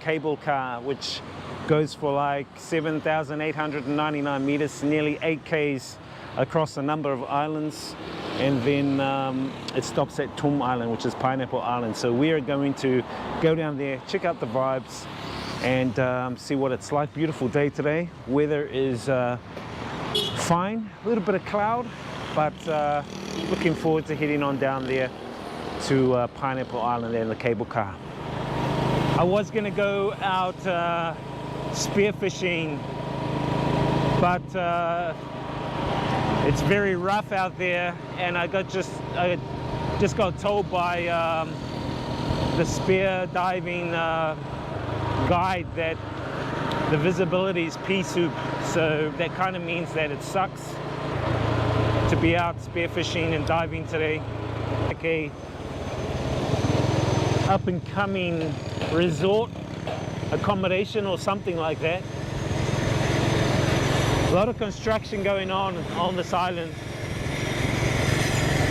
cable car, which goes for like 7,899 meters, nearly 8 Ks across a number of islands. And then it stops at Tum Island, which is Pineapple Island. So we are going to go down there, check out the vibes, and see what it's like. Beautiful day today. Weather is fine, a little bit of cloud, but looking forward to heading on down there to Pineapple Island and the cable car. I was going to go out spearfishing, but it's very rough out there, and I just got told by the spear diving guide that the visibility is pea soup, so that kind of means that it sucks to be out spearfishing and diving today. Like a up and coming resort accommodation or something like that. A lot of construction going on this island,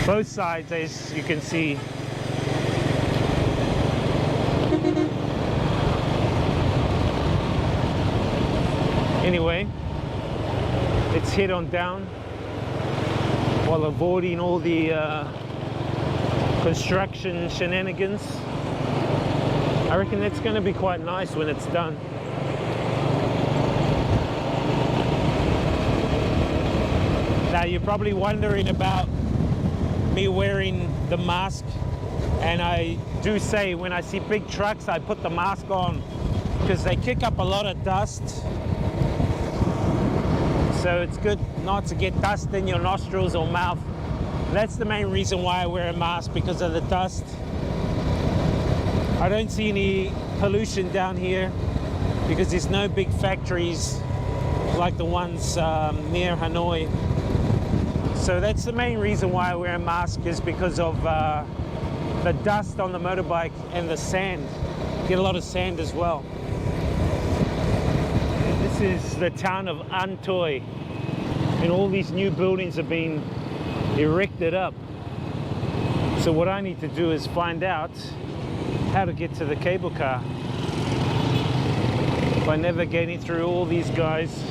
both sides, as you can see. Anyway, let's head on down while avoiding all the construction shenanigans. I reckon that's going to be quite nice when it's done. Now you're probably wondering about me wearing the mask, and I do say when I see big trucks I put the mask on because they kick up a lot of dust. So it's good not to get dust in your nostrils or mouth. That's the main reason why I wear a mask, because of the dust. I don't see any pollution down here because there's no big factories like the ones near Hanoi. So that's the main reason why I wear a mask, is because of the dust on the motorbike and the sand. Get a lot of sand as well. This is the town of Hanoi, and all these new buildings have been erected up. So what I need to do is find out how to get to the cable car by navigating through all these guys.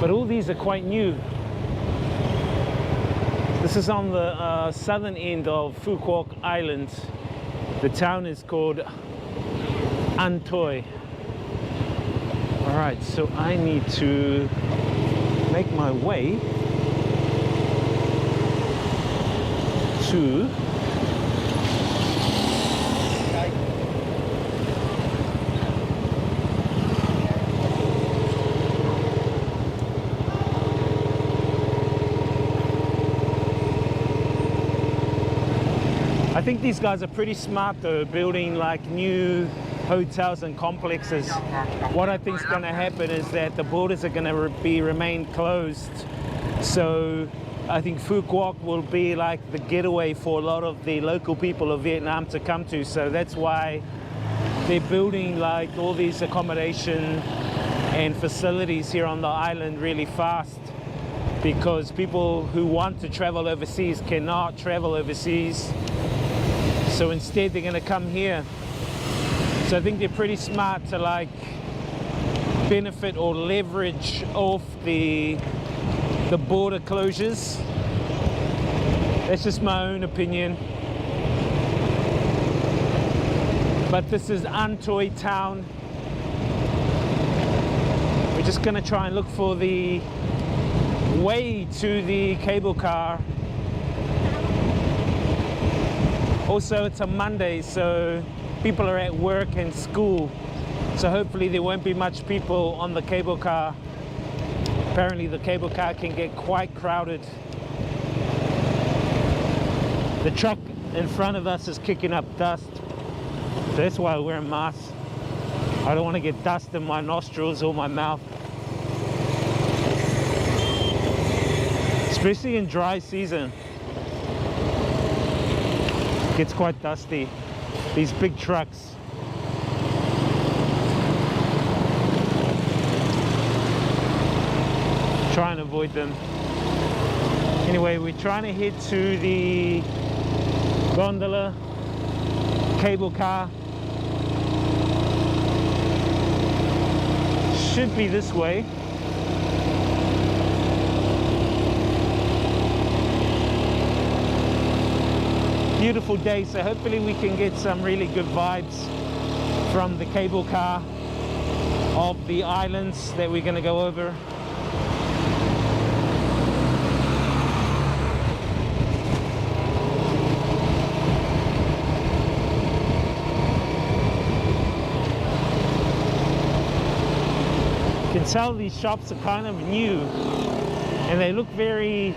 But all these are quite new. This is on the southern end of Phu Quoc Island. The town is called Hanoi. All right, so I need to make my way to I think these guys are pretty smart though, building like new hotels and complexes. What I think is going to happen is that the borders are going to remain closed. So I think Phu Quoc will be like the getaway for a lot of the local people of Vietnam to come to. So that's why they're building like all these accommodation and facilities here on the island really fast, because people who want to travel overseas cannot travel overseas. So instead they're going to come here. So I think they're pretty smart to like benefit or leverage off the border closures. That's just my own opinion. But this is Hanoi town. We're just going to try and look for the way to the cable car. Also, it's a Monday, so people are at work and school, so hopefully there won't be much people on the cable car. Apparently the cable car can get quite crowded. The truck in front of us is kicking up dust, so that's why I wear a mask. I don't want to get dust in my nostrils or my mouth, especially in dry season. It gets quite dusty. These big trucks. Try and avoid them. Anyway, we're trying to head to the gondola cable car. Should be this way. Beautiful day, so hopefully we can get some really good vibes from the cable car of the islands that we're going to go over. You can tell these shops are kind of new and they look very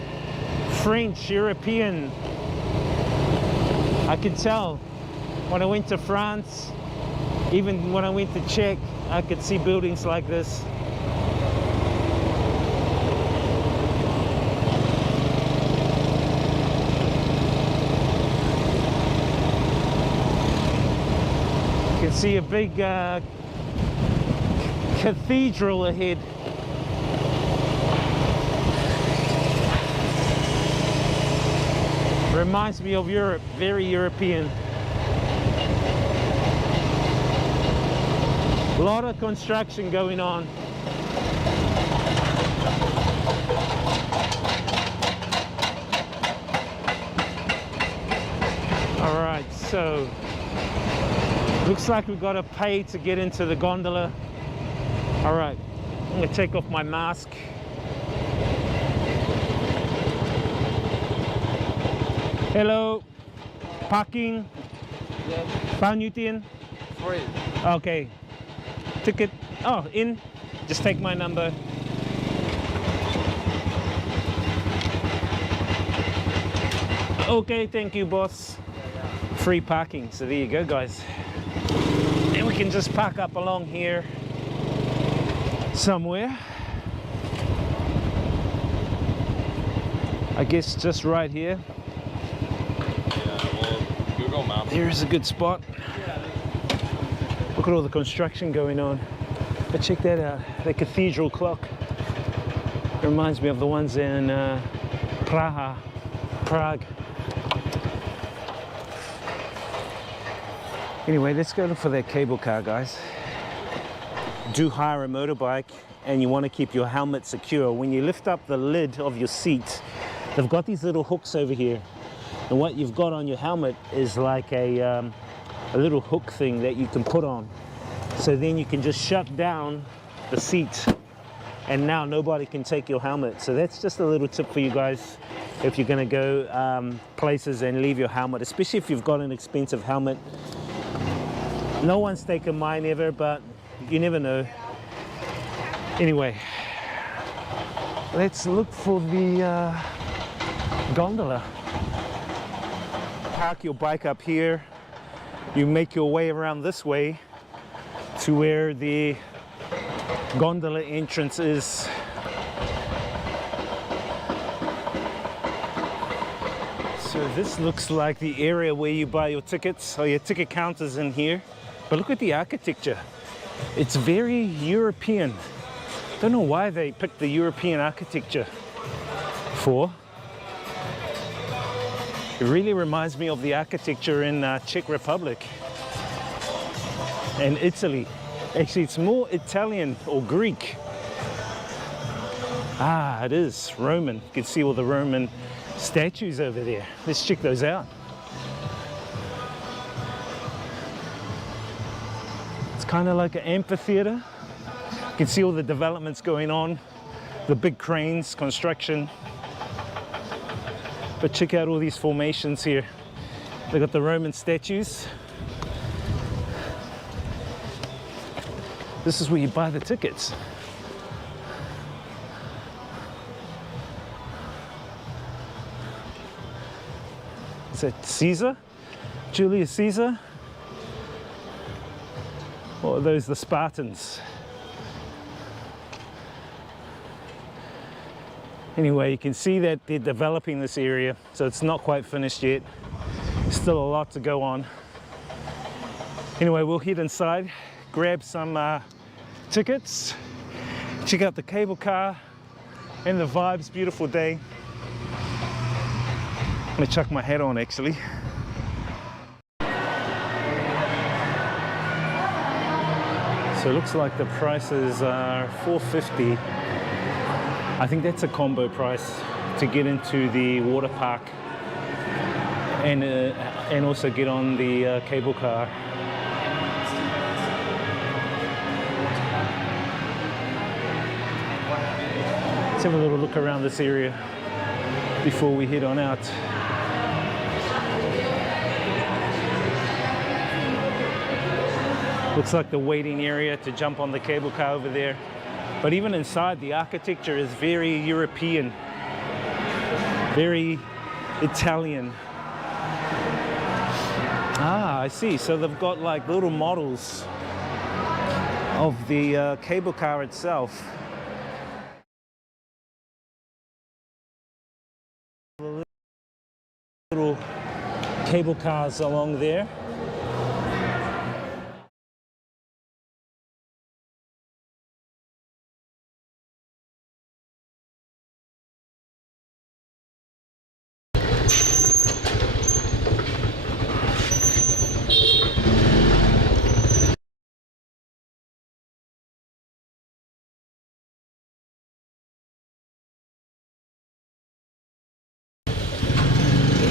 French, European. I can tell when I went to France, even when I went to Czech, I could see buildings like this. You can see a big cathedral ahead. Reminds me of Europe, very European. A lot of construction going on. All right, so looks like we've got to pay to get into the gondola. All right, I'm gonna take off my mask. Hello, parking. Yes. Bao nhiêu tiền? Free. Okay. Ticket. Oh, in. Just take my number. Okay, thank you, boss. Free parking. So there you go, guys. And we can just park up along here somewhere. I guess just right here. Google Maps. Here's a good spot. Look at all the construction going on. But check that out, the cathedral clock. It reminds me of the ones in Prague. Anyway, let's go look for that cable car, guys. Do hire a motorbike and you want to keep your helmet secure. When you lift up the lid of your seat, they've got these little hooks over here. And what you've got on your helmet is like a little hook thing that you can put on. So then you can just shut down the seat and now nobody can take your helmet. So that's just a little tip for you guys if you're gonna go places and leave your helmet, especially if you've got an expensive helmet. No one's taken mine ever, but you never know. Anyway, let's look for the gondola. Park your bike up here. You make your way around this way to where the gondola entrance is. So this looks like the area where you buy your tickets, or your ticket counters in here. But look at the architecture. It's very European. Don't know why they picked the European architecture for. It really reminds me of the architecture in Czech Republic and Italy. Actually, it's more Italian or Greek. Ah, it is Roman. You can see all the Roman statues over there. Let's check those out. It's kind of like an amphitheater. You can see all the developments going on, the big cranes, construction. But check out all these formations here. They got the Roman statues. This is where you buy the tickets. Is that Caesar? Julius Caesar? Or are those the Spartans? Anyway, you can see that they're developing this area, so it's not quite finished yet. Still a lot to go on. Anyway, we'll head inside, grab some tickets, check out the cable car and the vibes. Beautiful day. I'm gonna chuck my hat on actually. So it looks like the prices are $450. I think that's a combo price to get into the water park and also get on the cable car. Let's have a little look around this area before we head on out. Looks like the waiting area to jump on the cable car over there. But even inside, the architecture is very European, very Italian. Ah, I see. So they've got like little models of the cable car itself. Little cable cars along there.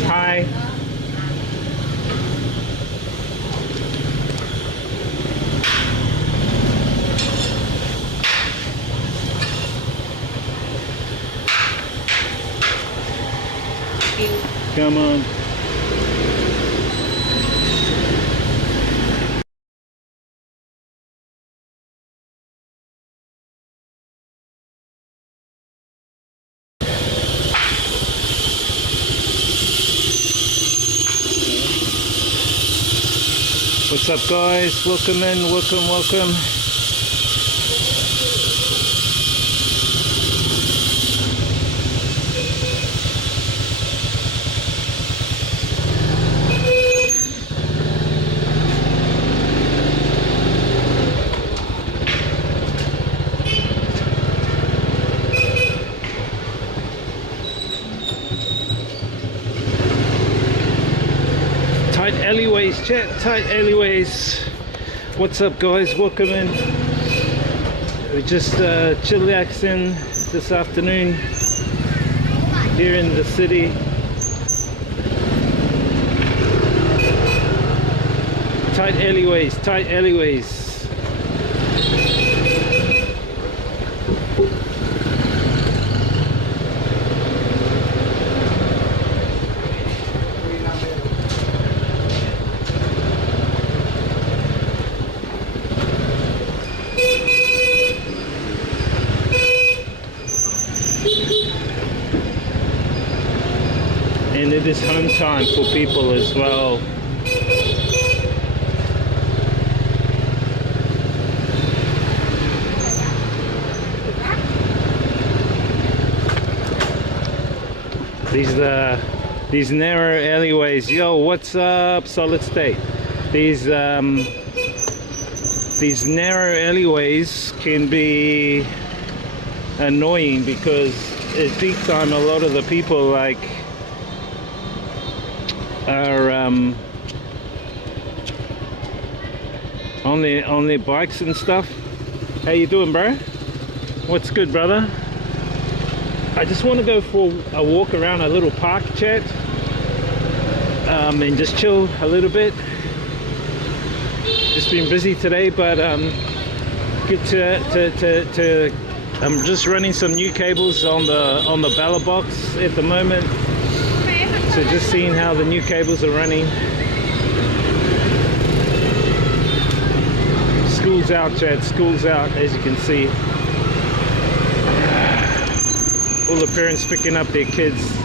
Hi. Come on. What's up, guys? Welcome in, welcome. Tight alleyways, chat, tight alleyways. What's up, guys? Welcome in. We're just chillaxing this afternoon here in the city. Tight alleyways, tight alleyways. And it is home time for people as well. These narrow alleyways. Yo, what's up, Solid State? These narrow alleyways can be annoying because at peak time a lot of the people like are on their bikes and stuff. How you doing, bro? What's good, brother? I just want to go for a walk around a little park, chat, and just chill a little bit. Just been busy today, but good to I'm just running some new cables on the Belabox at the moment. So just seeing how the new cables are running. School's out, chat. School's out, as you can see. All the parents picking up their kids.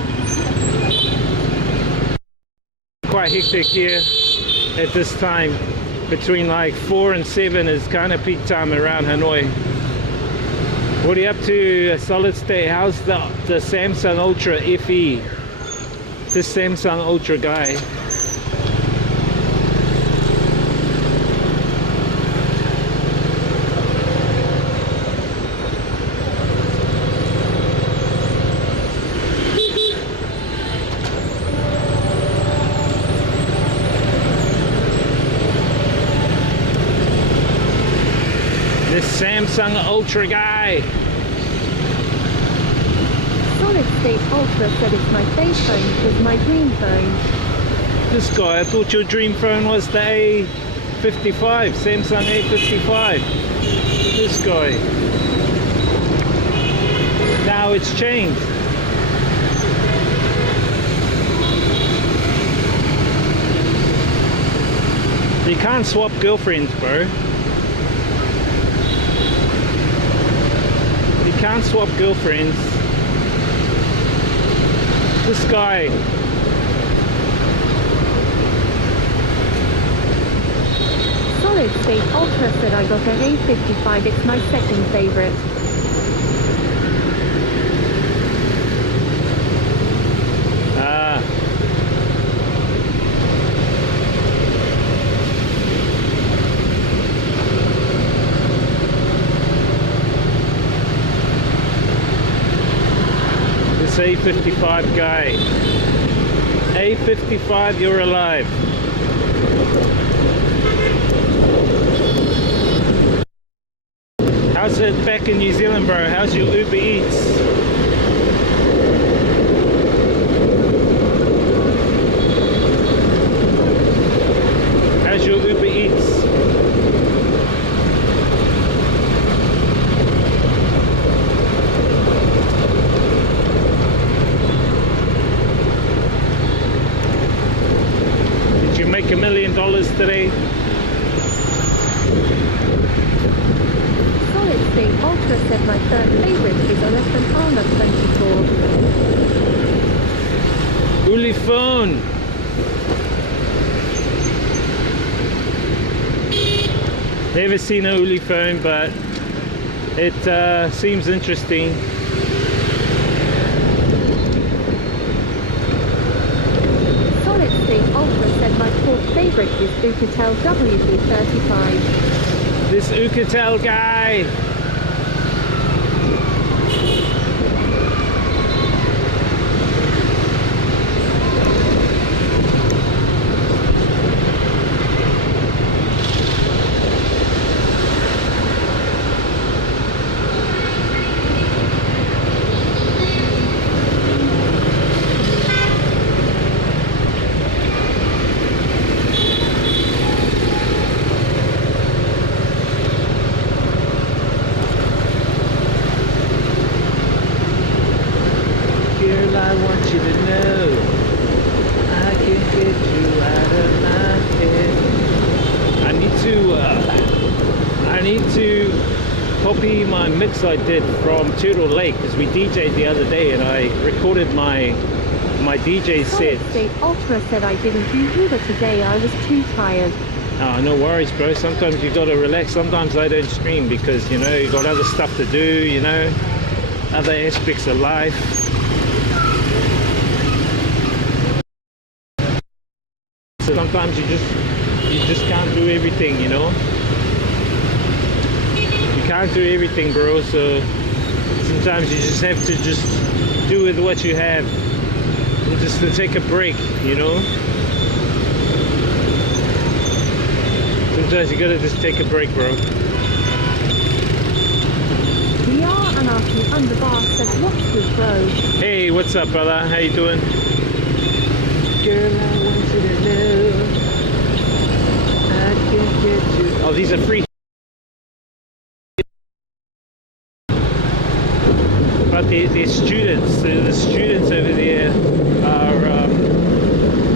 Quite hectic here at this time. Between like 4 and 7 is kind of peak time around Hanoi. What are you up to, Solid State? How's the Samsung Ultra FE? This Samsung Ultra guy. This Samsung Ultra guy. Solid State Ultra said it's my face phone, it was my dream phone. This guy, I thought your dream phone was the A55, Samsung A55. This guy. Now it's changed. You can't swap girlfriends, bro. You can't swap girlfriends. This guy. Solid State Ultra said I got an A55, it's my second favorite. Ah. This A55 guy. A55, you're alive. How's it back in New Zealand, bro? How's your Uber Eats? How's your Uber Eats? Did you make $1 million today? Solid State Ultra said my third favorite is Elephant Armor 24. Uli phone. Never seen a Uli phone, but it seems interesting. Solid State Ultra said my fourth favorite is Ucatel WB35. This Ucatel guy. Girl, I want you to know I can get you out of my head. I need to copy my mix I did from Turtle Lake, because we DJ'd the other day and I recorded my DJ set. Solid State Ultra said I didn't do Uber today, I was too tired. Oh, no worries, bro. Sometimes you gotta relax. Sometimes I don't stream because, you know, you got other stuff to do, you know, other aspects of life. So sometimes you just can't do everything, you know. You can't do everything, bro. So sometimes you just have to just do with what you have, and just to take a break, you know. Sometimes you gotta just take a break, bro. We are Anarchy Underbar said what's good, bro? Hey, what's up, brother? How you doing? Girl, I want you to know I can get you. Oh, these are free. But they're students. The students over there are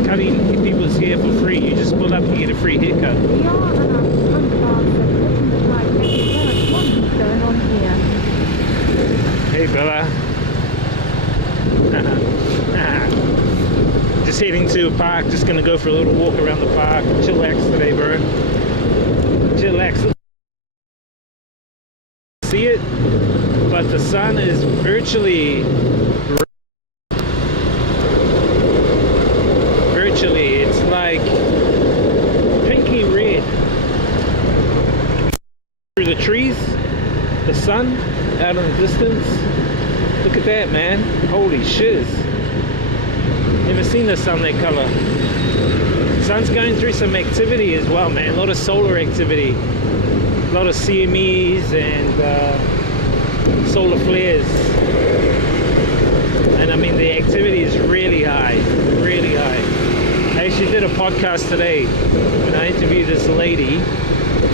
cutting people's hair for free. You just pull up and get a free haircut. We are Anarchy Underbar said looking to drive everywhere at once is going on here. Hey, brother. Just heading to a park. Just gonna go for a little walk around the park. Chillax today, bro. Chillax. See it? But the sun is virtually, it's like pinky red. Through the trees, the sun out in the distance. Look at that, man. Holy shiz. Never seen the sun that color. Sun's going through some activity as well, man. A lot of solar activity. lot of CMEs and solar flares. And I mean, the activity is really high, really high. I actually did a podcast today and I interviewed this lady.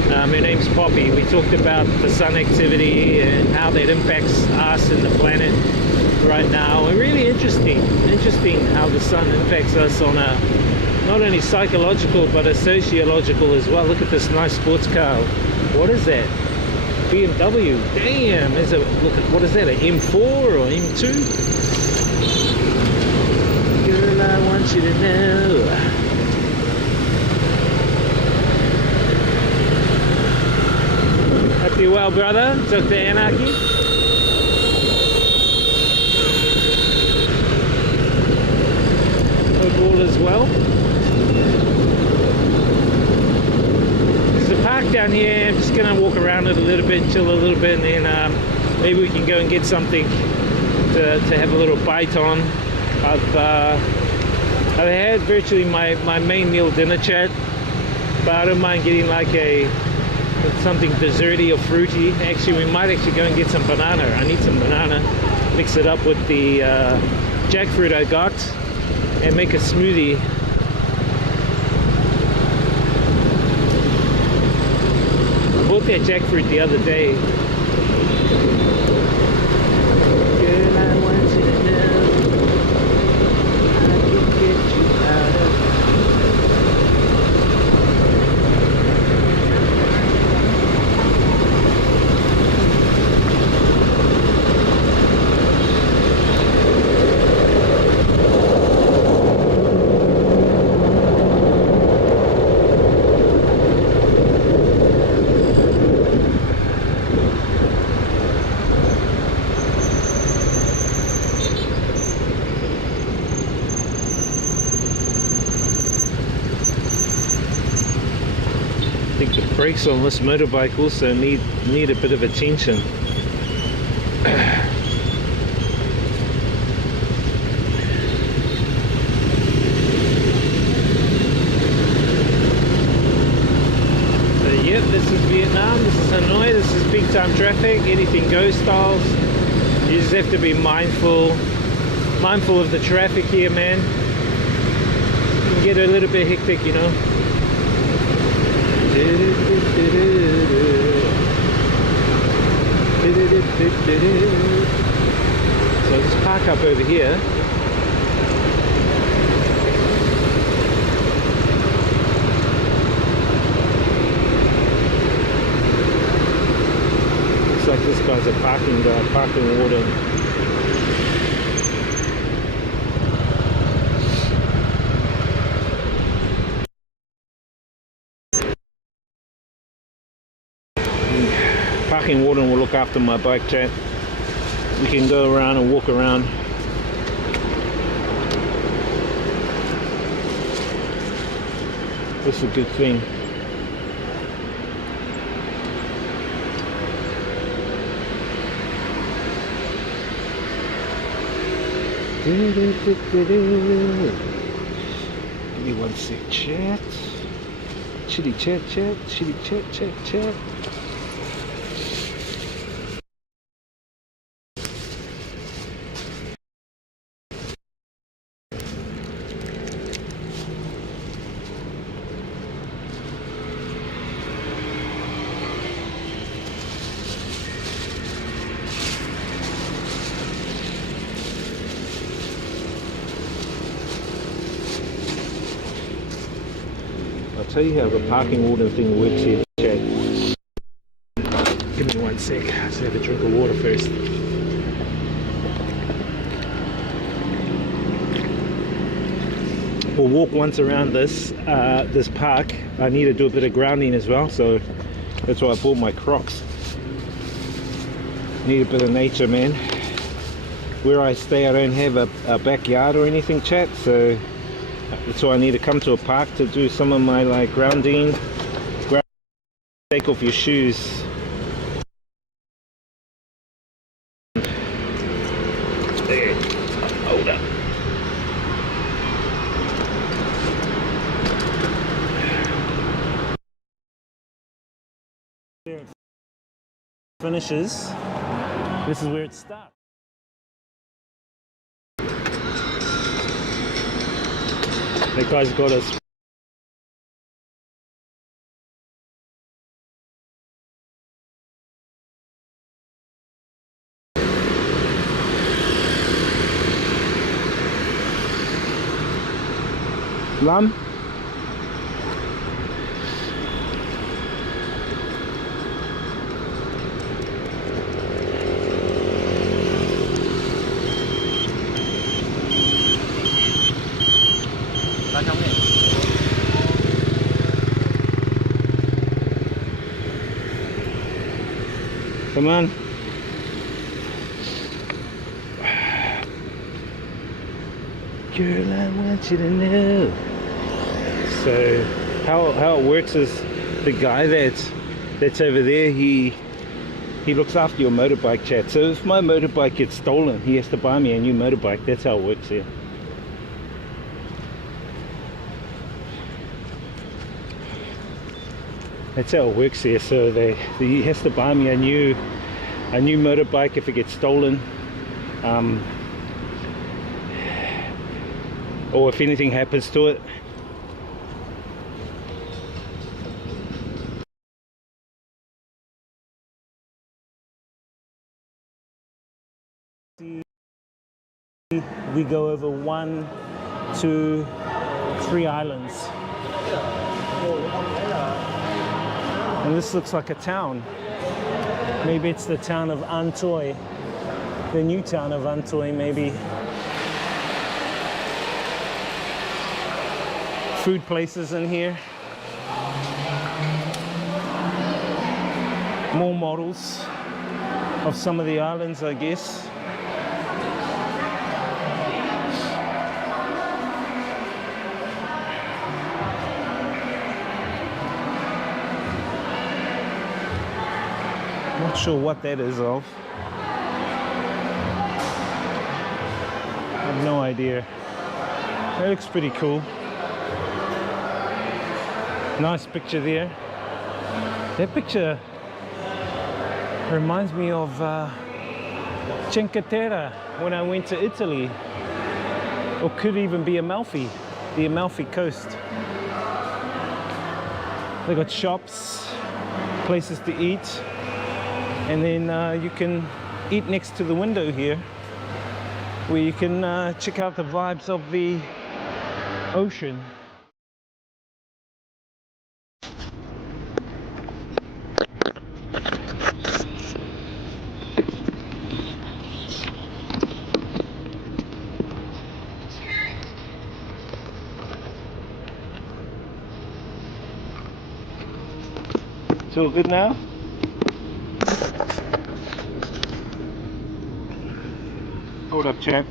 Her name's Poppy. We talked about the sun activity and how that impacts us and the planet right now. And really interesting how the sun impacts us on a not only psychological but a sociological as well. Look at this nice sports car. What is that? BMW. Damn, is it? Look at, what is that? An M4 or M2? Girl, I want you to know. Hope you're well, brother. Dr. Anarchy. Hope all is well. There's a park down here. I'm just going to walk around it a little bit, chill a little bit, and then maybe we can go and get something to have a little bite on. I've had virtually my main meal dinner chat, but I don't mind getting like something desserty or fruity. Actually, we might actually go and get some banana. I need some banana, mix it up with the jackfruit I got, and make a smoothie. I bought that jackfruit the other day. Girl, I want you to know I can get you out of. I think the brakes on this motorbike also need a bit of attention. Yep, this is Vietnam, this is Hanoi, this is big time traffic, anything goes styles. You just have to be mindful of the traffic here, man. It can get a little bit hectic, you know. So I'll just park up over here. Looks like this guy's a parking warden. Parking warden will look after my bike, chat. We can go around and walk around. That's a good thing. Give me one sec, chat. Chitty chat, chitty chat. I'll tell you how the parking warden thing works here, chat. Give me one sec, let's have a drink of water first. We'll walk once around this park. I need to do a bit of grounding as well, so that's why I bought my Crocs. Need a bit of nature, man. Where I stay, I don't have a backyard or anything, chat, so that's why I need to come to a park to do some of my like grounding. Take off your shoes. There, hold up. There. finishes, this is where it starts. That guy's got us. Rum? Come on. Girl, I want you to know. So how it works is the guy that's over there, he looks after your motorbike, chat. So if my motorbike gets stolen, he has to buy me a new motorbike. That's how it works here. That's how it works here. So he has to buy me a new motorbike if it gets stolen, or if anything happens to it. We go over 1, 2, 3 islands. And this looks like a town. Maybe it's the town of Hanoi, the new town of Hanoi, maybe. Food places in here. More models of some of the islands, I guess. Not sure what that is of. I have no idea. That looks pretty cool. Nice picture there. That picture reminds me of Cinque Terre when I went to Italy. Or could even be Amalfi, the Amalfi coast. They got shops, places to eat. And then you can eat next to the window here, where you can check out the vibes of the ocean. It's all good now? Hold up, champ.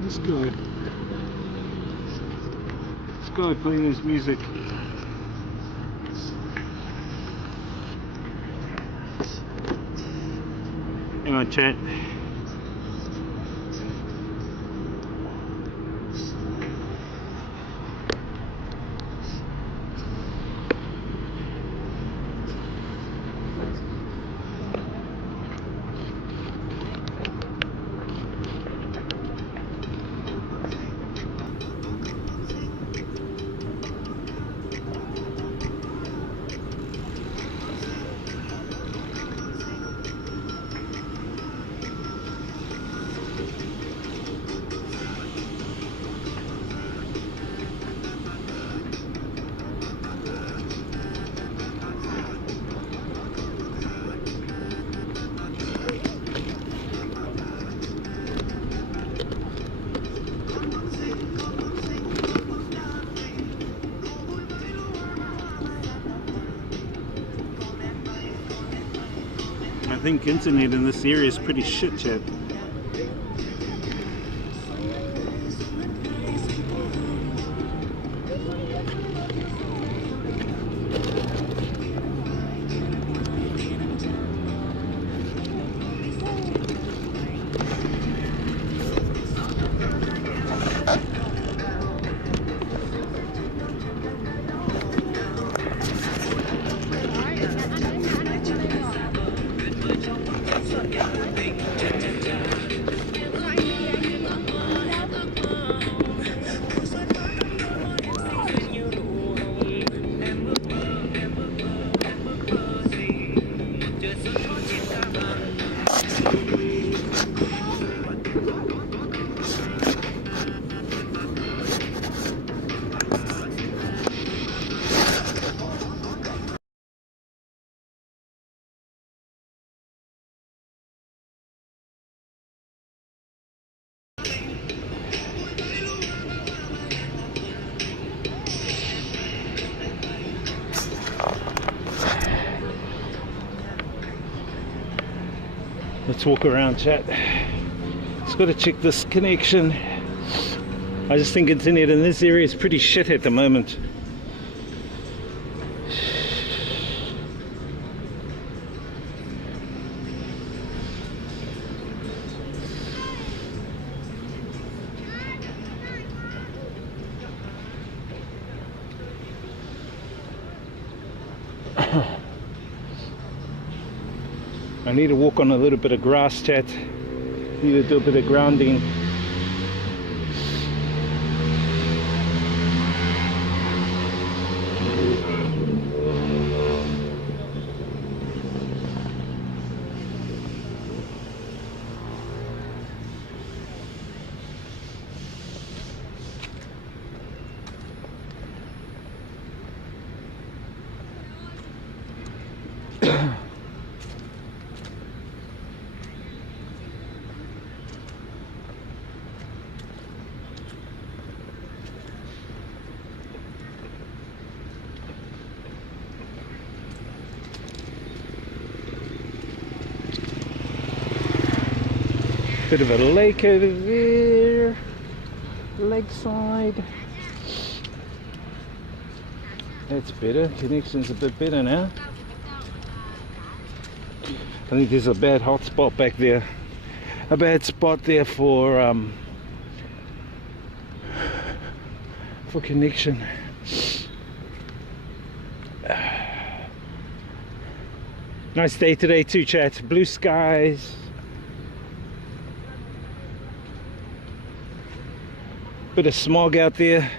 Let's go. Let's go playing this music. Hang on, chat. I think internet in this area is pretty shit, chat. Let's walk around, chat. Just got to check this connection. I just think internet in this area is pretty shit at the moment. I need to walk on a little bit of grass, chat. Need to do a bit of grounding. Bit of a lake over there, lakeside. That's better, connection's a bit better now. I think there's a bad hot spot back there. A bad spot there for connection. Nice day today too, chat. Blue skies. Bit of smog out there.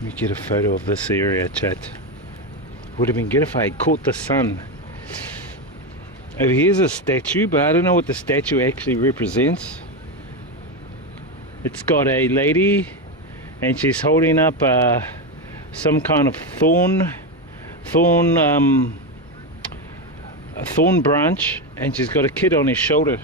Let me get a photo of this area, chat. Would have been good if I had caught the sun. Over here's a statue, but I don't know what the statue actually represents. It's got a lady and she's holding up some kind of thorn branch, and she's got a kid on his shoulder.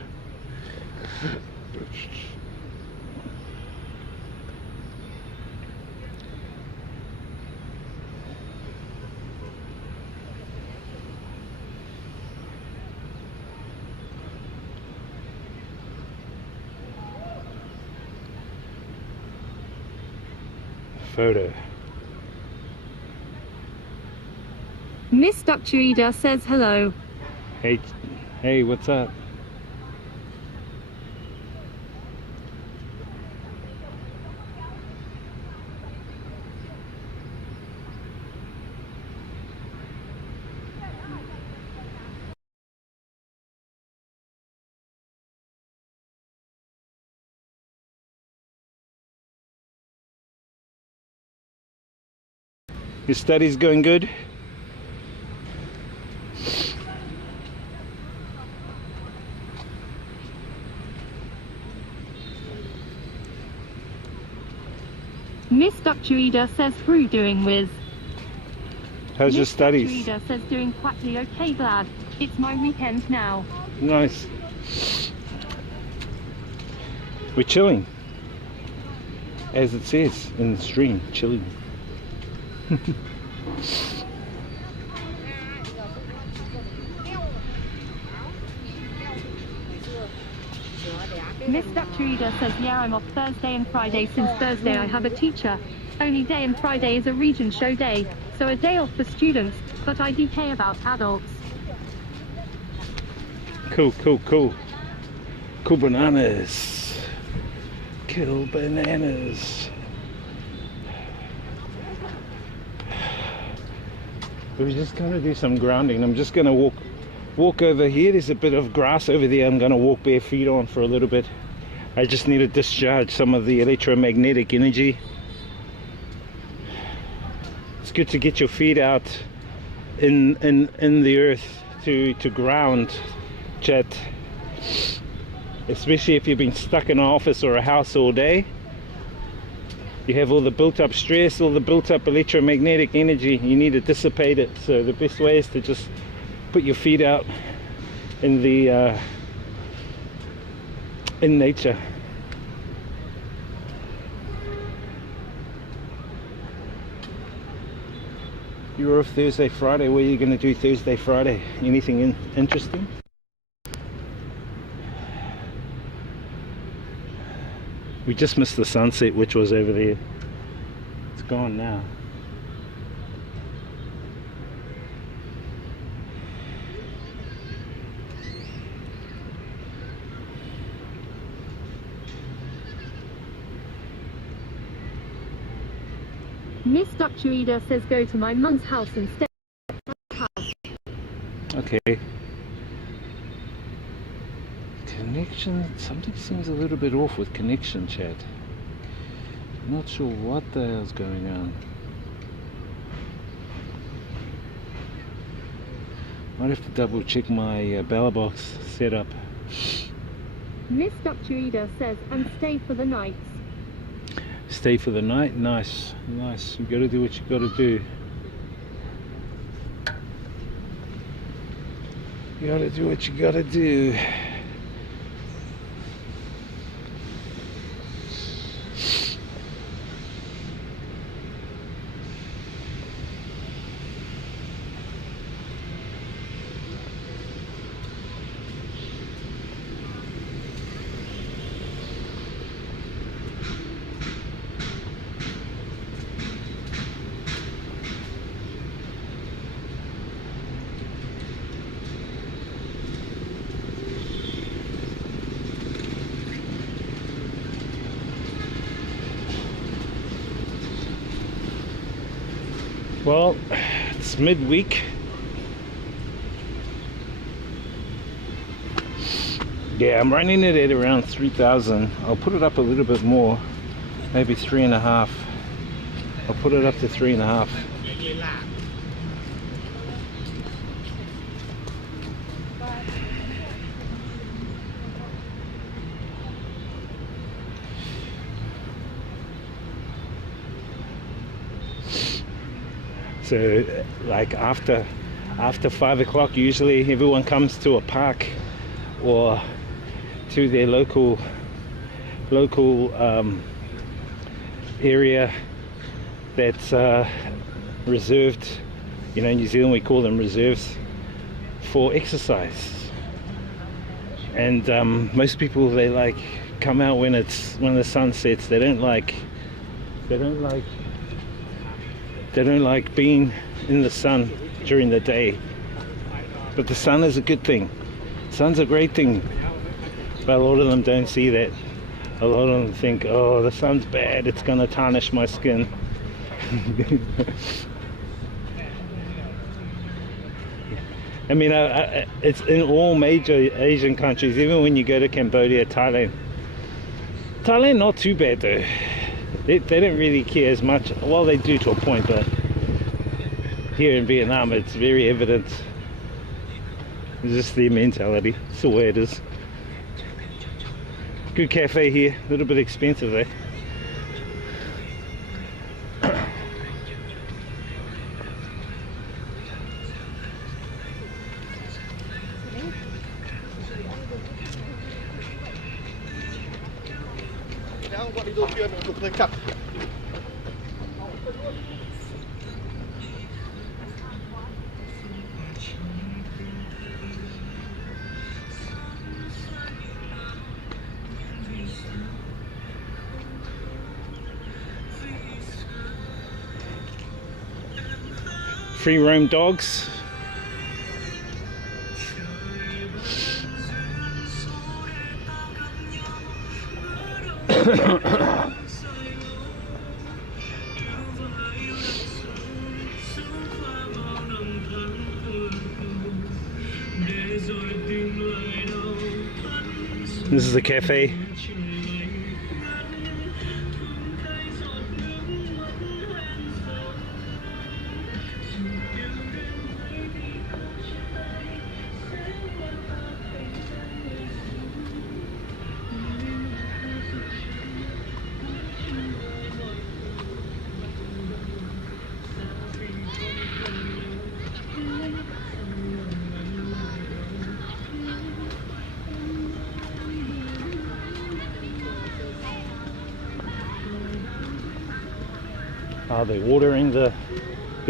Photo. Miss Ducturida says hello. Hey, what's up? Your study's going good? Miss Ducturida says through doing with. How's your Miss studies? Ducturida says doing quackly okay glad. It's my weekend now. Nice. We're chilling. As it says in the stream, chilling. Miss Ducturida says yeah, I'm off Thursday and Friday. Since Thursday I have a teacher only day and Friday is a region show day, so a day off for students, but I DK about adults. Cool bananas. Kill bananas. We're just gonna do some grounding. I'm just gonna walk over here. There's a bit of grass over there. I'm gonna walk bare feet on for a little bit. I just need to discharge some of the electromagnetic energy. It's good to get your feet out in the earth to ground, chat. Especially if you've been stuck in an office or a house all day. You have all the built up stress, all the built up electromagnetic energy. You need to dissipate it. So the best way is to just put your feet out in the in nature. You're off Thursday, Friday. What are you going to do Thursday, Friday? Anything interesting? We just missed the sunset, which was over there. It's gone now. Miss Dr. Ida says go to my mum's house and stay at her house. Okay. Connection, something seems a little bit off with connection, chat. Not sure what the hell's going on. Might have to double check my Belabox setup. Miss Dr. Ida says and stay for the night. Stay for the night? Nice, nice. You gotta do what you gotta do. You gotta do what you gotta do. Well, it's midweek. Yeah, I'm running it at around 3,000. I'll put it up a little bit more, maybe 3.5. I'll put it up to 3.5. So like after 5 o'clock, usually everyone comes to a park or to their local area that's reserved. You know, in New Zealand we call them reserves for exercise. And most people, they like come out when the sun sets. They don't like being in the sun during the day. But the sun is a good thing. Sun's a great thing. But a lot of them don't see that. A lot of them think, oh, the sun's bad, it's gonna tarnish my skin. I mean, it's in all major Asian countries, even when you go to Cambodia, Thailand. Thailand, not too bad though. They don't really care as much. Well, they do to a point, but here in Vietnam it's very evident. It's just their mentality. It's the way it is. Good cafe here, a little bit expensive though. Free roam dogs. This is the cafe. Oh, they're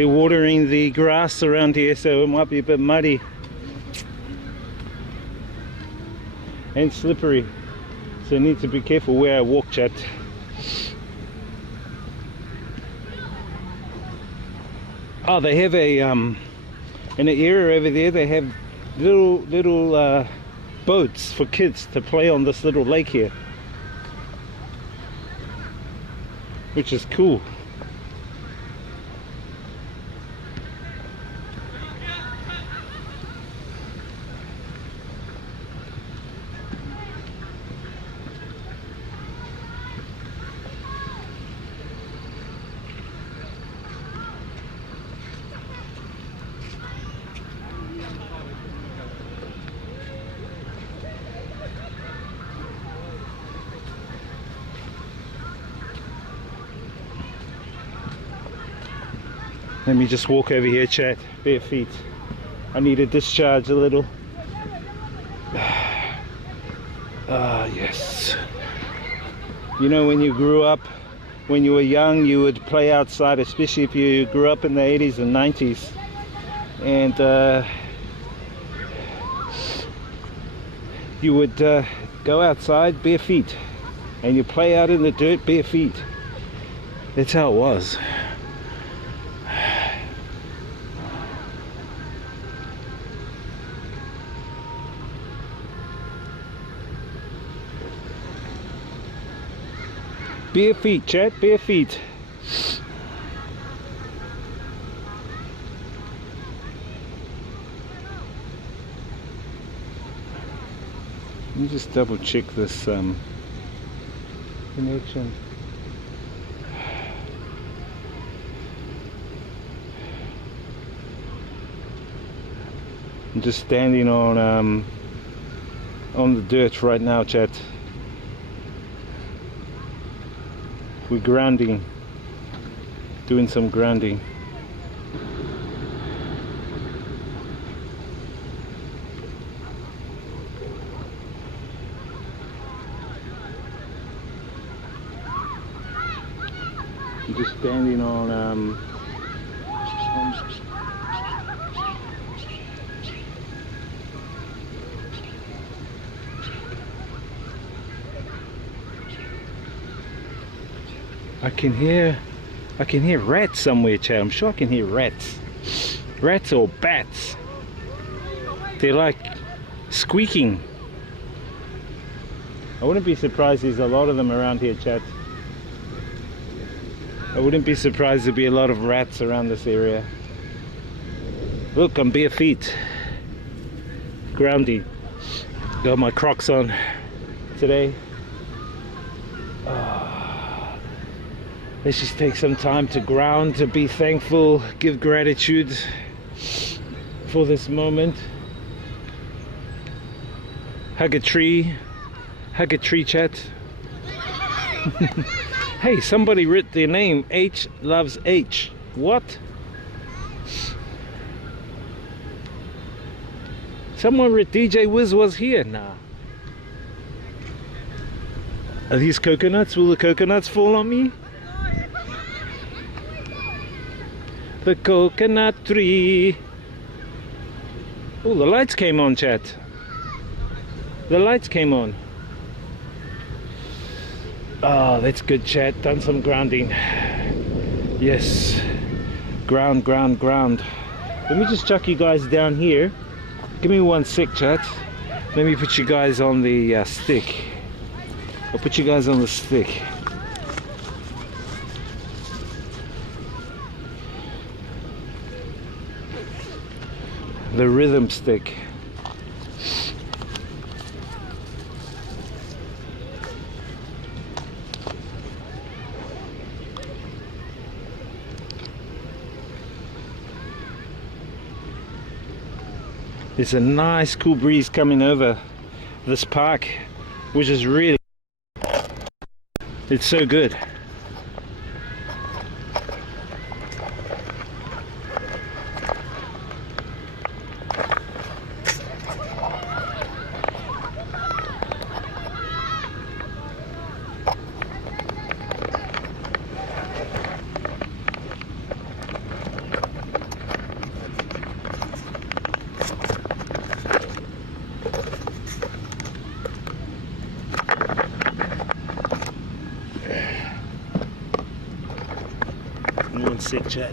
watering the grass around here, so it might be a bit muddy and slippery. So I need to be careful where I walk, chat. Oh, they have a in the area over there. They have little boats for kids to play on this little lake here, which is cool. Let me just walk over here, chat, bare feet. I need to discharge a little. Ah, yes. You know, when you grew up, when you were young, you would play outside, especially if you grew up in the 80s and 90s. And you would go outside bare feet. And you play out in the dirt bare feet. That's how it was. Bare feet, chat, bare feet. Let me just double check this connection. I'm just standing on the dirt right now, chat. We're grounding, doing some grounding. I'm just standing on I can hear rats somewhere, chat. I'm sure I can hear rats. Rats or bats. They're like squeaking. I wouldn't be surprised there's a lot of them around here, chat. I wouldn't be surprised there'd be a lot of rats around this area. Look, I'm bare feet. Grounding. Got my Crocs on today. Let's just take some time to ground, to be thankful, give gratitude for this moment. Hug a tree chat. Hey, somebody wrote their name, H loves H. What? Someone wrote DJ Wiz was here. Nah. Are these coconuts? Will the coconuts fall on me? The coconut tree. Oh, the lights came on, chat. The lights came on. Oh, that's good, chat. Done some grounding. Yes. Ground. Let me just chuck you guys down here. Give me one sec, chat. Let me put you guys on the stick. I'll put you guys on the stick. The rhythm stick. There's a nice cool breeze coming over this park, which is really, it's so good. One sec, chat.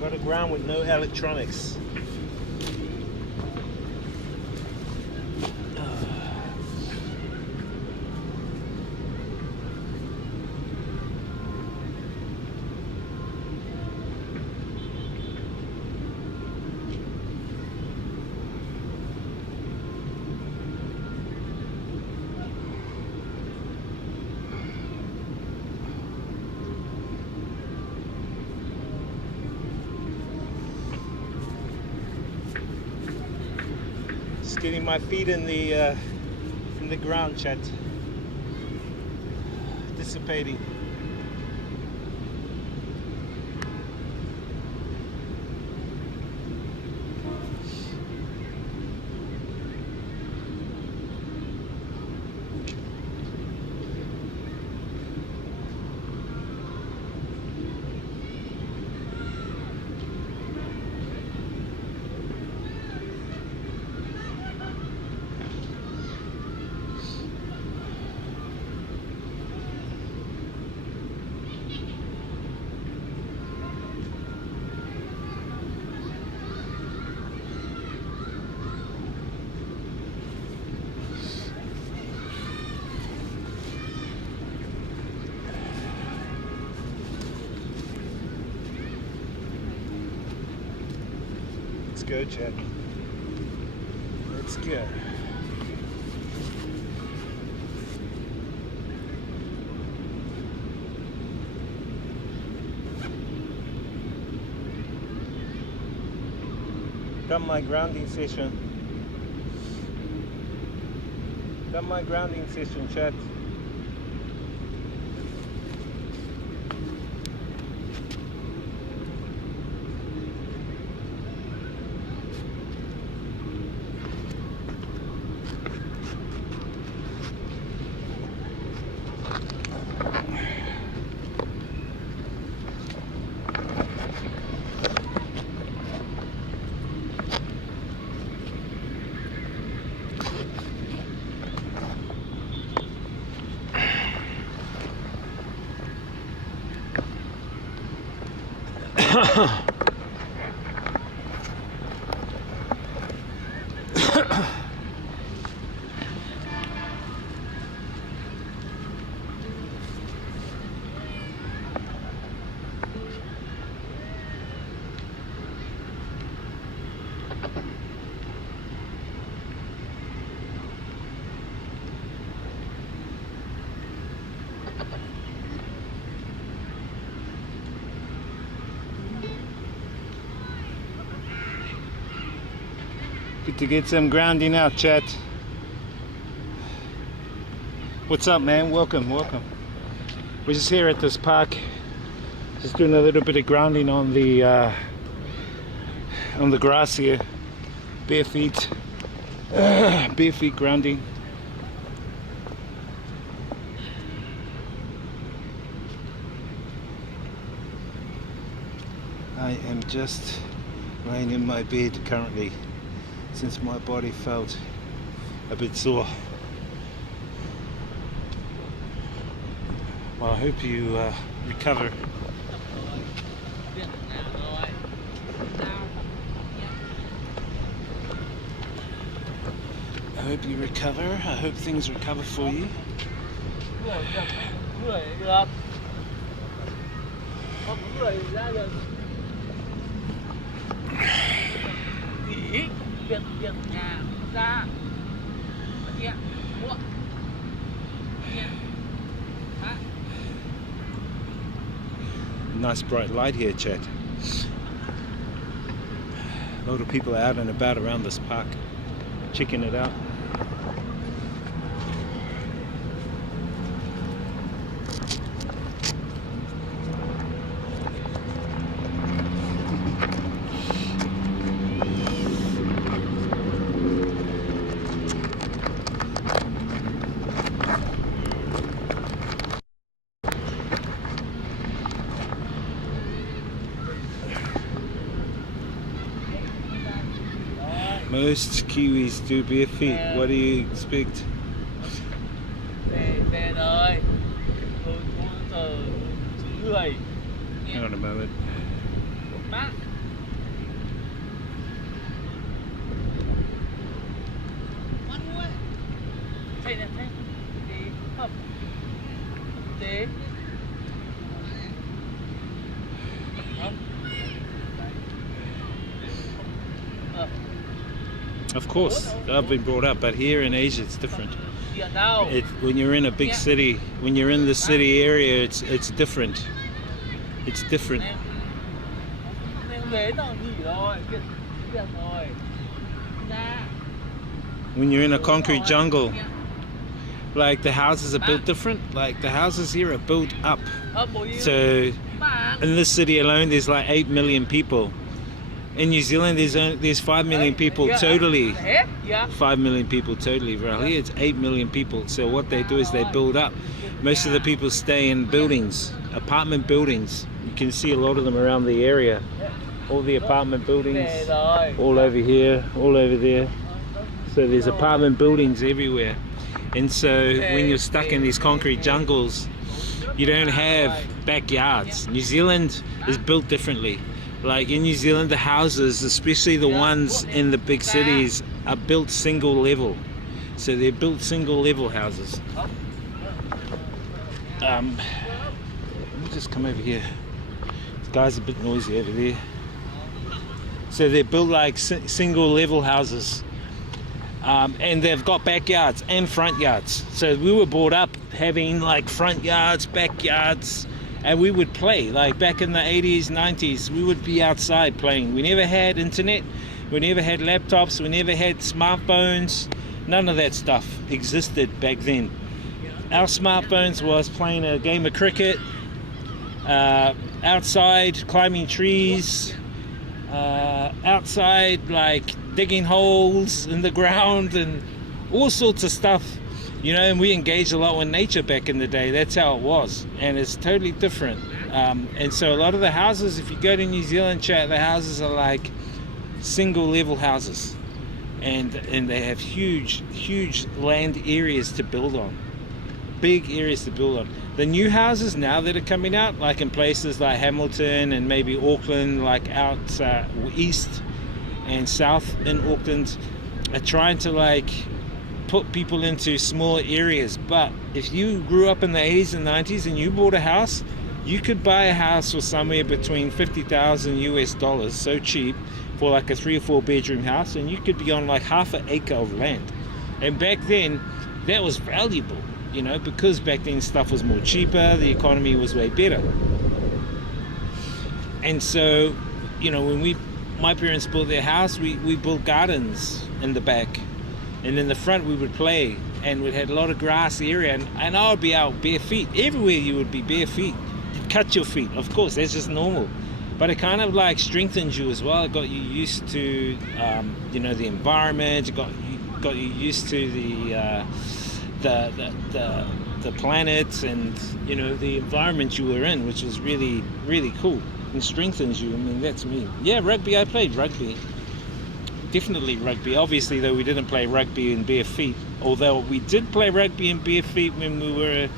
Got a ground with no electronics. Just getting my feet in the ground, chat. Dissipating. Let's go, Chad. Let's go. Done my grounding session. Done my grounding session, Chad. Good to get some grounding out, chat. What's up, man? Welcome, welcome. We're just here at this park, just doing a little bit of grounding on the grass here. Bare feet grounding. I am just laying in my bed currently, since my body felt a bit sore. Well, I hope you recover. I hope you recover. I hope things recover for you. Nice bright light here, chat. A lot of people out and about around this park, checking it out. Most Kiwis do bare feet. What do you expect? Nè ơi, người. Hang on a moment. Má. Thấy nè, thấy. Tí, hấp. Tí. Of course, I've been brought up, but here in Asia it's different. When you're in a big city, when you're in the city area, it's different. It's different. When you're in a concrete jungle, like the houses are built different. Like the houses here are built up. So in this city alone, there's like 8 million people. In New Zealand, there's 5 million people totally. 5 million people totally. Right here, it's 8 million people. So what they do is they build up. Most of the people stay in buildings, apartment buildings. You can see a lot of them around the area. All the apartment buildings, all over here, all over there. So there's apartment buildings everywhere. And so when you're stuck in these concrete jungles, you don't have backyards. New Zealand is built differently. Like in New Zealand, the houses, especially the ones in the big cities, are built single level. So they're built single level houses. Let me just come over here. This guy's a bit noisy over there. So they're built like single level houses. And they've got backyards and front yards. So we were brought up having like front yards, backyards, and we would play. Like back in the 80s, 90s, we would be outside playing. We never had internet, we never had laptops, we never had smartphones. None of that stuff existed back then. Our smartphones was playing a game of cricket, outside climbing trees, outside like digging holes in the ground and all sorts of stuff, you know. And we engaged a lot with nature back in the day. That's how it was, and it's totally different. And so a lot of the houses, if you go to New Zealand, chat, the houses are like single level houses, and they have huge land areas to build on, big areas to build on. The new houses now that are coming out, like in places like Hamilton and maybe Auckland, like out east and south in Auckland, are trying to like put people into smaller areas. But if you grew up in the 80s and 90s and you bought a house, you could buy a house for somewhere between $50,000 US, so cheap, for like a 3 or 4 bedroom house, and you could be on like half an acre of land. And back then that was valuable, you know, because back then stuff was more cheaper, the economy was way better. And so, you know, when my parents built their house, we built gardens in the back, and in the front we would play, and we had a lot of grass area, and I would be out bare feet. Everywhere you would be bare feet. You'd cut your feet, of course, that's just normal, but it kind of like strengthens you as well. It got you used to you know, the environment. It got you used to the planet, and you know, the environment you were in, which was really, really cool. And strengthens you. I mean, that's me. Yeah, rugby, I played rugby. Definitely rugby. Obviously, though, we didn't play rugby in bare feet. Although we did play rugby in bare feet when we were,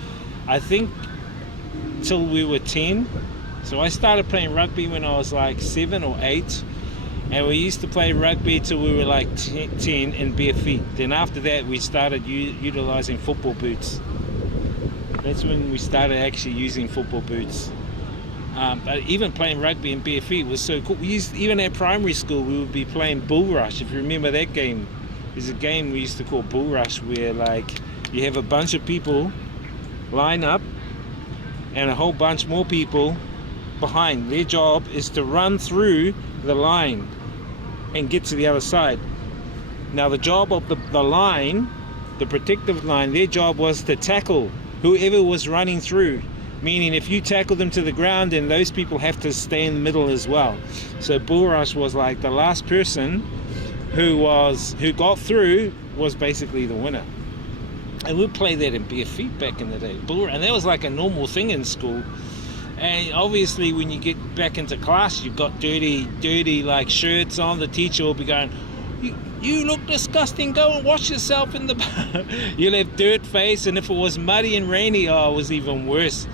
I think, till we were 10. So I started playing rugby when I was like 7 or 8. And we used to play rugby till we were like 10 in bare feet. Then after that, we started utilizing football boots. That's when we started actually using football boots. But even playing rugby in bare feet was so cool. Even at primary school, we would be playing bull rush. If you remember that game, there's a game we used to call bull rush, where like you have a bunch of people line up and a whole bunch more people behind. Their job is to run through the line and get to the other side. Now the job of the line, the protective line, their job was to tackle whoever was running through. Meaning if you tackle them to the ground, then those people have to stay in the middle as well. So bull rush was like the last person who got through was basically the winner. And we'd play that in bare feet back in the day. And that was like a normal thing in school. And obviously when you get back into class, you've got dirty like shirts on. The teacher will be going, you look disgusting, go and wash yourself in the you'll have dirt face, and if it was muddy and rainy, oh, it was even worse.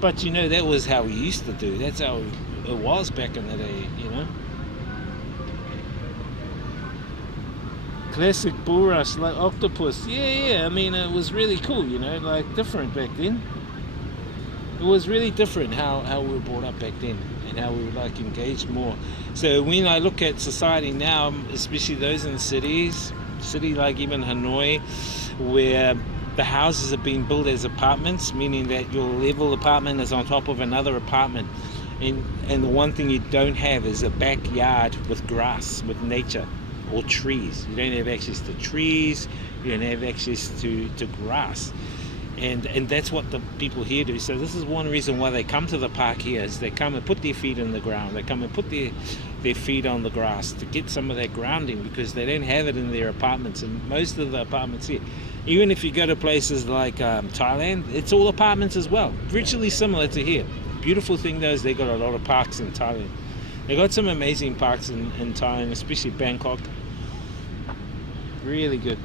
But you know, that was how we used to do. That's how it was back in the day, you know. Classic bull rush, like octopus. Yeah, I mean, it was really cool, you know, like different back then. It was really different how we were brought up back then, and how we were like engaged more. So when I look at society now, especially those in cities, like even Hanoi, where the houses are being built as apartments, meaning that your level apartment is on top of another apartment, and the one thing you don't have is a backyard with grass, with nature, or trees. You don't have access to trees, you don't have access to grass. And that's what the people here do. So this is one reason why they come to the park here, is they come and put their feet in the ground. They come and put their feet on the grass to get some of that grounding, because they don't have it in their apartments. And most of the apartments here, even if you go to places like Thailand, it's all apartments as well, virtually similar to here. Beautiful thing though is they got a lot of parks in Thailand. They got some amazing parks in Thailand, especially Bangkok. Really good.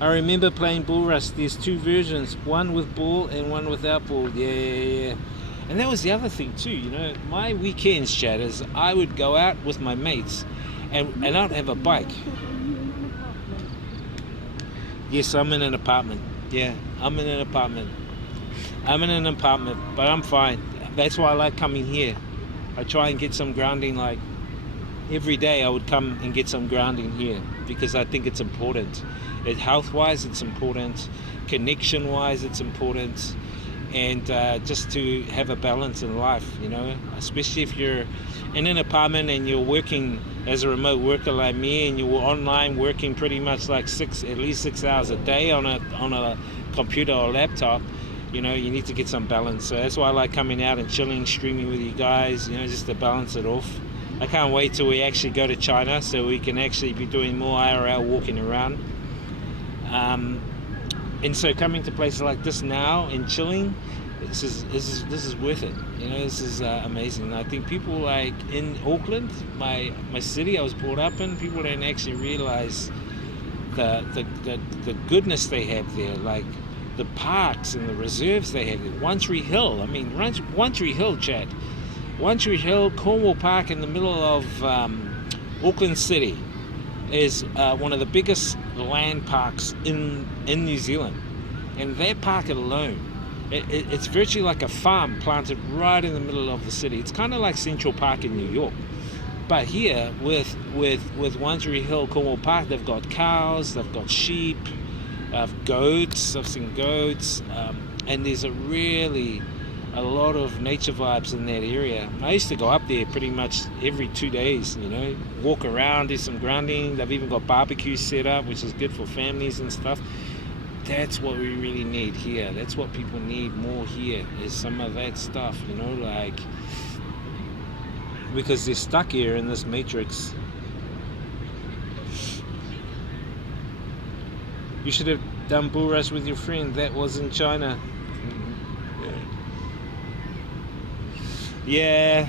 I remember playing bull rush. There's two versions, one with ball and one without ball. Yeah. And that was the other thing too, you know. My weekends, Chad, is I would go out with my mates and I'd have a bike. Yes, I'm in an apartment. Yeah, I'm in an apartment. But I'm fine. That's why I like coming here. I try and get some grounding, like every day I would come and get some grounding here, because I think it's important. Health-wise, it's important. Connection-wise, it's important. And just to have a balance in life, you know, especially if you're in an apartment and you're working as a remote worker like me, and you're online working pretty much like at least 6 hours a day on a computer or laptop. You know, you need to get some balance. So that's why I like coming out and chilling, streaming with you guys, you know, just to balance it off. I can't wait till we actually go to China, so we can actually be doing more IRL walking around. And so coming to places like this now and chilling, this is worth it. You know, this is amazing. I think people like in Auckland, my city I was brought up in, people don't actually realize the goodness they have there, like the parks and the reserves they have there. One Tree Hill, I mean, One Tree Hill, Chad. One Tree Hill, Cornwall Park in the middle of Auckland City is one of the biggest land parks in New Zealand. And that park alone, it's virtually like a farm planted right in the middle of the city. It's kind of like Central Park in New York. But here, with One Tree Hill, Cornwall Park, they've got cows, they've got sheep, goats, I've seen goats, and there's a lot of nature vibes in that area. I used to go up there pretty much every 2 days, you know, walk around, do some grounding. They've even got barbecues set up, which is good for families and stuff. That's what we really need here. That's what people need more here, is some of that stuff, you know, like, because they're stuck here in this matrix. You should have done bull rush with your friend. That was in China. Yeah,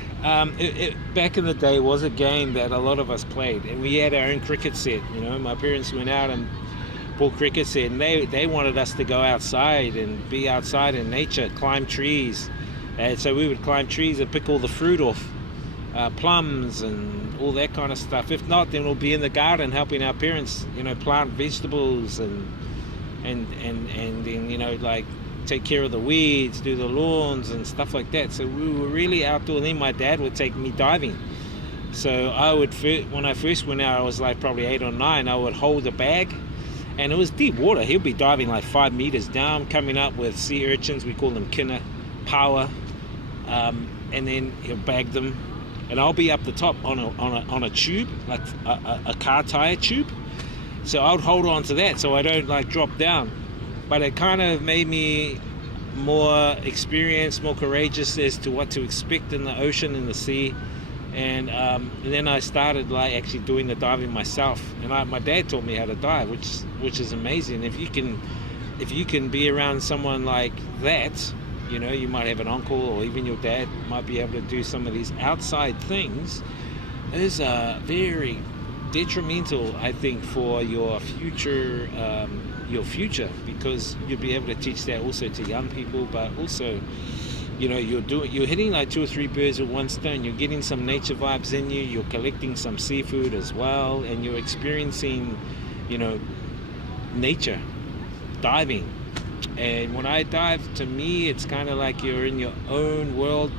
back in the day was a game that a lot of us played, and we had our own cricket set. You know, my parents went out and bought cricket set, and they wanted us to go outside and be outside in nature, climb trees. And so we would climb trees and pick all the fruit off, plums and all that kind of stuff. If not, then we'll be in the garden helping our parents, you know, plant vegetables and then, you know, like take care of the weeds, do the lawns and stuff like that. So we were really outdoor. And then my dad would take me diving. So when I first went out, I was like probably 8 or 9. I would hold a bag, and it was deep water. He'll be diving like 5 meters down, coming up with sea urchins. We call them kina, power, and then he'll bag them, and I'll be up the top on a tube, like a car tire tube. So I would hold on to that so I don't like drop down. But it kind of made me more experienced, more courageous as to what to expect in the ocean, in the sea. And then I started like actually doing the diving myself. And my dad taught me how to dive, which is amazing. If you can be around someone like that, you know, you might have an uncle or even your dad might be able to do some of these outside things is very detrimental, I think, for your future, because you'll be able to teach that also to young people, but also, you know, you're hitting like 2 or 3 birds with one stone. You're getting some nature vibes in you. You're collecting some seafood as well, and you're experiencing, you know, nature, diving. And when I dive, to me, it's kind of like you're in your own world,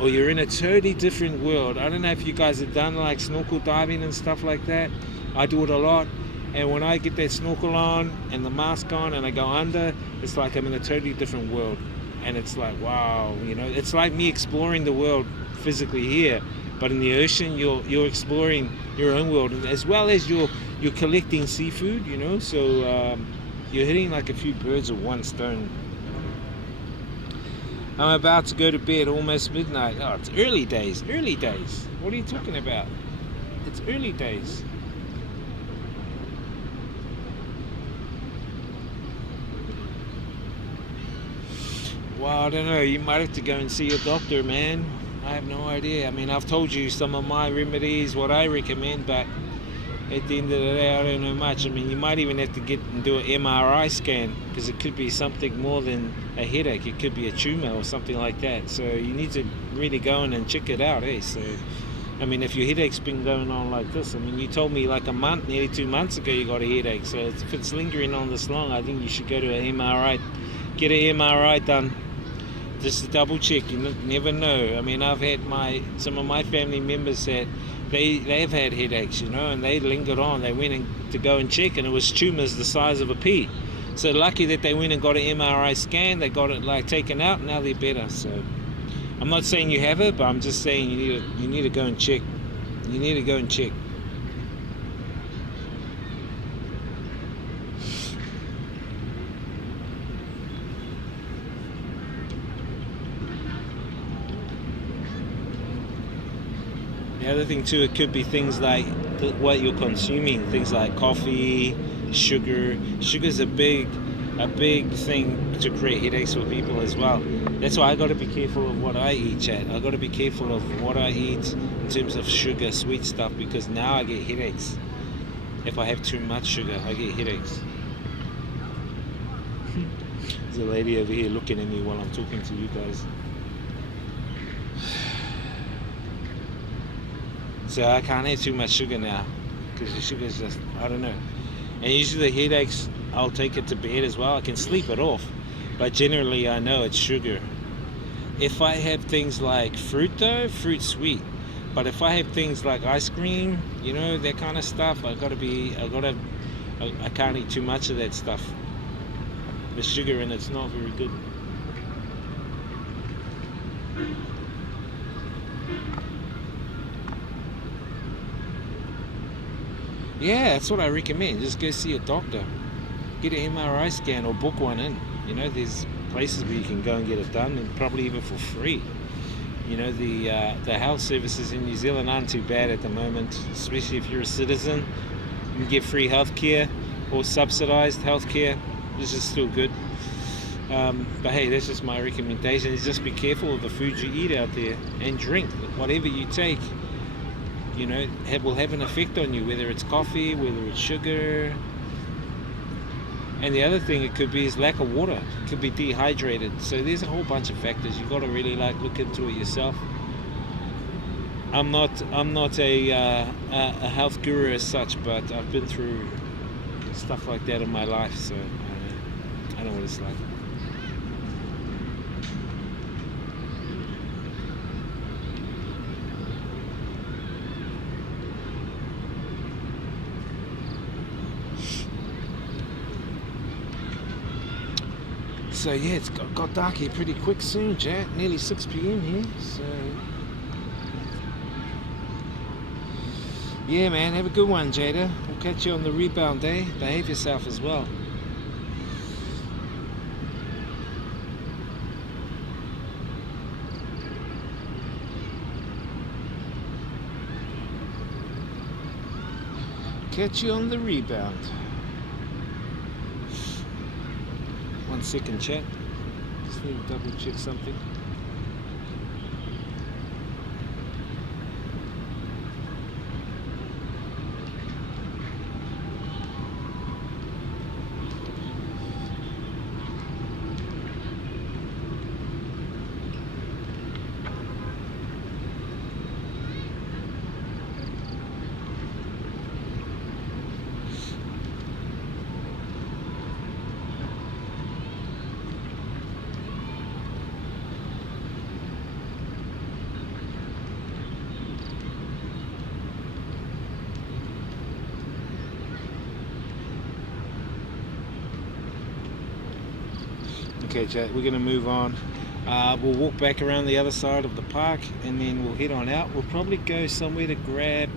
or you're in a totally different world. I don't know if you guys have done like snorkel diving and stuff like that. I do it a lot. And when I get that snorkel on and the mask on and I go under, it's like I'm in a totally different world. And it's like, wow, you know, it's like me exploring the world physically here, but in the ocean, you're exploring your own world, and as well as you're collecting seafood, you know. So you're hitting like a few birds with one stone. I'm about to go to bed, almost midnight. Oh, it's early days. Early days. What are you talking about? It's early days. Well, I don't know. You might have to go and see your doctor, man. I have no idea. I mean, I've told you some of my remedies, what I recommend, but at the end of the day, I don't know much. I mean, you might even have to get and do an MRI scan, because it could be something more than a headache. It could be a tumor or something like that. So you need to really go in and check it out, eh? So, I mean, if your headache's been going on like this, I mean, you told me like a month, nearly 2 months ago you got a headache. So if it's lingering on this long, I think you should go to an MRI, get an MRI done. Just to double check, you never know. I mean, I've had some of my family members that they've had headaches, you know, and they lingered on. They went to go and check, and it was tumors the size of a pea. So lucky that they went and got an MRI scan. They got it like taken out. Now they're better. So I'm not saying you have it, but I'm just saying you need to go and check. You need to go and check. The other thing too, it could be things like what you're consuming, things like coffee, sugar. Sugar's a big thing to create headaches for people as well. That's why I got to be careful of what I eat, Chad. I got to be careful of what I eat in terms of sugar, sweet stuff, because now I get headaches. If I have too much sugar, I get headaches. There's a lady over here looking at me while I'm talking to you guys. So I can't have too much sugar now, because the sugar's just, I don't know. And usually the headaches, I'll take it to bed as well. I can sleep it off, but generally I know it's sugar. If I have things like fruit though, fruit's sweet. But if I have things like ice cream, you know, that kind of stuff, I can't eat too much of that stuff. The sugar in it's not very good. Yeah, that's what I recommend. Just go see a doctor. Get an MRI scan or book one in. You know, there's places where you can go and get it done, and probably even for free. You know, the health services in New Zealand aren't too bad at the moment, especially if you're a citizen. You can get free healthcare or subsidized healthcare. This is still good. But hey, that's just my recommendation, is just be careful of the food you eat out there, and drink. Whatever you take, you know, will have an effect on you, whether it's coffee, whether it's sugar. And the other thing it could be is lack of water. It could be dehydrated. So there's a whole bunch of factors. You've got to really look into it yourself. I'm not a health guru as such, but I've been through stuff like that in my life, so I know what it's like. So yeah, it's got dark here pretty quick soon, Jack. Nearly 6 p.m. here, so yeah, man, have a good one, Jada. We'll catch you on the rebound, eh? Behave yourself as well. Catch you on the rebound. 1 second, chat. Just need to double check something. Okay, chat, we're gonna move on. We'll walk back around the other side of the park and then we'll head on out. We'll probably go somewhere to grab,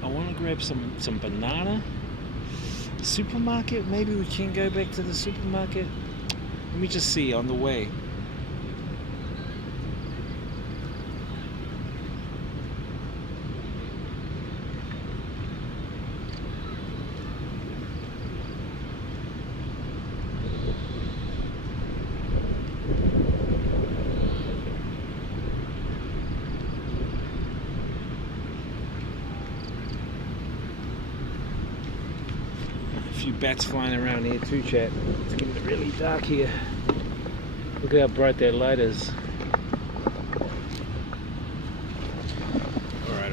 I want to grab some banana. Supermarket, maybe we can go back to the supermarket. Let me just see on the way. Few bats flying around here too, chat. It's getting really dark here. Look at how bright that light is. Alright.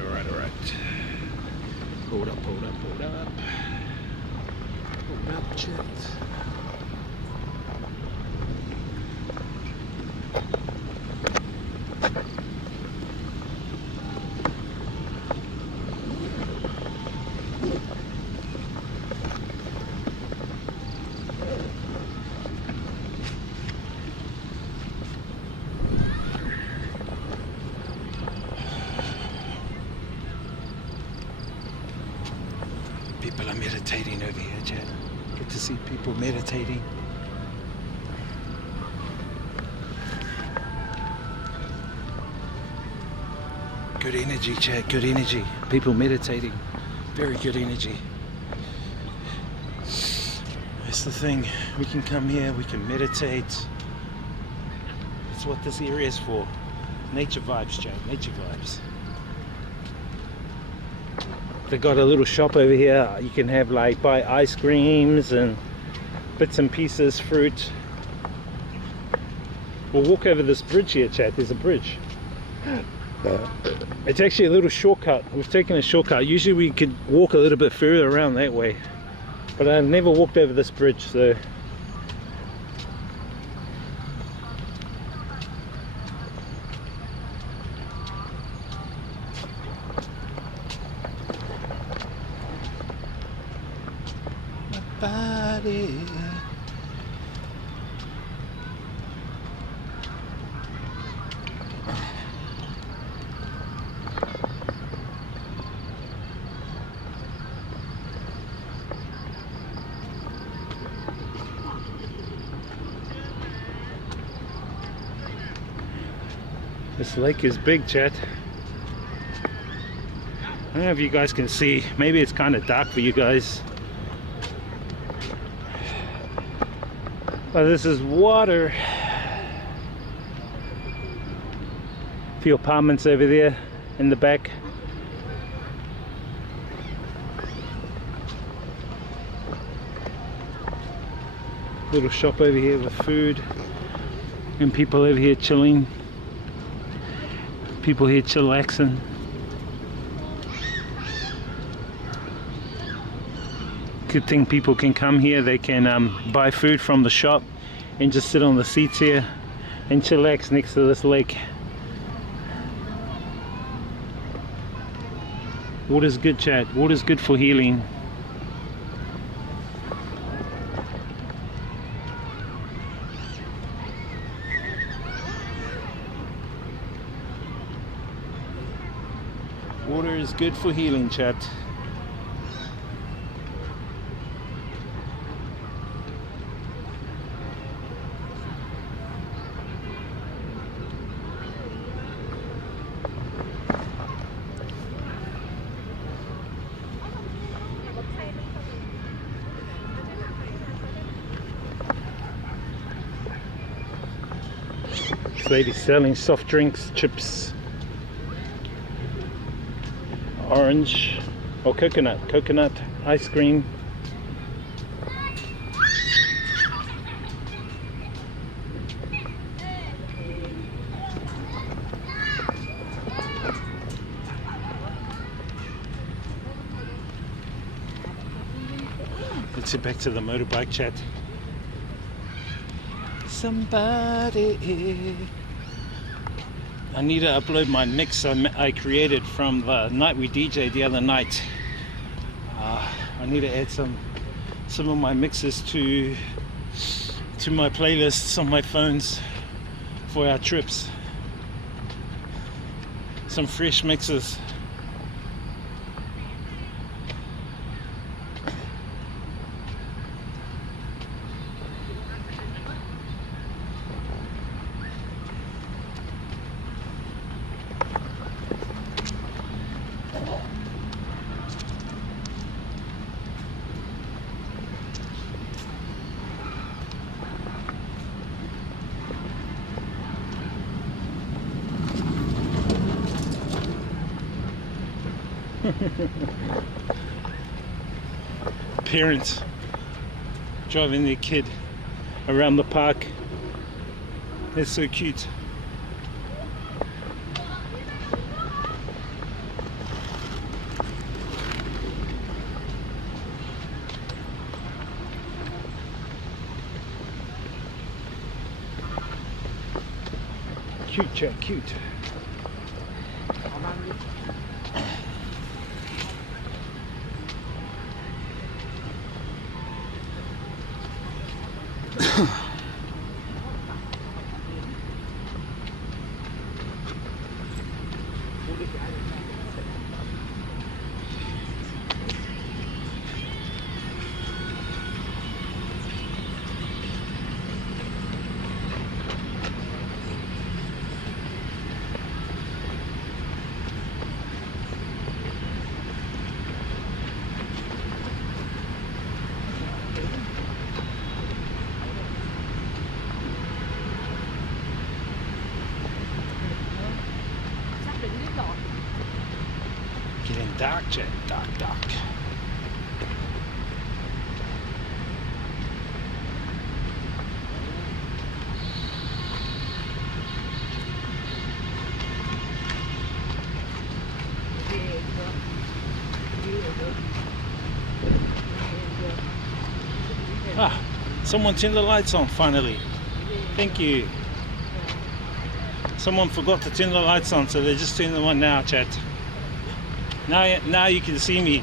Hold up. Hold up, chat. People are meditating over here, chat. Good to see people meditating. Good energy, chat, good energy. People meditating. Very good energy. That's the thing. We can come here, we can meditate. That's what this area is for. Nature vibes, chat, nature vibes. They got a little shop over here. You can have like buy ice creams and bits and pieces, fruit. We'll walk over this bridge here, chat. There's a bridge. It's actually a little shortcut. We've taken a shortcut. Usually we could walk a little bit further around that way, but I've never walked over this bridge, so body. This lake is big, chat. I don't know if you guys can see. Maybe it's kind of dark for you guys. Oh, this is water. A few apartments over there in the back. Little shop over here with food and people over here chilling. People here chillaxing. Good thing people can come here. They can buy food from the shop and just sit on the seats here and chillax next to this lake. Water's good, chat. Water's good for healing. Water is good for healing, chat. This lady's selling soft drinks, chips, orange or coconut ice cream. Let's head back to the motorbike, chat. Somebody, I need to upload my mix I created from the night we DJ'd the other night. I need to add some of my mixes to to my playlists on my phones for our trips. Some fresh mixes. Parents driving their kid around the park. They're so cute. Cute, chat, cute. Getting dark, Jack. Dark, dark. Ah, someone turned the lights on finally. Thank you. Someone forgot to turn the lights on, so they just turned them on now, chat. Now you can see me.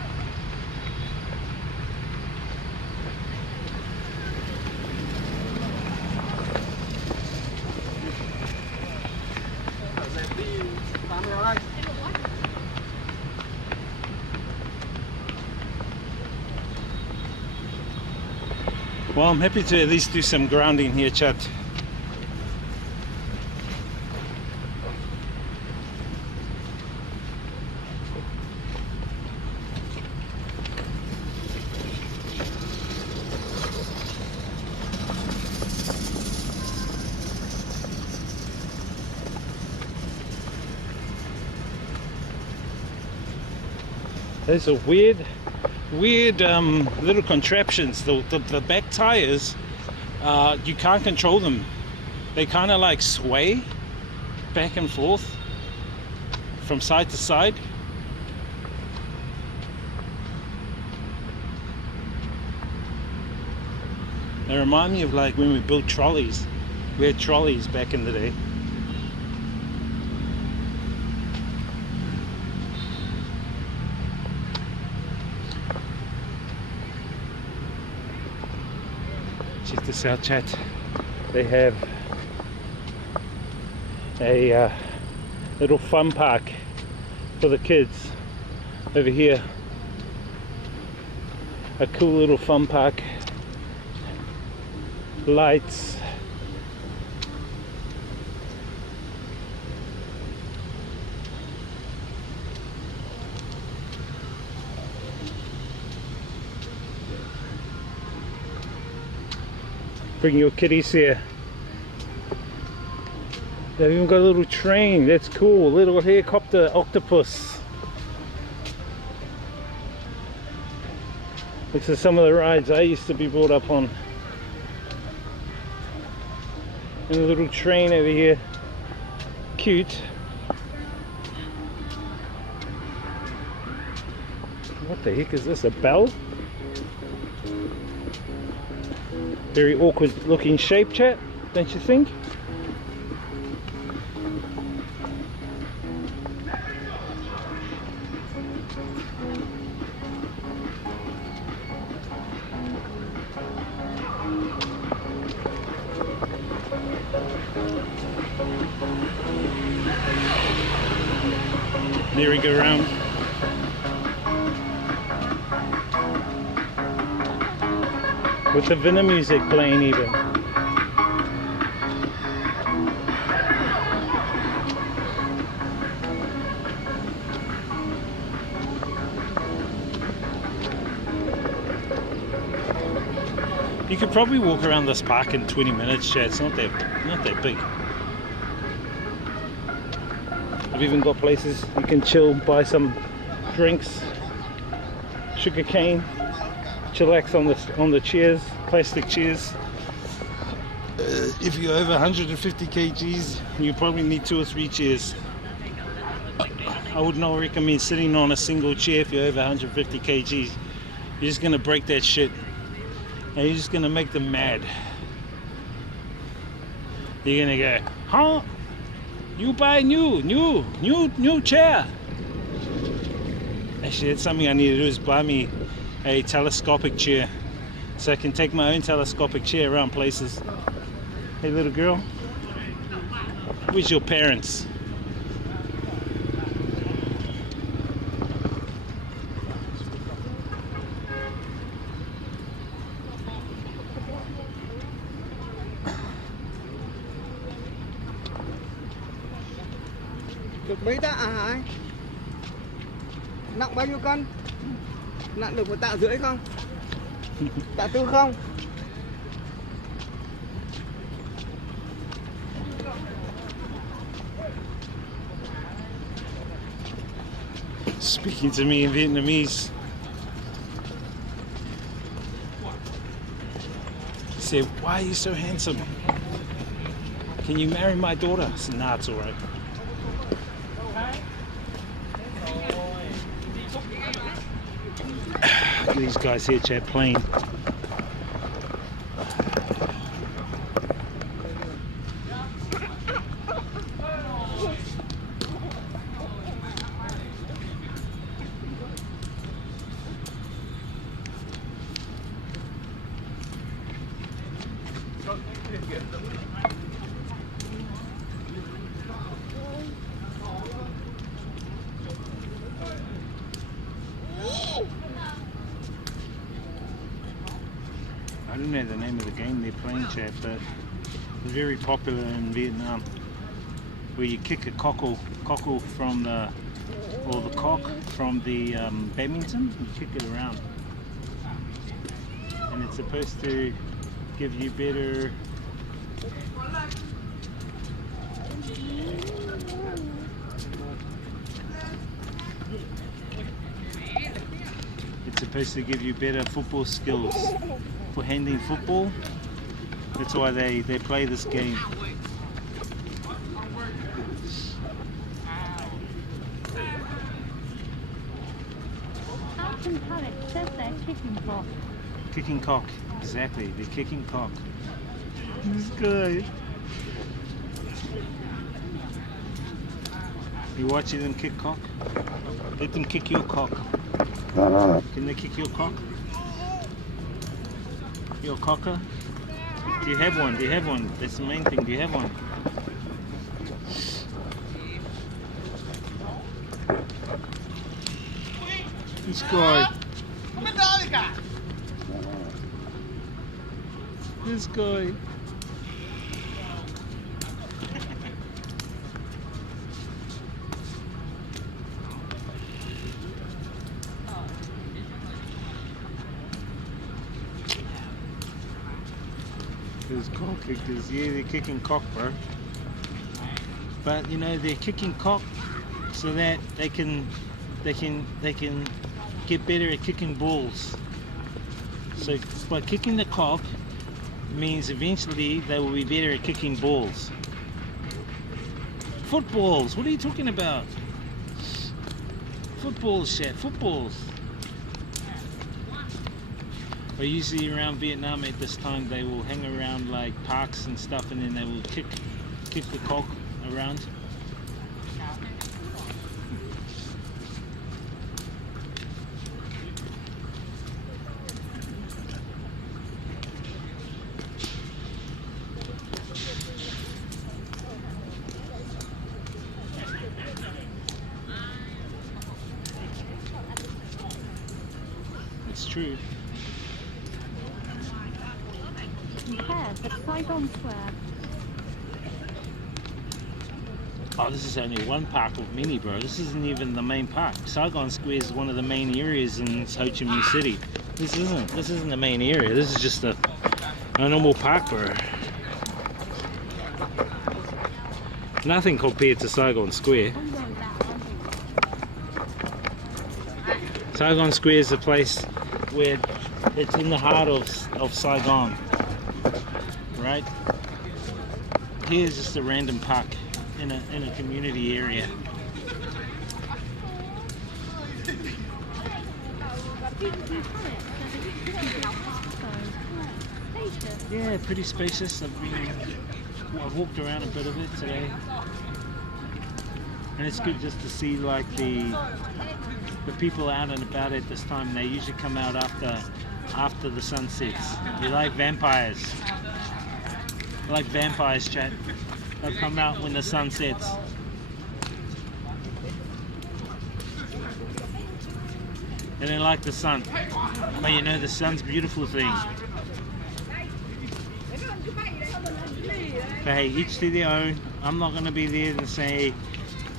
Well, I'm happy to at least do some grounding here, chat. There's a weird little contraptions. The back tires, you can't control them. They kind of like sway back and forth from side to side. They remind me of like when we built trolleys. We had trolleys back in the day. Check this out, chat. They have a little fun park for the kids over here. A cool little fun park. Lights. Bring your kiddies here. They've even got a little train. That's cool. Little helicopter octopus. This is some of the rides I used to be brought up on. And a little train over here. Cute. What the heck is this? A bell? Very awkward looking shape, chat, don't you think? merry-go-round. With the Vinna music playing even. You could probably walk around this park in 20 minutes, Chad. It's not that big. I've even got places you can chill, buy some drinks, sugar cane, chillax on the chairs, plastic chairs. If you're over 150 kgs, you probably need 2 or 3 chairs. I would not recommend sitting on a single chair if you're over 150 kgs. You're just gonna break that shit. And you're just gonna make them mad. You're gonna go, huh? You buy new chair. Actually, that's something I need to do, is buy me a telescopic chair so I can take my own telescopic chair around places. Hey little girl, where's your parents? Được mấy tạ hả anh? Nặng bao nhiêu cân? Nặng được 1,5 tạ không? Tạ 4 không? Speaking to me in Vietnamese. He said, why are you so handsome? Can you marry my daughter? I said, nah, it's alright. Look at these guys here, Chad, playing. I don't know the name of the game they're playing, Chad, but it's very popular in Vietnam, where you kick a cockle from the cock from the badminton, you kick it around, and it's supposed to give you better. It's supposed to give you better football skills for handling football. That's why they play this game. Alton Pallet says they're kicking cock. Kicking cock, exactly. They're kicking cock. This guy. You watching them kick cock? Let them kick your cock. Can they kick your cock? Your cocker? Do you have one? Do you have one? That's the main thing. Do you have one? This guy. This guy. There's cock kickers. Yeah, they're kicking cock, bro. But you know, they're kicking cock so that they can get better at kicking balls. So by kicking the cock means eventually they will be better at kicking balls. Footballs, what are you talking about? Footballs, Chef, footballs. But usually around Vietnam at this time they will hang around like parks and stuff, and then they will kick the cock around. true. Compare at Saigon Square. Oh, this is only one park of many, bro. This isn't even the main park. Saigon Square is one of the main areas in Ho Chi Minh City. This isn't the main area. This is just a normal park, bro. Nothing compared to Saigon Square. Saigon Square is a place where it's in the heart of Saigon, right? Here's just a random park in a community area. Yeah, pretty spacious. I've walked around a bit of it today, and it's good just to see like the people out and about at this time. They usually come out after the sun sets. They're like vampires. They're like vampires, chat. They'll come out when the sun sets. And they like the sun. But you know, the sun's a beautiful thing. But hey, each to their own. I'm not going to be there and say,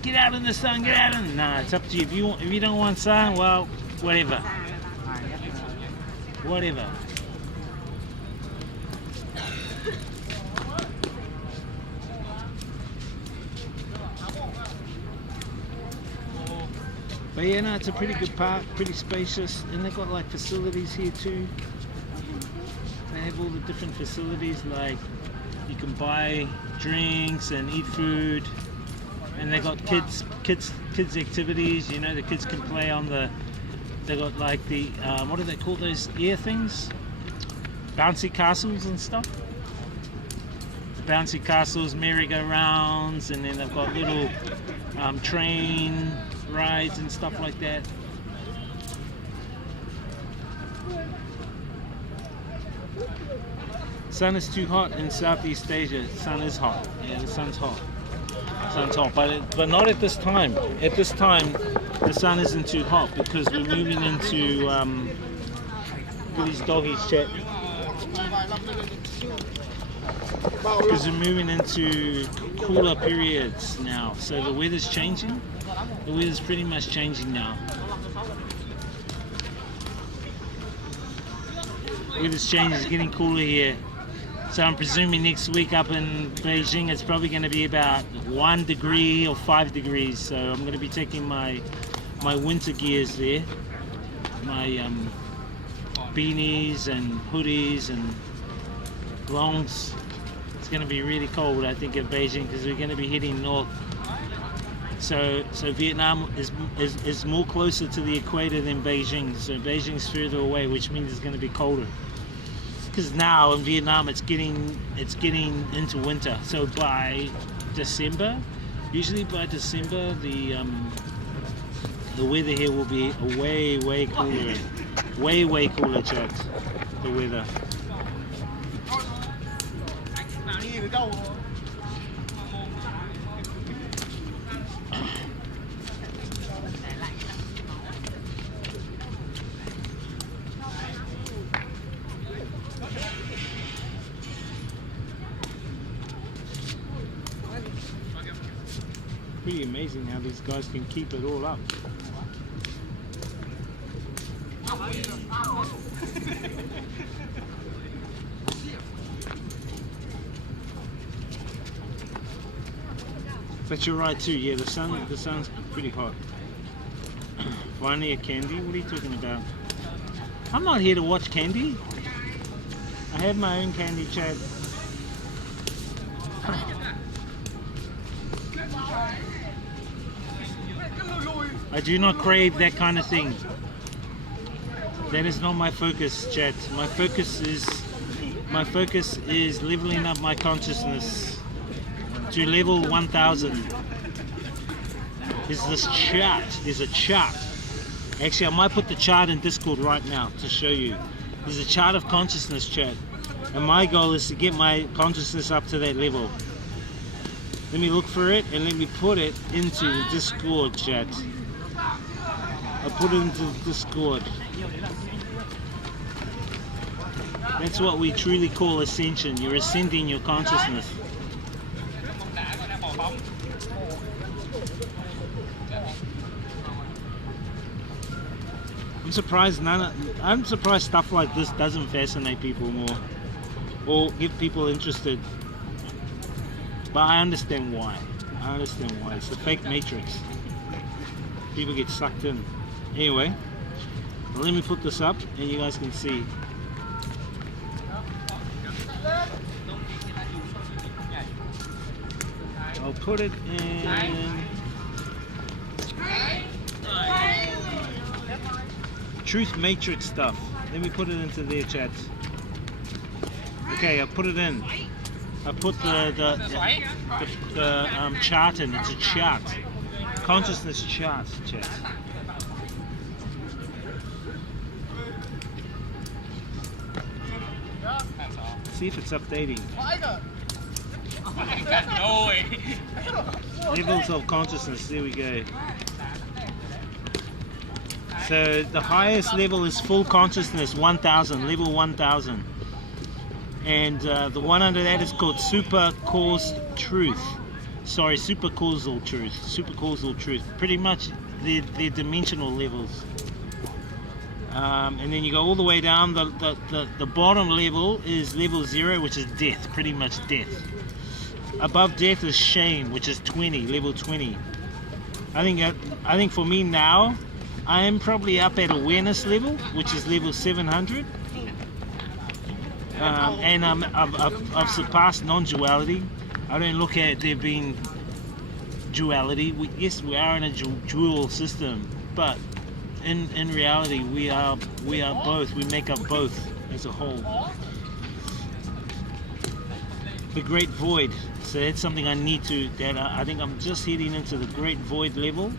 get out in the sun, get out in the... Nah, it's up to you. If you don't want sun, well, whatever. Whatever. But yeah, no, it's a pretty good park, pretty spacious, and they've got like facilities here too. They have all the different facilities, like you can buy drinks and eat food, and they got kids activities. You know, the kids can play on the. They got like the what do they call those air things? Bouncy castles and stuff. Bouncy castles, merry-go-rounds, and then they've got little train rides and stuff like that. Sun is too hot in Southeast Asia. Sun is hot. Yeah, the sun's hot. Sun's hot, but not at this time. At this time, the sun isn't too hot because we're moving into look at these doggies, chat. Because we're moving into cooler periods now, so the weather's changing. The weather's pretty much changing now. Weather's changing, it's getting cooler here. So I'm presuming next week up in Beijing it's probably going to be about 1 degree or 5 degrees. So I'm going to be taking my winter gears there. My beanies and hoodies and longs. It's going to be really cold, I think, in Beijing because we're going to be heading north. So Vietnam is more closer to the equator than Beijing. So Beijing's further away, which means it's going to be colder. Because now in Vietnam it's getting into winter. So by December, usually by December, the weather here will be way cooler, way cooler, chat. The weather. Pretty amazing how these guys can keep it all up. But you're right too, yeah, the sun's pretty hot. Finally a candy? What are you talking about? I'm not here to watch candy. I have my own candy, chat. I do not crave that kind of thing. That is not my focus, chat. My focus is leveling up my consciousness to level 1000. There's this chart. There's a chart. Actually, I might put the chart in Discord right now to show you. There's a chart of consciousness, chat. And my goal is to get my consciousness up to that level. Let me look for it and let me put it into the Discord, chat. I'll put it into the Discord. That's what we truly call ascension. You're ascending your consciousness. I'm surprised stuff like this doesn't fascinate people more or get people interested. But I understand why. It's the fake matrix. People get sucked in. Anyway, let me put this up and you guys can see. I'll put it in Truth Matrix stuff. Let me put it into their chat. Okay, I put it in. I put the chart in. It's a chart. Consciousness chart, chat. See if it's updating. No way. Levels of consciousness, there we go. So the highest level is full consciousness, 1000, level 1000. And the one under that is called super causal truth. Pretty much they're dimensional levels. And then you go all the way down. The bottom level is level 0, which is death, pretty much death. Above death is shame, which is 20, level 20. I think for me now, I am probably up at awareness level, which is level 700. And I've surpassed non-duality. I don't look at there being duality. Yes, we are in a dual system, but in reality, we are both. We make up both as a whole. The Great Void. So that's something I need to. I think I'm just heading into the Great Void level.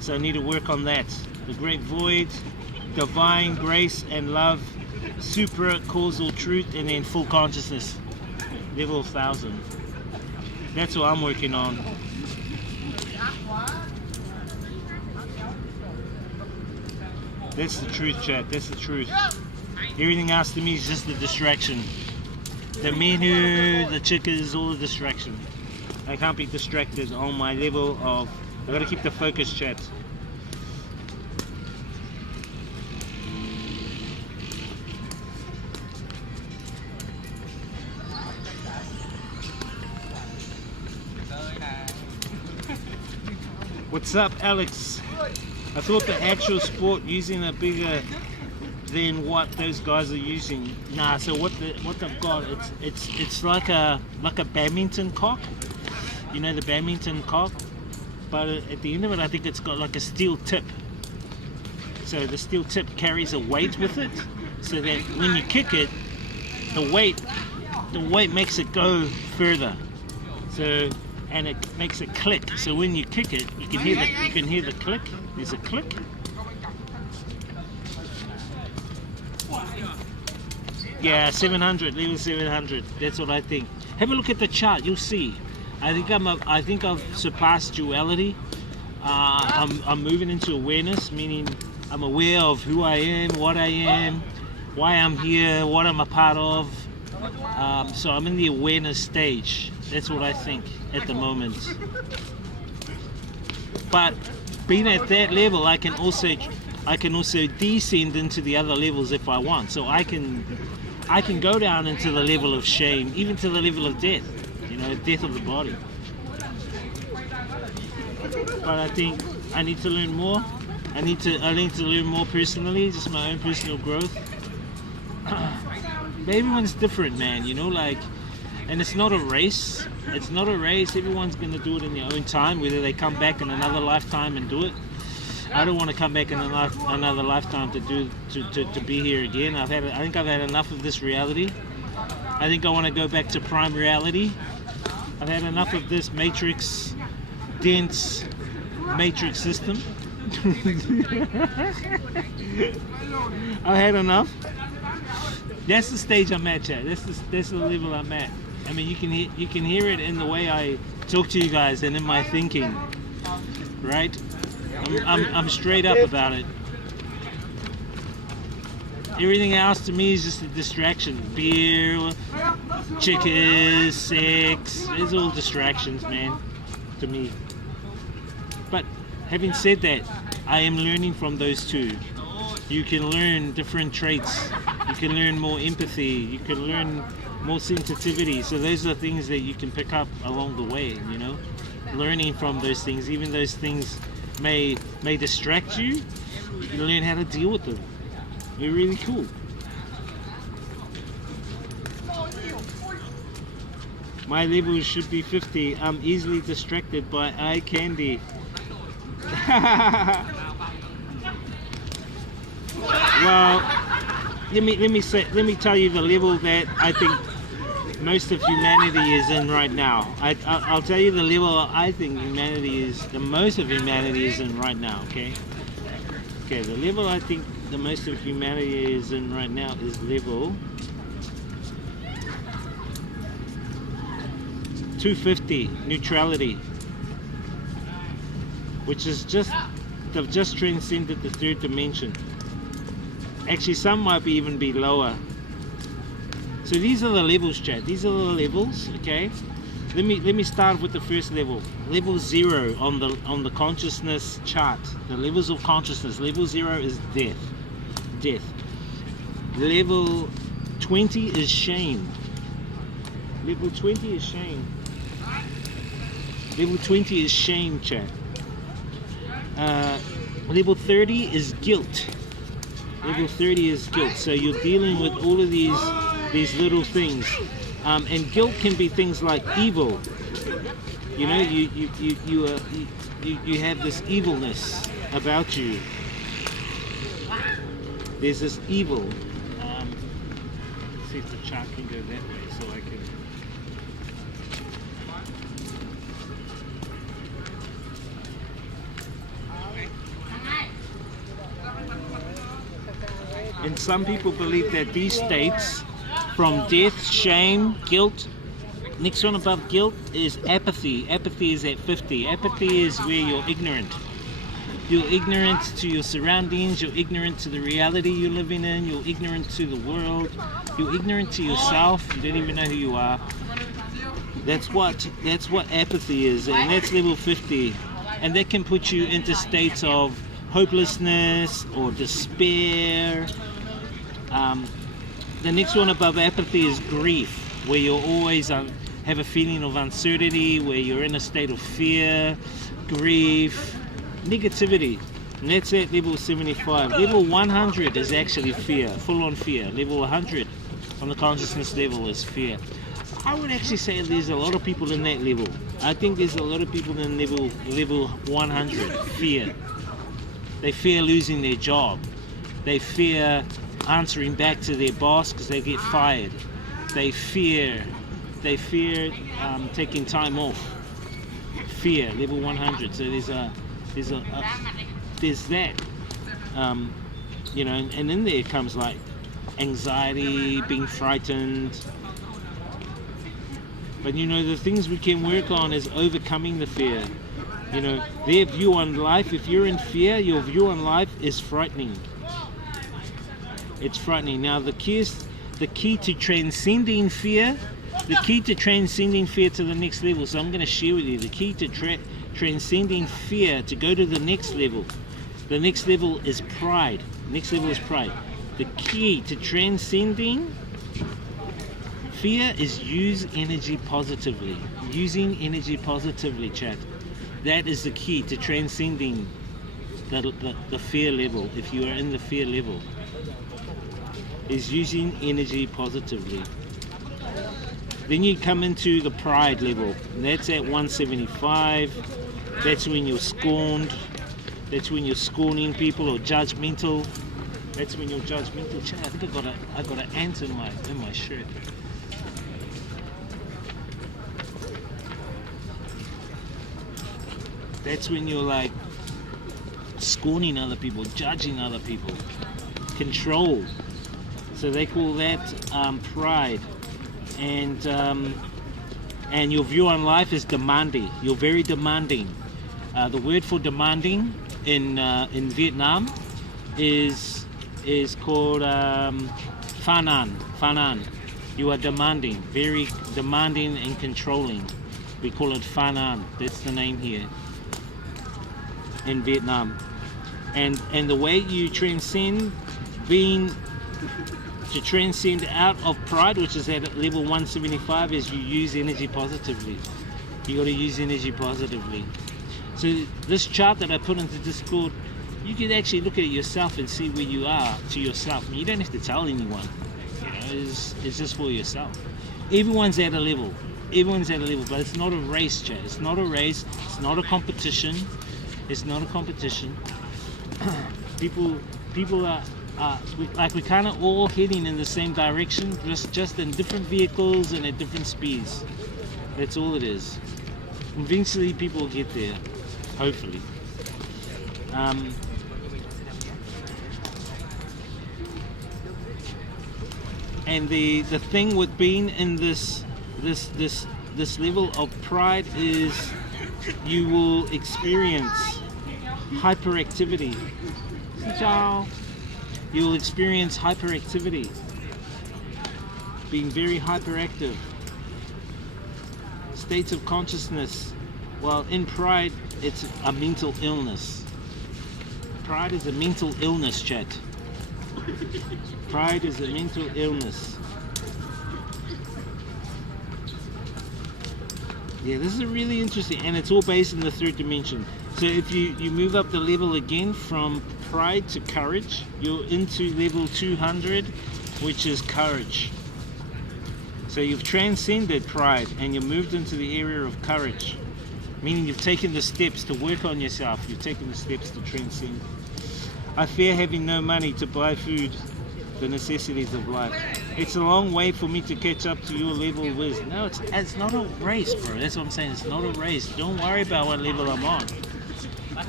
So I need to work on that. The Great Void, divine grace and love, super causal truth, and then full consciousness, level 1000. That's what I'm working on. That's the truth, chat. That's the truth. Everything else to me is just a distraction. The menu, the chickens, all the distraction. I can't be distracted on my level of. I gotta keep the focus, chat. What's up, Alex? I thought the actual sport using a bigger than what those guys are using. Nah, so what they've got, it's like a badminton cock. You know the badminton cock? But at the end of it, I think it's got like a steel tip. So the steel tip carries a weight with it, so that when you kick it, the weight makes it go further. So and it makes a click. So when you kick it, you can hear the click. There's a click. Yeah, 700, level 700. That's what I think. Have a look at the chart. You'll see. I think I've surpassed duality. I'm moving into awareness, meaning I'm aware of who I am, what I am, why I'm here, what I'm a part of. So I'm in the awareness stage. That's what I think at the moment. But being at that level, I can also descend into the other levels if I want. So I can go down into the level of shame, even to the level of death. You know, death of the body. But I think I need to learn more. I need to learn more personally, just my own personal growth. But everyone's different, man. You know, like, and it's not a race. It's not a race. Everyone's gonna do it in their own time. Whether they come back in another lifetime and do it. I don't want to come back in another lifetime to be here again. I think I've had enough of this reality. I think I want to go back to prime reality. I've had enough of this matrix, dense matrix system. I've had enough. That's the stage I'm at, chat. That's the level I'm at. I mean, you can hear it in the way I talk to you guys and in my thinking, right? I'm straight up about it. Everything else to me is just a distraction. Beer, chicken, sex, it's all distractions, man, to me. But having said that, I am learning from those two. You can learn different traits. You can learn more empathy. You can learn more sensitivity. So those are things that you can pick up along the way, you know? Learning from those things, even those things may distract you, you can learn how to deal with them. They're really cool. My level should be 50. I'm easily distracted by eye candy. Well, let me tell you the level that I think most of humanity is in right now. I'll tell you the level I think most of humanity is in right now. Okay. Okay. The level I think the most of humanity is in right now is level 250, neutrality, which is they've just transcended the third dimension. Actually, some might even be lower. So these are the levels, chat. These are the levels. Okay. Let me start with the first level. Level 0 on the consciousness chart. The levels of consciousness. Level 0 is death. Death. Level 20 is shame. Level 20 is shame. Level 20 is shame, chat. Level 30 is guilt. Level 30 is guilt. So you're dealing with all of these little things, and guilt can be things like evil. You know, you have this evilness about you. There's this evil. Let's see if the chart can go that way, so I can. And some people believe that these states, from death, shame, guilt, next one above guilt is apathy. Apathy is at 50. Apathy is where you're ignorant. You're ignorant to your surroundings, you're ignorant to the reality you're living in, you're ignorant to the world, you're ignorant to yourself, you don't even know who you are. That's what apathy is, and that's level 50. And that can put you into states of hopelessness or despair. The next one above apathy is grief, where you're always have a feeling of uncertainty, where you're in a state of fear, grief, negativity. And that's at level 75. Level 100 is actually fear, full-on fear. Level 100 on the consciousness level is fear. I would actually say there's a lot of people in that level. I think there's a lot of people in level 100, fear. They fear losing their job. They fear answering back to their boss because they get fired. They fear taking time off. Fear, level 100. So there's that. You know, and in there comes like anxiety, being frightened. But you know, the things we can work on is overcoming the fear. You know, their view on life, if you're in fear, your view on life is frightening. It's frightening. Now the key to transcending fear, to the next level, so I'm going to share with you the key to transcending fear, to go to the next level. The next level is pride. Next level is pride. The key to transcending fear is use energy positively. Using energy positively, chat. That is the key to transcending the fear level. If you are in the fear level, is using energy positively. Then you come into the pride level, and that's at 175. That's when you're scorned. That's when you're scorning people or judgmental. That's when you're judgmental. Chat, I think I got an ant in my shirt. That's when you're like scorning other people, judging other people, control. So they call that pride, and your view on life is demanding. You're very demanding. The word for demanding in Vietnam is is called Fanan. You are demanding, very demanding and controlling. We call it Fanan. That's the name here in Vietnam. And the way you transcend to transcend out of pride, which is at level 175, is you use energy positively. You got to use energy positively. So this chart that I put into Discord, you can actually look at it yourself and see where you are to yourself. You don't have to tell anyone. You know, it's just for yourself. Everyone's at a level. Everyone's at a level, but it's not a race, chat. It's not a race. It's not a competition. It's not a competition. People are we're kind of all heading in the same direction, just in different vehicles and at different speeds. That's all it is. Eventually, people will get there, hopefully. And the thing with being in this level of pride is you will experience hyperactivity. Ciao. You will experience hyperactivity, being very hyperactive. States of consciousness. Well, in pride, it's a mental illness. Pride is a mental illness, chat. Pride is a mental illness. Yeah, this is really interesting, and it's all based in the third dimension. So if you move up the level again from pride to courage, you're into level 200, which is courage. So you've transcended pride and you moved into the area of courage, meaning you've taken the steps to work on yourself. You've taken the steps to transcend. I fear having no money to buy food, the necessities of life. It's a long way for me to catch up to your level of wisdom. No, it's not a race, bro. That's what I'm saying. It's not a race. Don't worry about what level I'm on.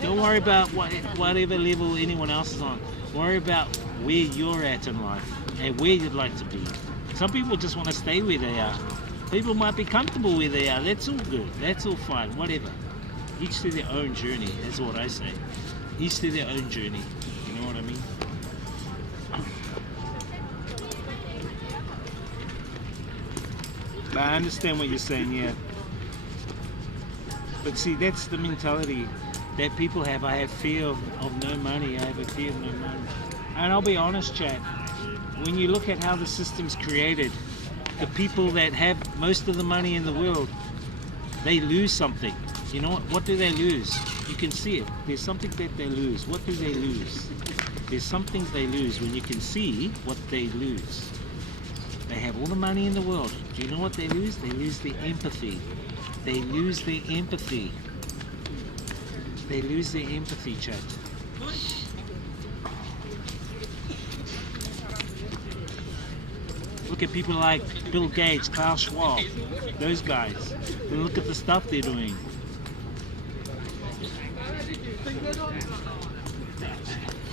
Don't worry about whatever level anyone else is on. Worry about where you're at in life and where you'd like to be. Some people just want to stay where they are. People might be comfortable where they are. That's all good. That's all fine. Whatever. Each to their own journey. That's what I say. Each to their own journey. You know what I mean? But I understand what you're saying, yeah. But see, that's the mentality that people have. I have fear of no money. I have a fear of no money. And I'll be honest, chat. When you look at how the system's created, the people that have most of the money in the world, they lose something. You know what? What do they lose? You can see it. There's something that they lose. What do they lose? There's something they lose when you can see what they lose. They have all the money in the world. Do you know what they lose? They lose their empathy. They lose their empathy. They lose their empathy, chat. Look at people like Bill Gates, Klaus Schwab, those guys. And look at the stuff they're doing.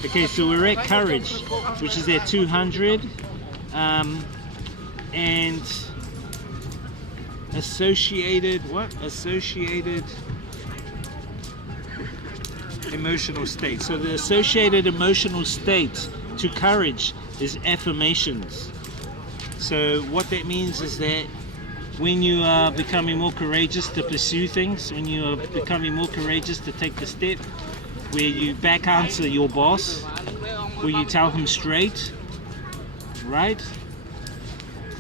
Okay, so we're at courage, which is at 200, and associated emotional state. So the associated emotional state to courage is affirmations. So what that means is that when you are becoming more courageous to pursue things, when you are becoming more courageous to take the step where you back answer your boss, where you tell him straight, right?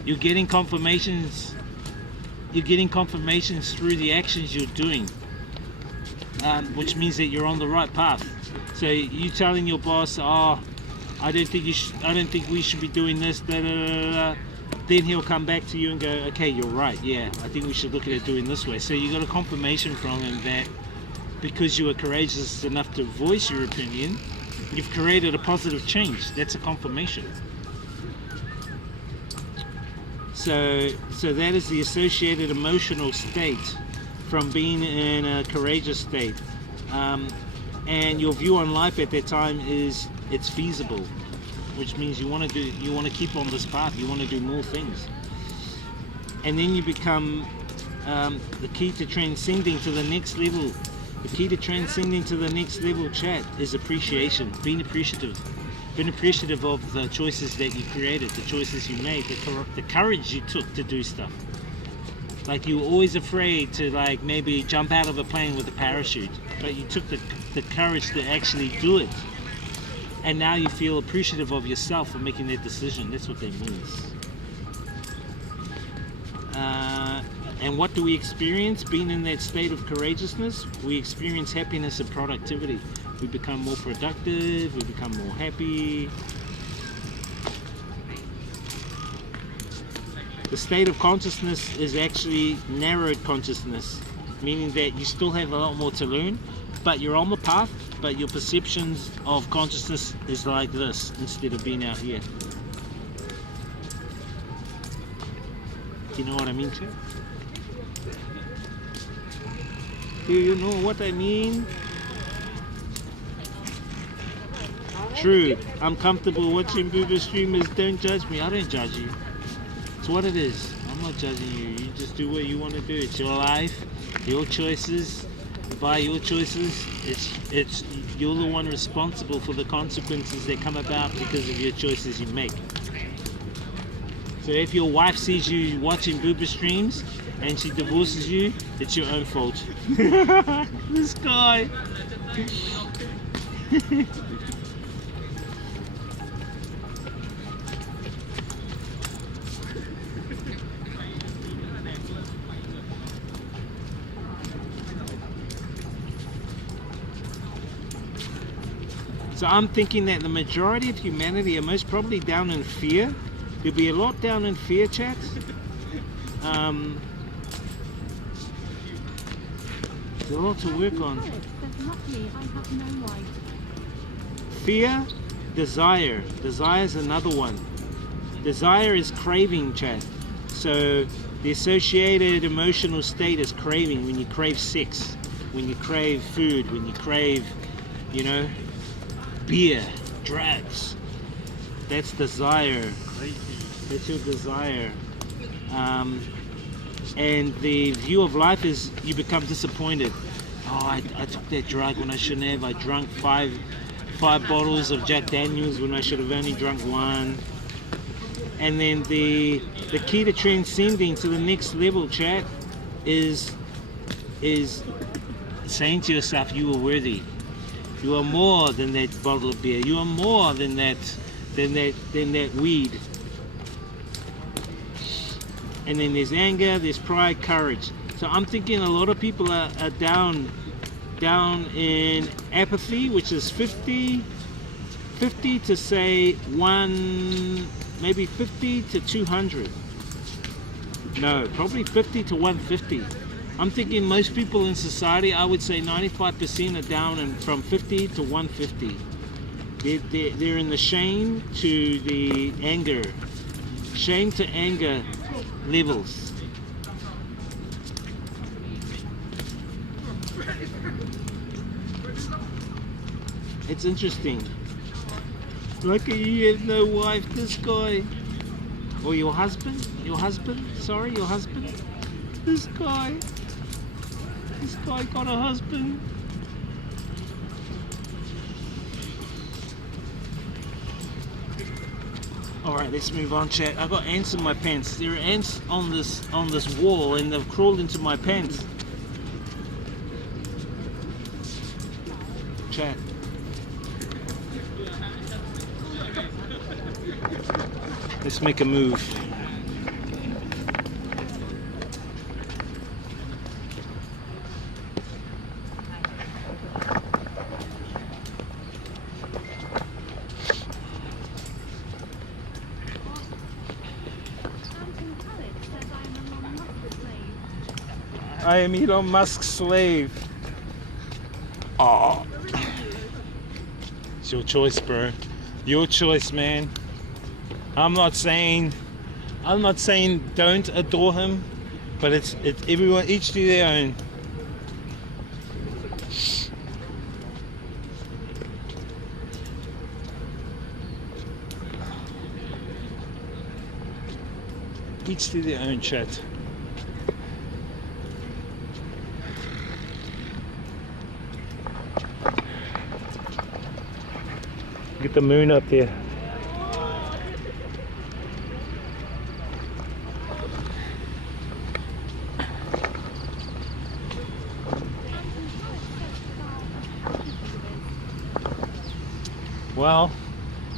You're getting confirmations through the actions you're doing, which means that you're on the right path. So you telling your boss, oh, I don't think we should be doing this, da, da, da, da. Then he'll come back to you and go, okay, you're right, yeah, I think we should look at it doing this way. So you got a confirmation from him that because you are courageous enough to voice your opinion, you've created a positive change. That's a confirmation. So that is the associated emotional state from being in a courageous state. And your view on life at that time is it's feasible, which means you want to keep on this path. You want to do more things, and then you become the key to transcending to the next level. The key to transcending to the next level, chat, is appreciation, being appreciative. been appreciative of the choices that you created, the choices you made, the courage you took to do stuff. Like you were always afraid to like maybe jump out of a plane with a parachute, but you took the courage to actually do it. And now you feel appreciative of yourself for making that decision. That's what that means. And what do we experience being in that state of courageousness? We experience happiness and productivity. We become more productive, we become more happy. The state of consciousness is actually narrowed consciousness, meaning that you still have a lot more to learn, but you're on the path, but your perceptions of consciousness is like this instead of being out here. Do you know what I mean, Chad? Do you know what I mean? True, I'm comfortable watching boober streamers. Don't judge me. I don't judge you. It's what it is. I'm not judging you. You just do what you want to do. It's your life, your choices. By your choices, it's you're the one responsible for the consequences that come about because of your choices you make. So if your wife sees you watching boober streams and she divorces you, it's your own fault. This guy. So I'm thinking that the majority of humanity are most probably down in fear. There'll be a lot down in fear, chat. There's a lot to work on. Fear, desire. Desire is another one. Desire is craving, chat. So the associated emotional state is craving. When you crave sex, when you crave food, when you crave, you know, beer, drugs. That's desire. That's your desire. And the view of life is you become disappointed. Oh, I took that drug when I shouldn't have. I drank five bottles of Jack Daniels when I should have only drunk one. And then the key to transcending to the next level, chat, is saying to yourself, you are worthy. You are more than that bottle of beer. You are more than that weed. And then there's anger, there's pride, courage. So I'm thinking a lot of people are down in apathy, which is 50 to say maybe 50 to 200. No, probably 50 to 150. I'm thinking most people in society, I would say 95% are down from 50 to 150. They're in the shame to the anger. Shame to anger levels. It's interesting. Lucky you have no wife, this guy. Or your husband? Your husband? Sorry, your husband? This guy got a husband. Alright, let's move on, chat. I got ants in my pants. There are ants on this wall and they've crawled into my pants. Chat. Let's make a move. I am Elon Musk's slave. Oh. It's your choice, bro. Your choice, man. I'm not saying don't adore him, but it's everyone, each to their own. Each to their own, chat. at the moon up there. Well,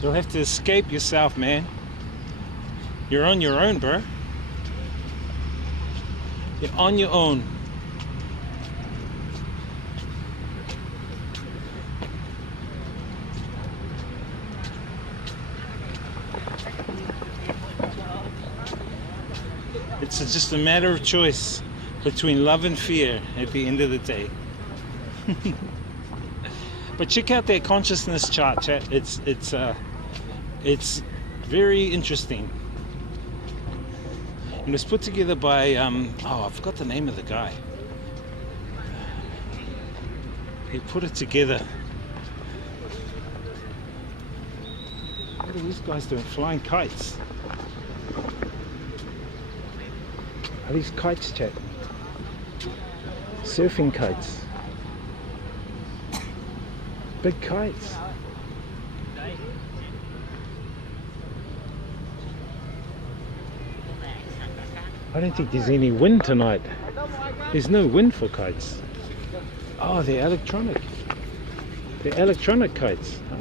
you'll have to escape yourself, man. You're on your own, bro. You're on your own. It's just a matter of choice between love and fear at the end of the day. But check out their consciousness chart, chat. It's very interesting. It was put together by oh, I forgot the name of the guy. He put it together. What are these guys doing? Flying kites. Are these kites, chat? Surfing kites. Big kites. I don't think there's any wind tonight. There's no wind for kites. Oh, they're electronic. They're electronic kites. Ah.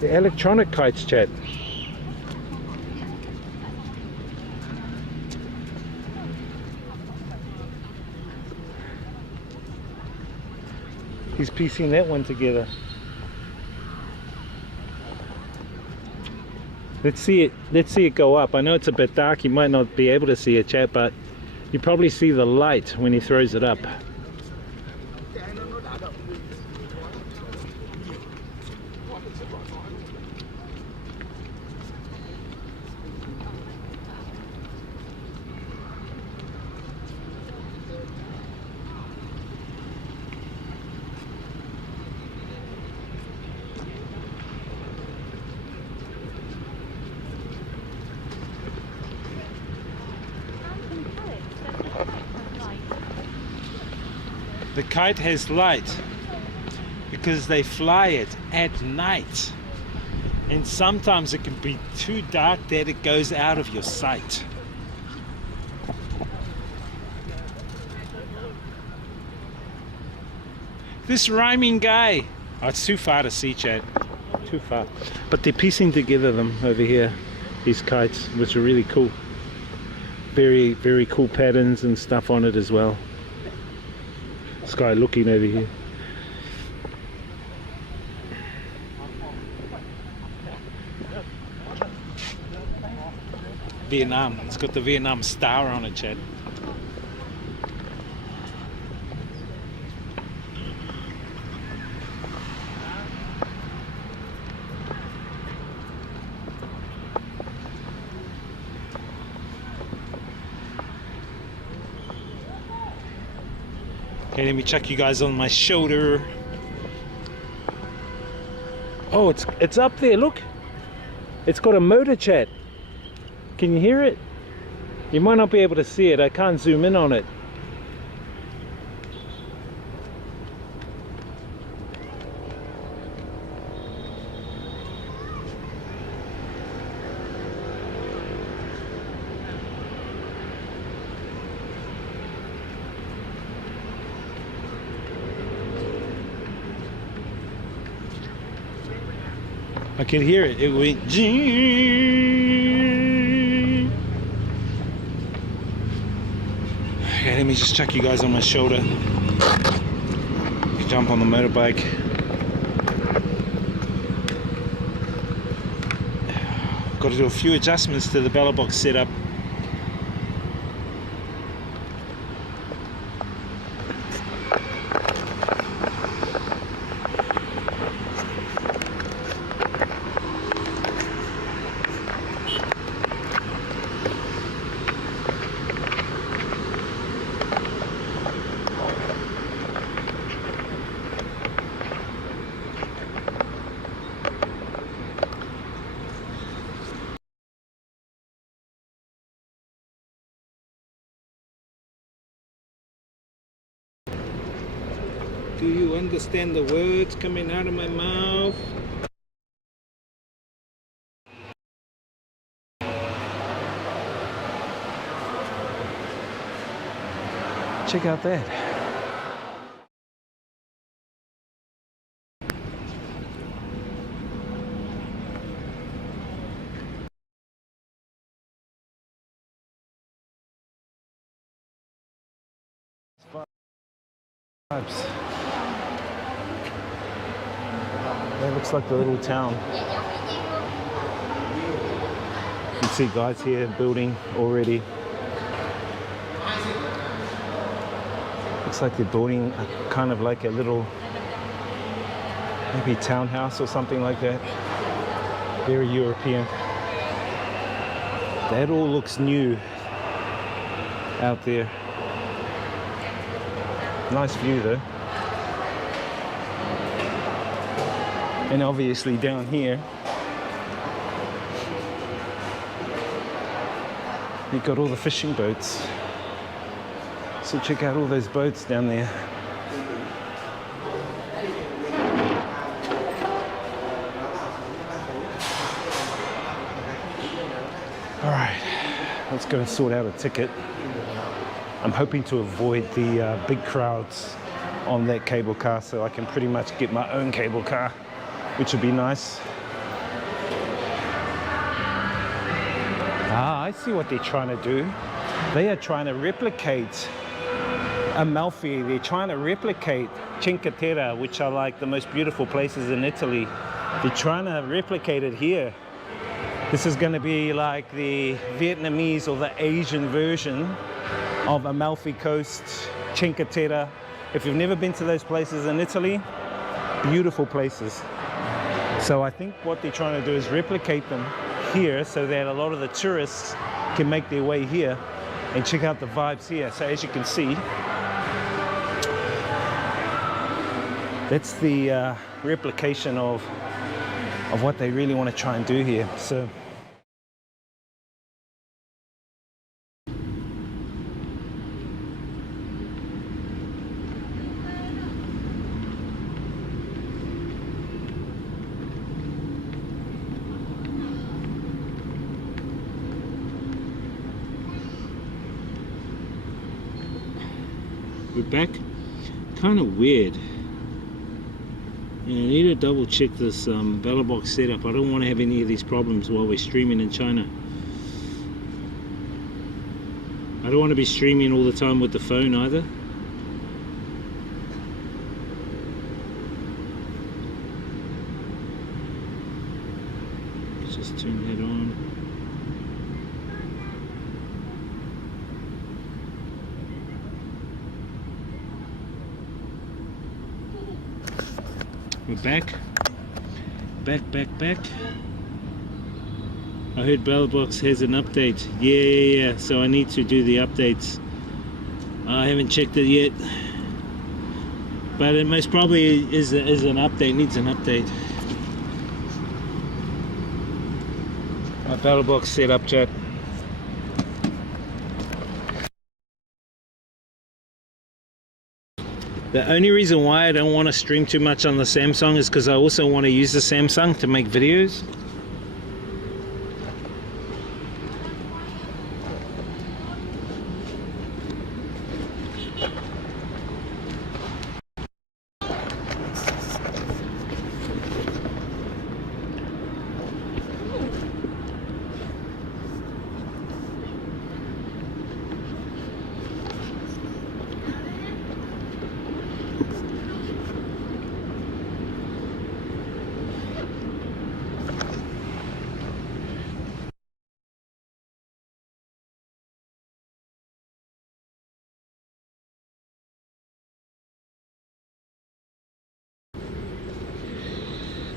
They're electronic kites, chat. He's piecing that one together. Let's see it go up. I know it's a bit dark, you might not be able to see it, chat, but you probably see the light when he throws it up. The kite has light because they fly it at night, and sometimes it can be too dark that it goes out of your sight. This rhyming guy, oh, it's too far to see, chat, too far, but they're piecing together them over here, these kites, which are really cool. Very, very cool patterns and stuff on it as well. This guy looking over here. Vietnam. It's got the Vietnam star on it, Chad. Okay, let me check you guys on my shoulder. Oh, it's up there, look. It's got a motor, chat. Can you hear it? You might not be able to see it. I can't zoom in on it. I can hear it. It went. Okay, let me just check you guys on my shoulder. You jump on the motorbike. Got to do a few adjustments to the Belabox setup. Do you understand the words coming out of my mouth? Check out that. Vibes. That looks like the little town. You can see guys here building already. Looks like they're building a kind of like a little maybe townhouse or something like that. Very European. That all looks new out there. Nice view though. And obviously down here you've got all the fishing boats. So check out all those boats down there. All right, let's go and sort out a ticket. I'm hoping to avoid the big crowds on that cable car so I can pretty much get my own cable car, which would be nice. Ah, I see what they're trying to do. They are trying to replicate Amalfi. They're trying to replicate Cinque Terre, which are like the most beautiful places in Italy. They're trying to replicate it here. This is going to be like the Vietnamese or the Asian version of Amalfi Coast, Cinque Terre. If you've never been to those places in Italy, beautiful places. So I think what they're trying to do is replicate them here so that a lot of the tourists can make their way here and check out the vibes here. So as you can see, that's the replication of what they really want to try and do here. So we're back. Kind of weird. And I need to double check this Belabox setup. I don't want to have any of these problems while we're streaming in China. I don't want to be streaming all the time with the phone either. Let's just turn that on. We're back. Back. I heard Belabox has an update. Yeah. So I need to do the updates. I haven't checked it yet. But it most probably is an update, needs an update. My Belabox setup, chat. The only reason why I don't want to stream too much on the Samsung is because I also want to use the Samsung to make videos.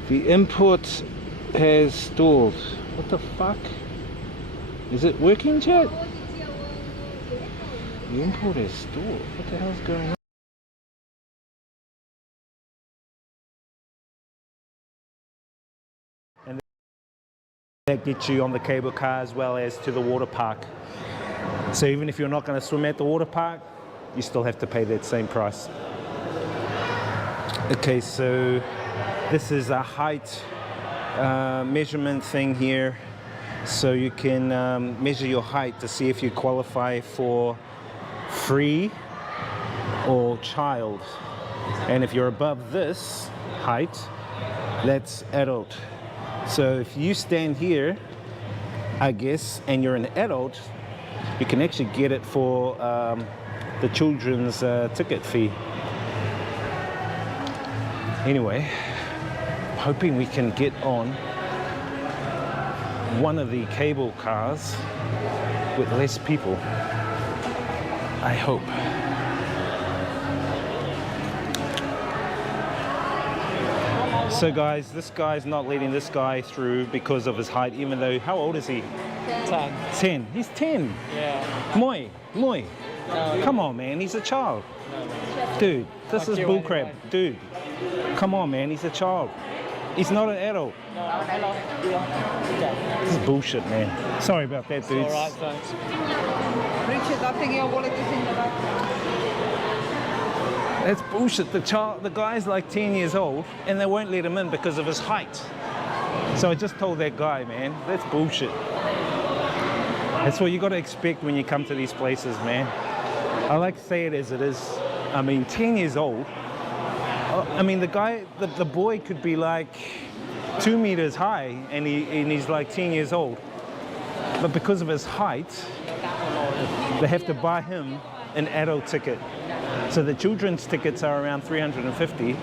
The import has stalled. What the fuck? Is it working, chat? The import has stalled. What the hell's going on? And that gets you on the cable car as well as to the water park. So even if you're not going to swim at the water park, you still have to pay that same price. Okay, so this is a height measurement thing here. So you can measure your height to see if you qualify for free or child. And if you're above this height, that's adult. So if you stand here, I guess, and you're an adult, you can actually get it for the children's ticket fee. Anyway, hoping we can get on one of the cable cars with less people. I hope. So guys, this guy's not letting this guy through because of his height, even though, how old is he? 10. 10. He's 10. Yeah. Moi. No. Come on, man, he's a child. Dude, this is bullcrap. Dude, come on, man, he's a child. He's not an adult. This is bullshit, man. Sorry about that, dudes. Alright, thanks. Richard, I think your wallet is in the back. That's bullshit. The guy's like 10 years old and they won't let him in because of his height. So I just told that guy, man, that's bullshit. That's what you got to expect when you come to these places, man. I like to say it as it is. I mean, 10 years old. I mean, the boy could be like 2 meters high and he's like 10 years old. But because of his height, they have to buy him an adult ticket. So the children's tickets are around 350.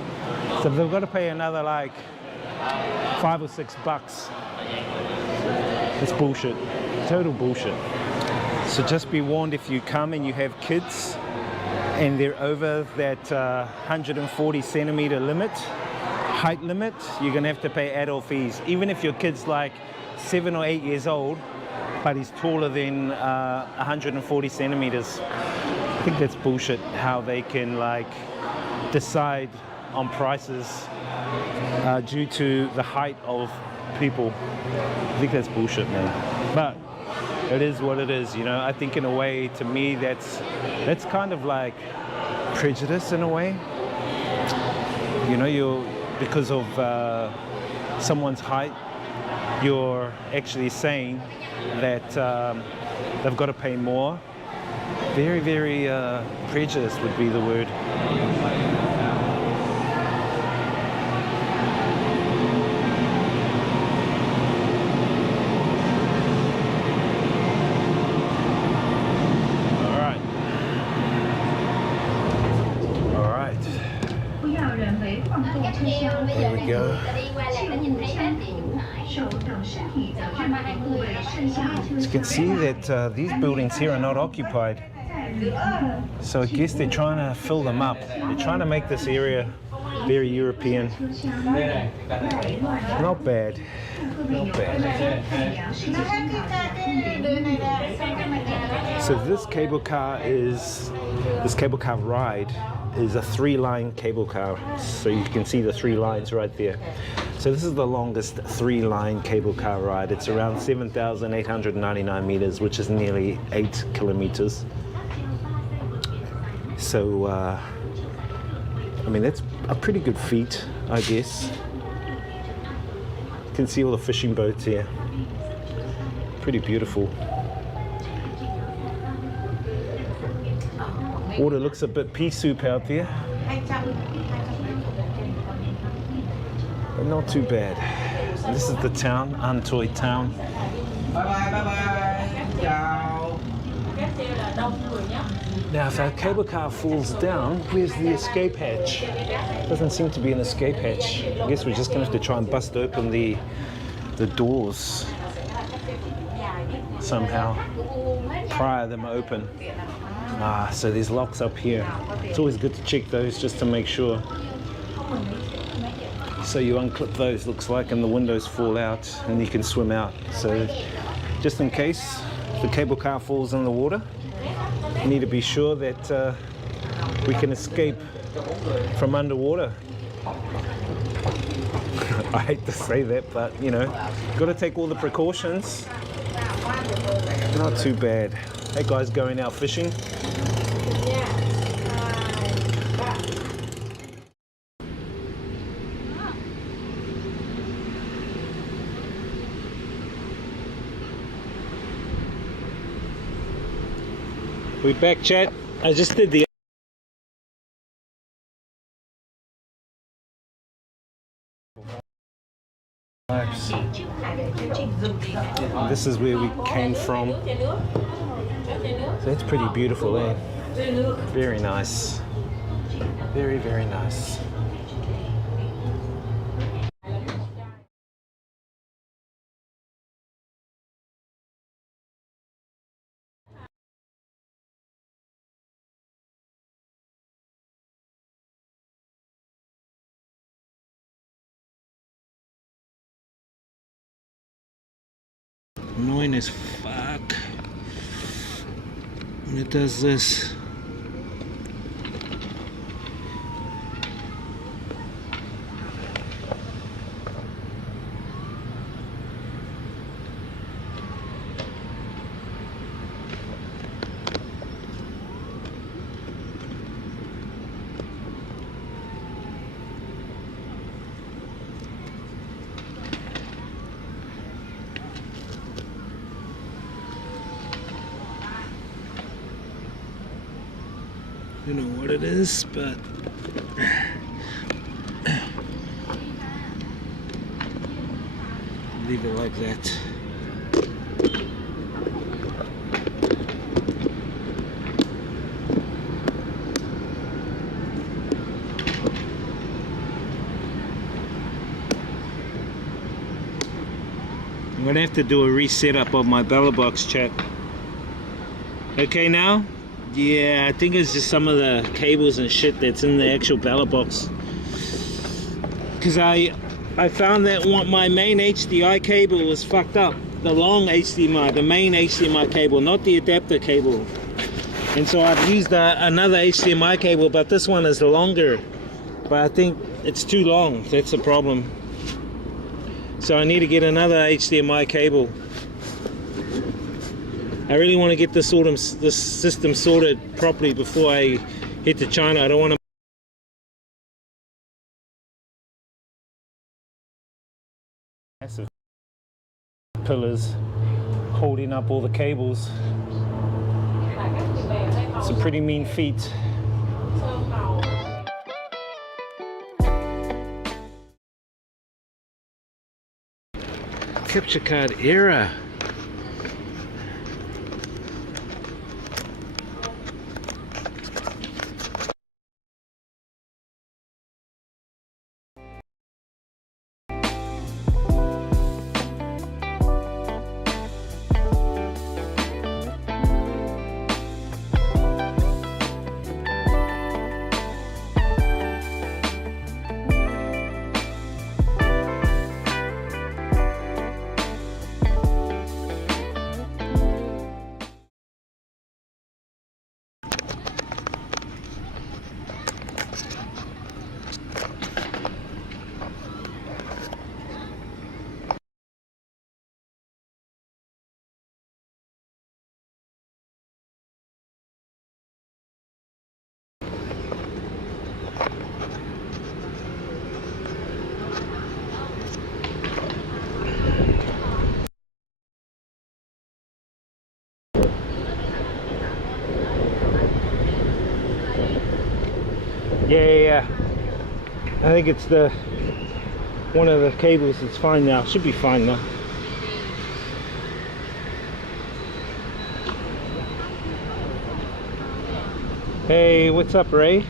So they've got to pay another like $5 or $6. It's bullshit, total bullshit. So just be warned if you come and you have kids and they're over that 140 centimeter limit, height limit, you're gonna have to pay adult fees. Even if your kid's like 7 or 8 years old, but he's taller than 140 centimeters. I think that's bullshit how they can like decide on prices due to the height of people. I think that's bullshit, man. But it is what it is, you know. I think in a way, to me, that's kind of like prejudice in a way. You know, because of someone's height, you're actually saying that they've got to pay more. Very, very prejudiced would be the word. There we go. As you can see that these buildings here are not occupied. So I guess they're trying to fill them up. They're trying to make this area very European. Not bad. Not bad. So this cable car ride is a 3-line cable car. So you can see the 3 lines right there. So this is the longest 3-line cable car ride. It's around 7,899 meters, which is nearly 8 kilometers. So, I mean, that's a pretty good feat, I guess. You can see all the fishing boats here. Pretty beautiful. Water looks a bit pea soup out there. But not too bad. And this is the town, Hanoi town. Now, if our cable car falls down, where's the escape hatch? Doesn't seem to be an escape hatch. I guess we're just going to have to try and bust open the doors somehow, pry them open. So there's locks up here. It's always good to check those just to make sure. So you unclip those, looks like, and the windows fall out and you can swim out. So just in case the cable car falls in the water, you need to be sure that we can escape from underwater. I hate to say that, but you know, got to take all the precautions. Not too bad. Hey guys, going out fishing. We back, chat. I just did the This is where we came from. So it's pretty beautiful, eh? Very nice. Very, very nice. Annoying as fuck when it does this. I don't know what it is, but leave it like that. I'm gonna have to do a reset up of my Belabox, chat. Okay now? Yeah, I think it's just some of the cables and shit that's in the actual Belabox. Because I found that my main HDMI cable was fucked up. The long HDMI, the main HDMI cable, not the adapter cable. And so I've used another HDMI cable, but this one is longer. But I think it's too long, that's the problem. So I need to get another HDMI cable. I really want to get this system sorted properly before I head to China. I don't want to massive pillars holding up all the cables. Some pretty mean feet. Capture card error. Yeah. I think it's one of the cables. It's fine now. Should be fine now. Hey, what's up, Ray?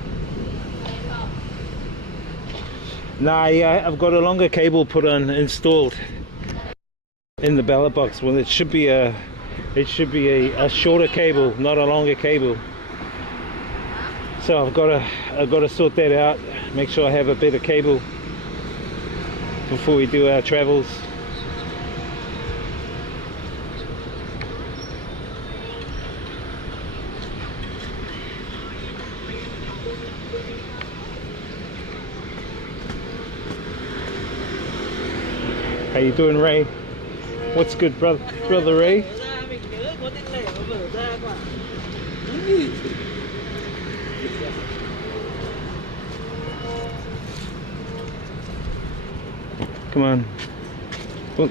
Nah, yeah, I've got a longer cable installed in the Belabox. Well, it should be a shorter cable, not a longer cable. So I've got to sort that out. Make sure I have a better cable before we do our travels. How you doing, Ray? What's good, brother Ray? Come on. Oh.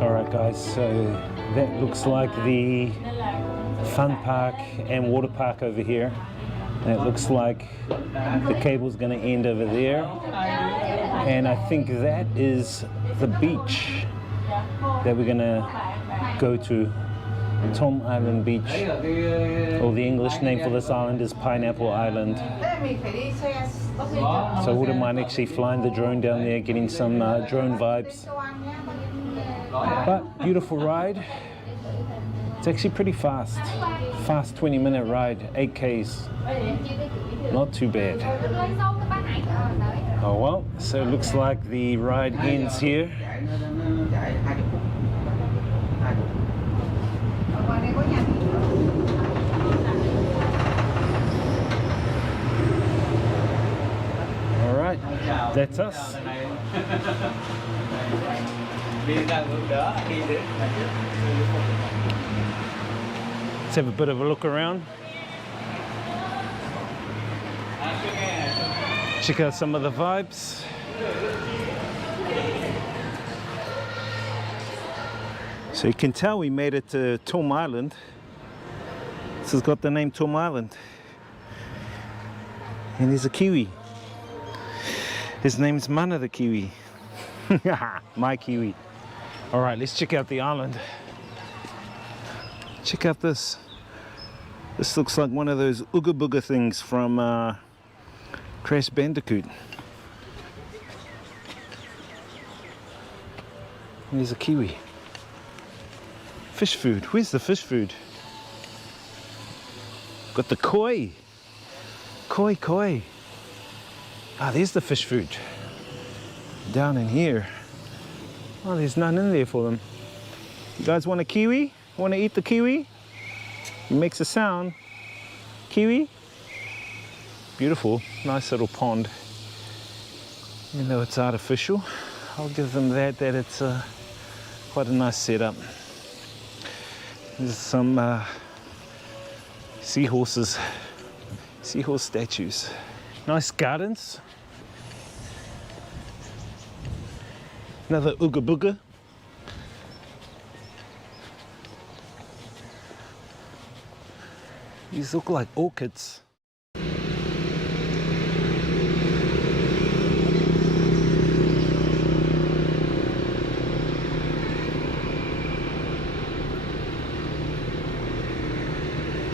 Alright guys, so that looks like the fun park and water park over here. And it looks like the cable's going to end over there. And I think that is the beach that we're going to go to. Tom Island Beach, or the English name for this island is Pineapple Island. So I wouldn't mind actually flying the drone down there, getting some drone vibes. But beautiful ride. It's actually pretty fast. Fast 20-minute ride, 8 Ks. Not too bad. Oh well, so it looks like the ride ends here. Alright, that's us. Let's have a bit of a look around. Check out some of the vibes. So you can tell we made it to Tom Island. This has got the name Tom Island. And there's a Kiwi. His name's Mana the Kiwi. My Kiwi. Alright, let's check out the island. Check out this. This looks like one of those Ooga Booga things from Crash Bandicoot. And there's a Kiwi. Fish food. Where's the fish food? Got the koi. Koi. Ah, there's the fish food. Down in here. Oh, there's none in there for them. You guys want a kiwi? Want to eat the kiwi? It makes a sound. Kiwi? Beautiful. Nice little pond. Even though it's artificial, I'll give them that it's quite a nice setup. There's some seahorses, seahorse statues. Nice gardens. Another Ooga Booga. These look like orchids.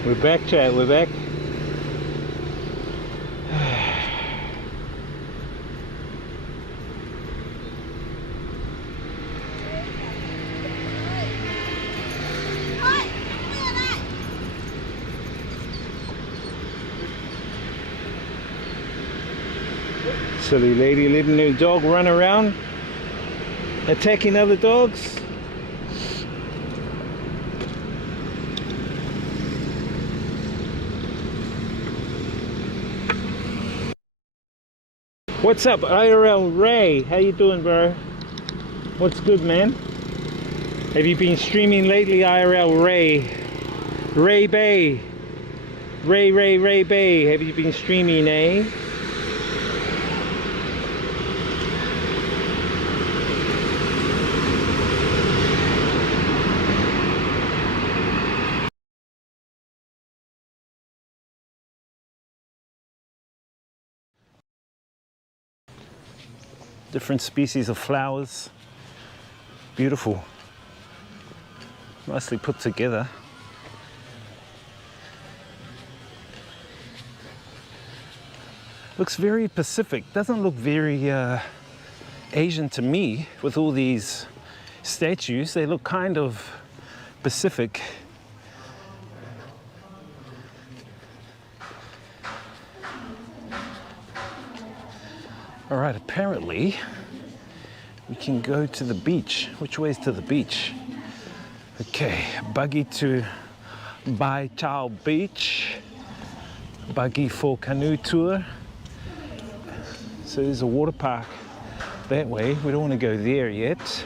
We're back, chat, we're back. Silly lady letting her dog run around, attacking other dogs. What's up, IRL Ray? How you doing, bro? What's good, man? Have you been streaming lately, IRL Ray? Ray Bay. Ray Bay. Have you been streaming, eh? Different species of flowers. Beautiful. Nicely put together. Looks very Pacific. Doesn't look very Asian to me with all these statues. They look kind of Pacific. All right, apparently we can go to the beach. Which way is to the beach? Okay, buggy to Bai Chao Beach. Buggy for canoe tour. So there's a water park that way. We don't want to go there yet.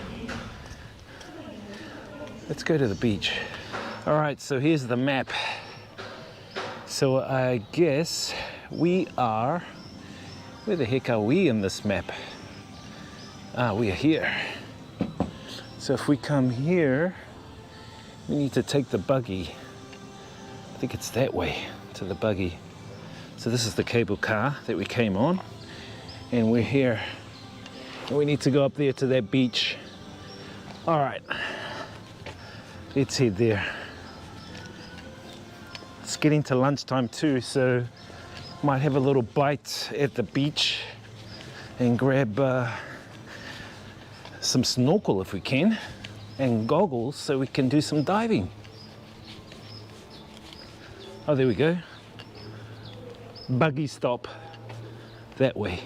Let's go to the beach. All right, so here's the map. So I guess we are, where the heck are we in this map? Ah, we are here. So if we come here, we need to take the buggy. I think it's that way to the buggy. So this is the cable car that we came on, and we're here. And we need to go up there to that beach. All right, let's head there. It's getting to lunchtime too, so might have a little bite at the beach and grab some snorkel if we can, and goggles so we can do some diving. Oh, there we go. Buggy stop that way.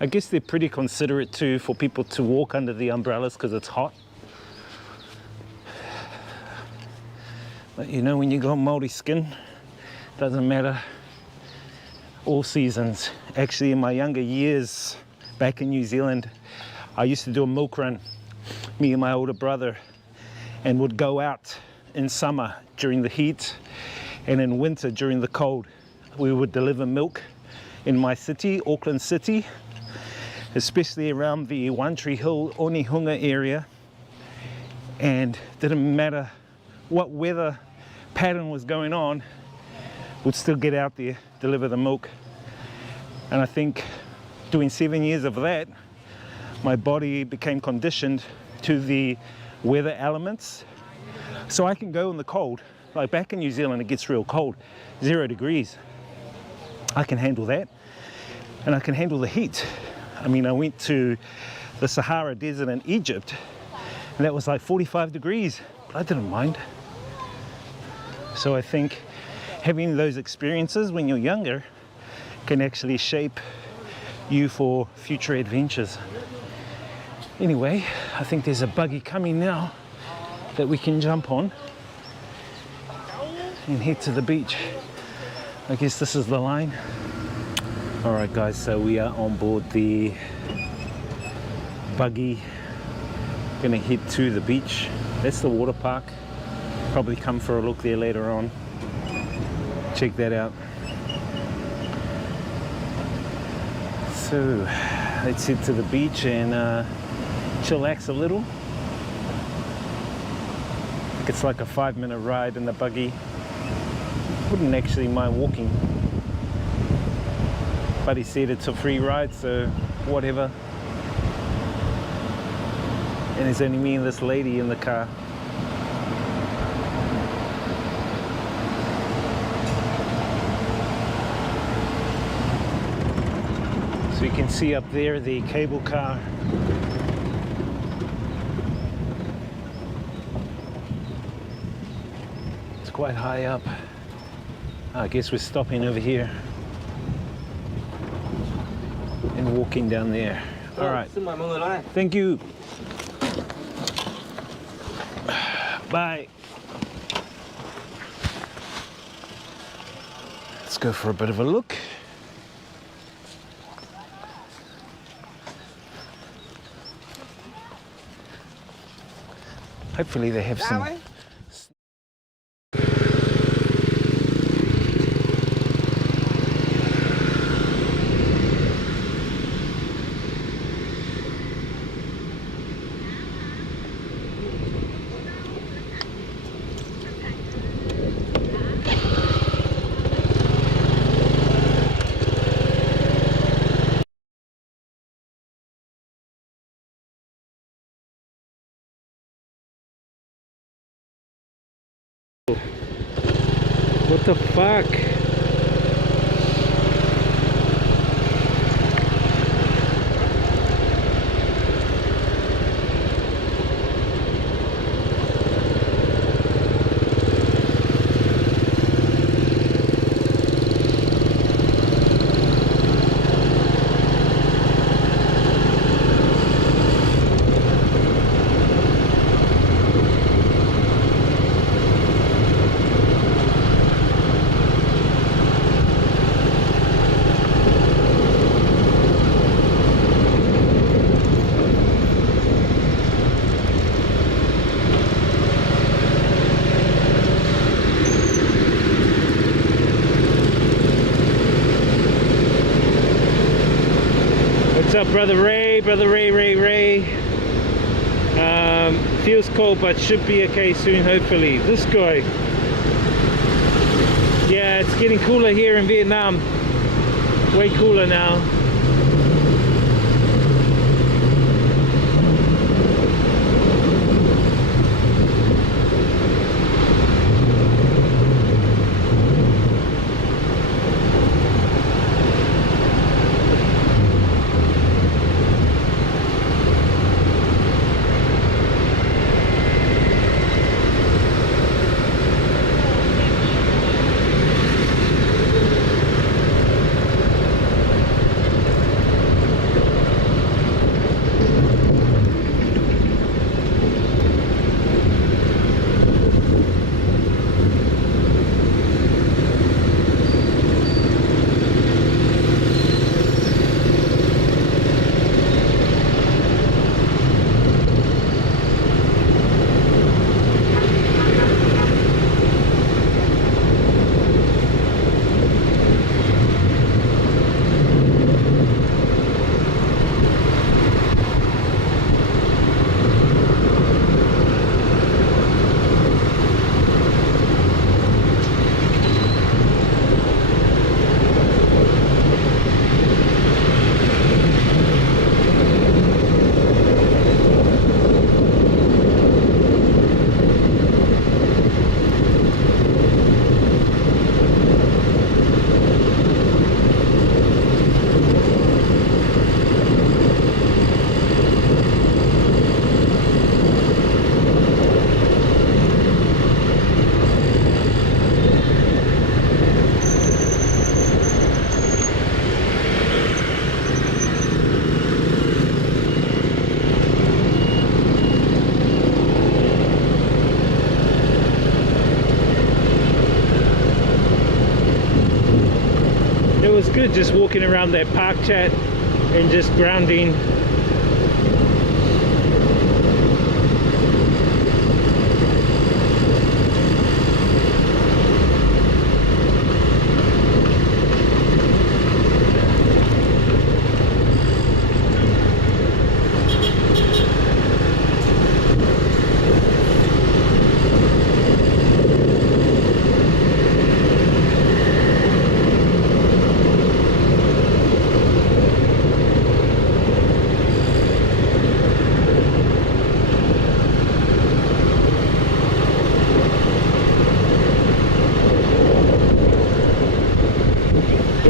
I guess they're pretty considerate too for people to walk under the umbrellas because it's hot. But you know, when you got moldy skin, doesn't matter. All seasons. Actually, in my younger years back in New Zealand, I used to do a milk run, me and my older brother, and would go out in summer during the heat and in winter during the cold. We would deliver milk in my city, Auckland City, especially around the One Tree Hill, Onehunga area, and didn't matter what weather pattern was going on, would still get out there, deliver the milk. And I think doing 7 years of that, my body became conditioned to the weather elements. So I can go in the cold. Like back in New Zealand, it gets real cold, 0 degrees. I can handle that, and I can handle the heat. I mean, I went to the Sahara Desert in Egypt, and that was like 45 degrees. I didn't mind. So I think having those experiences when you're younger can actually shape you for future adventures. Anyway, I think there's a buggy coming now that we can jump on and head to the beach. I guess this is the line. All right, guys, so we are on board the buggy. Gonna head to the beach. That's the water park. Probably come for a look there later on. Check that out. So let's head to the beach and chillax a little. I think it's like a 5-minute ride in the buggy. Wouldn't actually mind walking. But he said it's a free ride, so whatever. And it's only me and this lady in the car. So you can see up there the cable car. It's quite high up. I guess we're stopping over here and walking down there. All right. Thank you. Bye. Let's go for a bit of a look. Hopefully they have some. What the fuck? up, Brother Ray? Brother Ray. Feels cold, but should be okay soon, hopefully. This guy. Yeah, it's getting cooler here in Vietnam. Way cooler now. Was good just walking around that park chat and just grounding.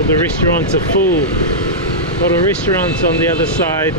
The restaurants are full. A lot of restaurants on the other side.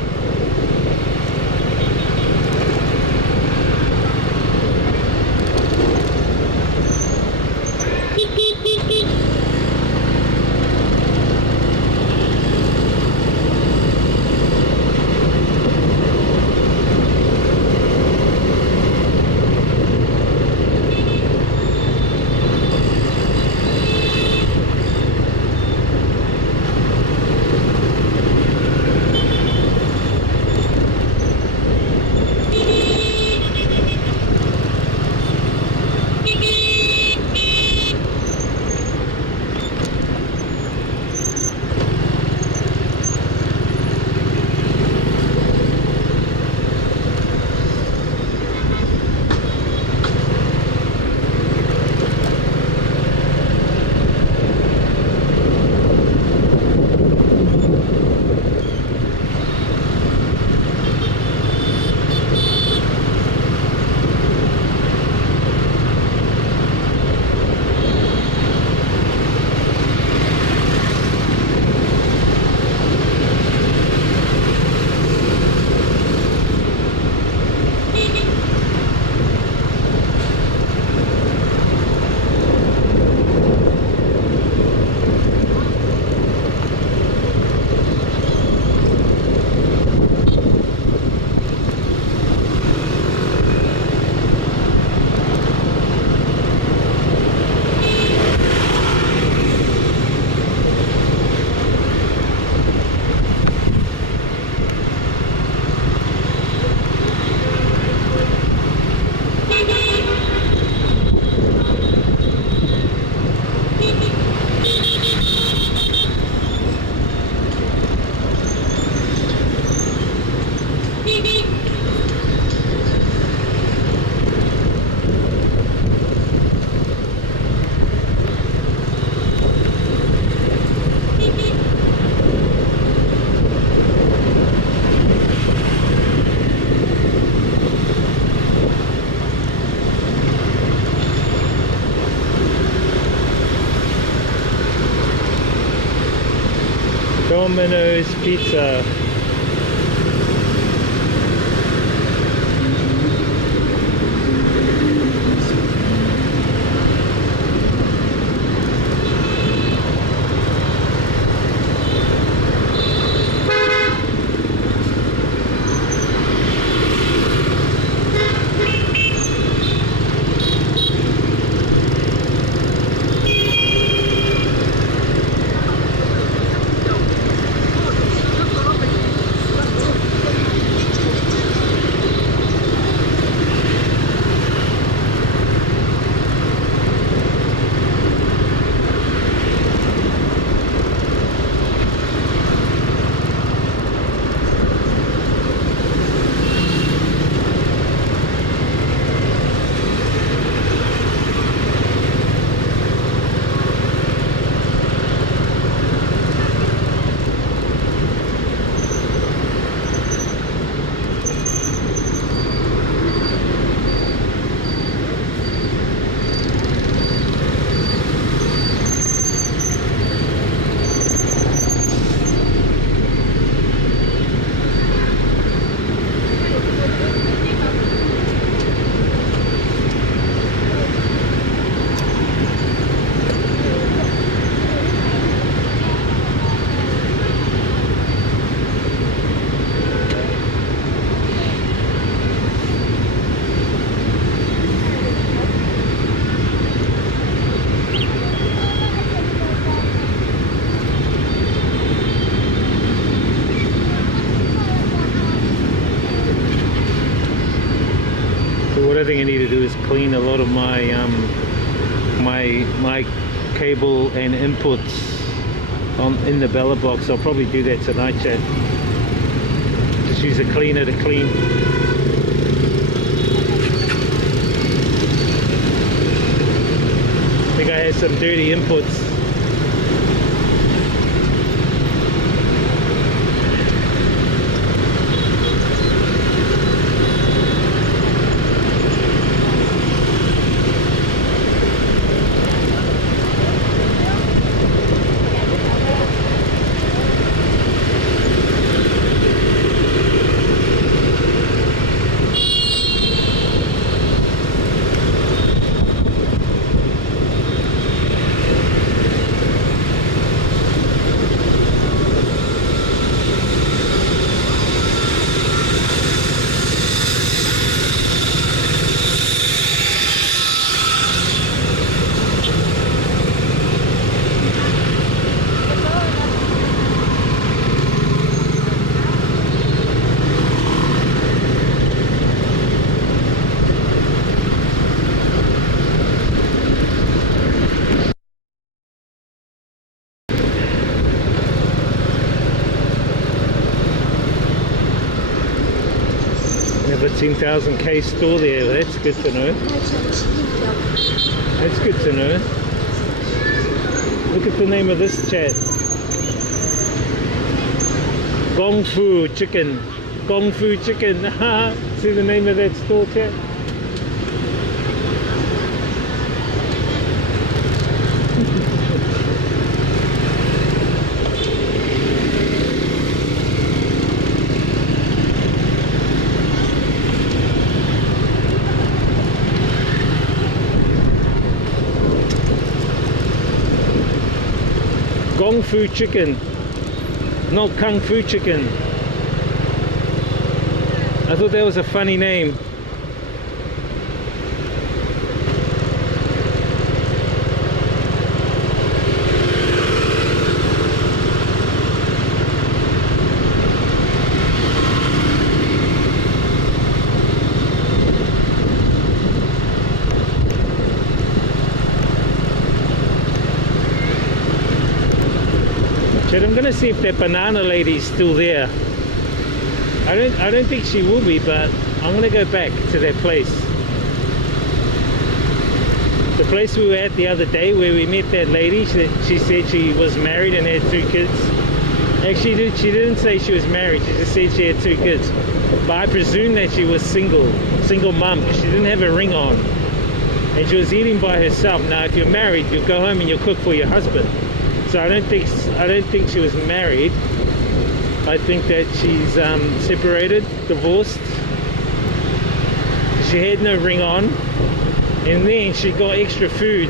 Domino's Pizza. What I think I need to do is clean a lot of my my cable and inputs in the Belabox. I'll probably do that tonight, chat. Just use a cleaner to clean. I think I had some dirty inputs. Have a 10,000k store there. That's good to know. That's good to know. Look at the name of this chat. Gong Fu Chicken. Gong Fu Chicken. See the name of that store, chat? Gong Fu Chicken, not Kung Fu Chicken. I thought that was a funny name. I'm gonna see if that banana lady's still there. I don't think she will be, but I'm gonna go back to that place. The place we were at the other day where we met that lady, she said she was married and had 2 kids. Actually, she didn't say she was married, she just said she had 2 kids. But I presume that she was single mum, because she didn't have a ring on. And she was eating by herself. Now, if you're married, you go home and you cook for your husband. So I don't think she was married. I think that she's separated, divorced. She had no ring on, and then she got extra food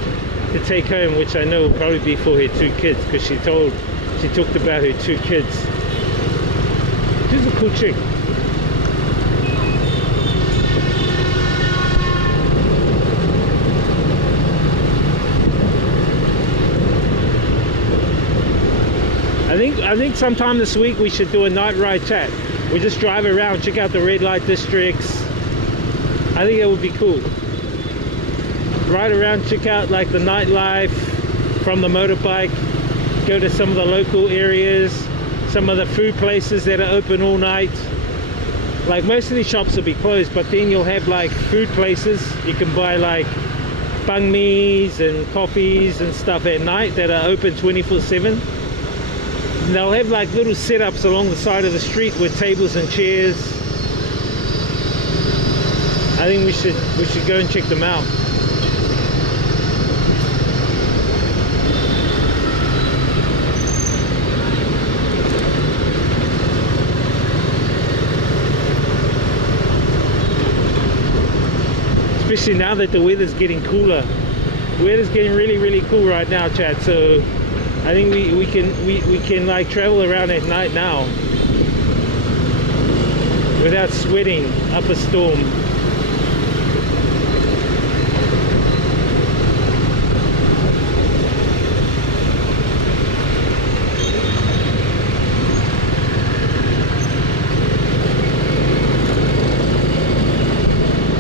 to take home, which I know will probably be for her 2 kids, because she talked about her 2 kids. She's a cool chick. I think sometime this week we should do a night ride chat. We just drive around, check out the red light districts. I think that would be cool. Ride around, check out like the nightlife from the motorbike, go to some of the local areas, some of the food places that are open all night. Like most of these shops will be closed, but then you'll have like food places. You can buy like banh mi's and coffees and stuff at night that are open 24/7. And they'll have like little setups along the side of the street with tables and chairs. I think we should go and check them out. Especially now that the weather's getting cooler. The weather's getting really cool right now, chat. So I think we can like travel around at night now without sweating up a storm.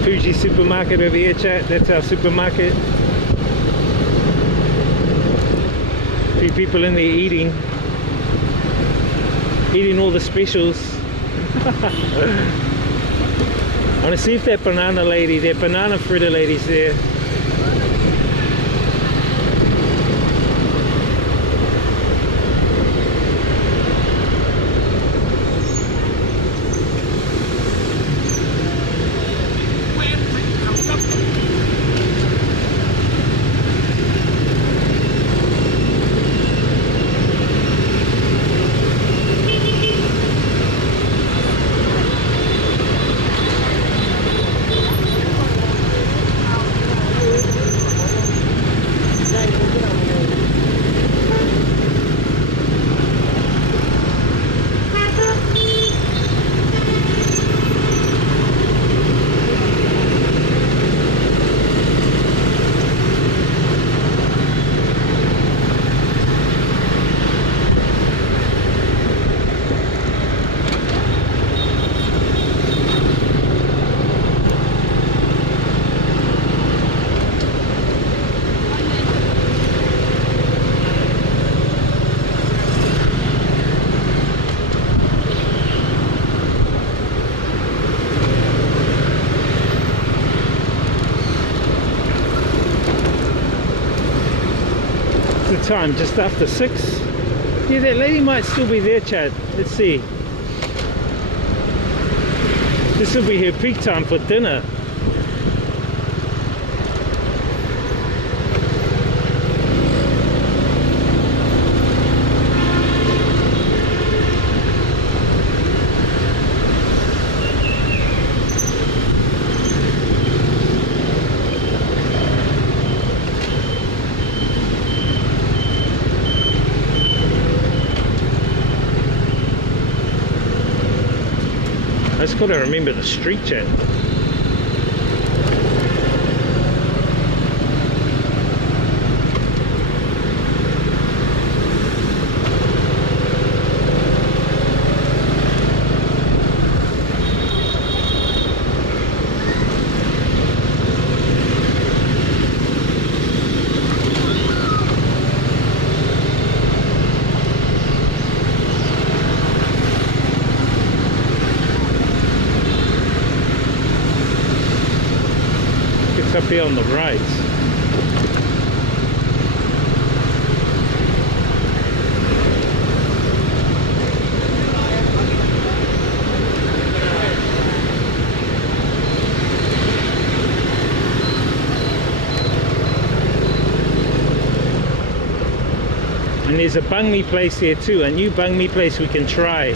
Fuji supermarket over here, chat. That's our supermarket. A few people in there eating all the specials. I want to see if that banana lady, that banana fritter lady's there. Time just after 6. Yeah, that lady might still be there, Chad. Let's see. This will be her peak time for dinner. I just gotta remember the street, chat. Up here on the right. And there's a banh mi place here too, a new banh mi place we can try.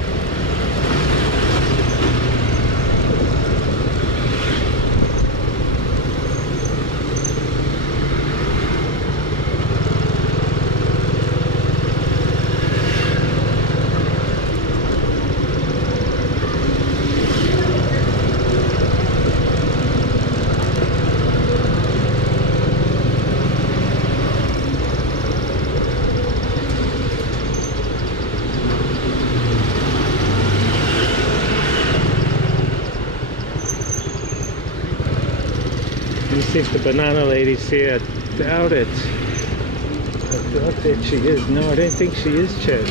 me see if the banana lady's here. I doubt it. I doubt that she is. No, I don't think she is, Chad.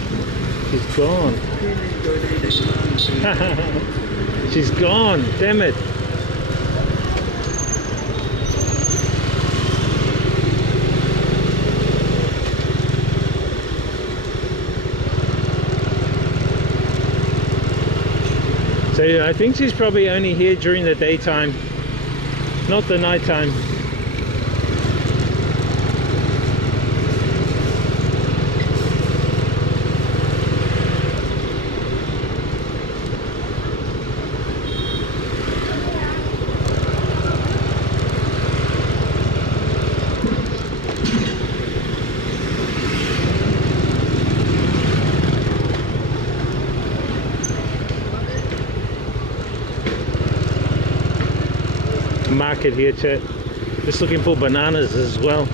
She's gone. She's gone. Damn it. So I think she's probably only here during the daytime, not the nighttime. Market here, chat. Just looking for bananas as well.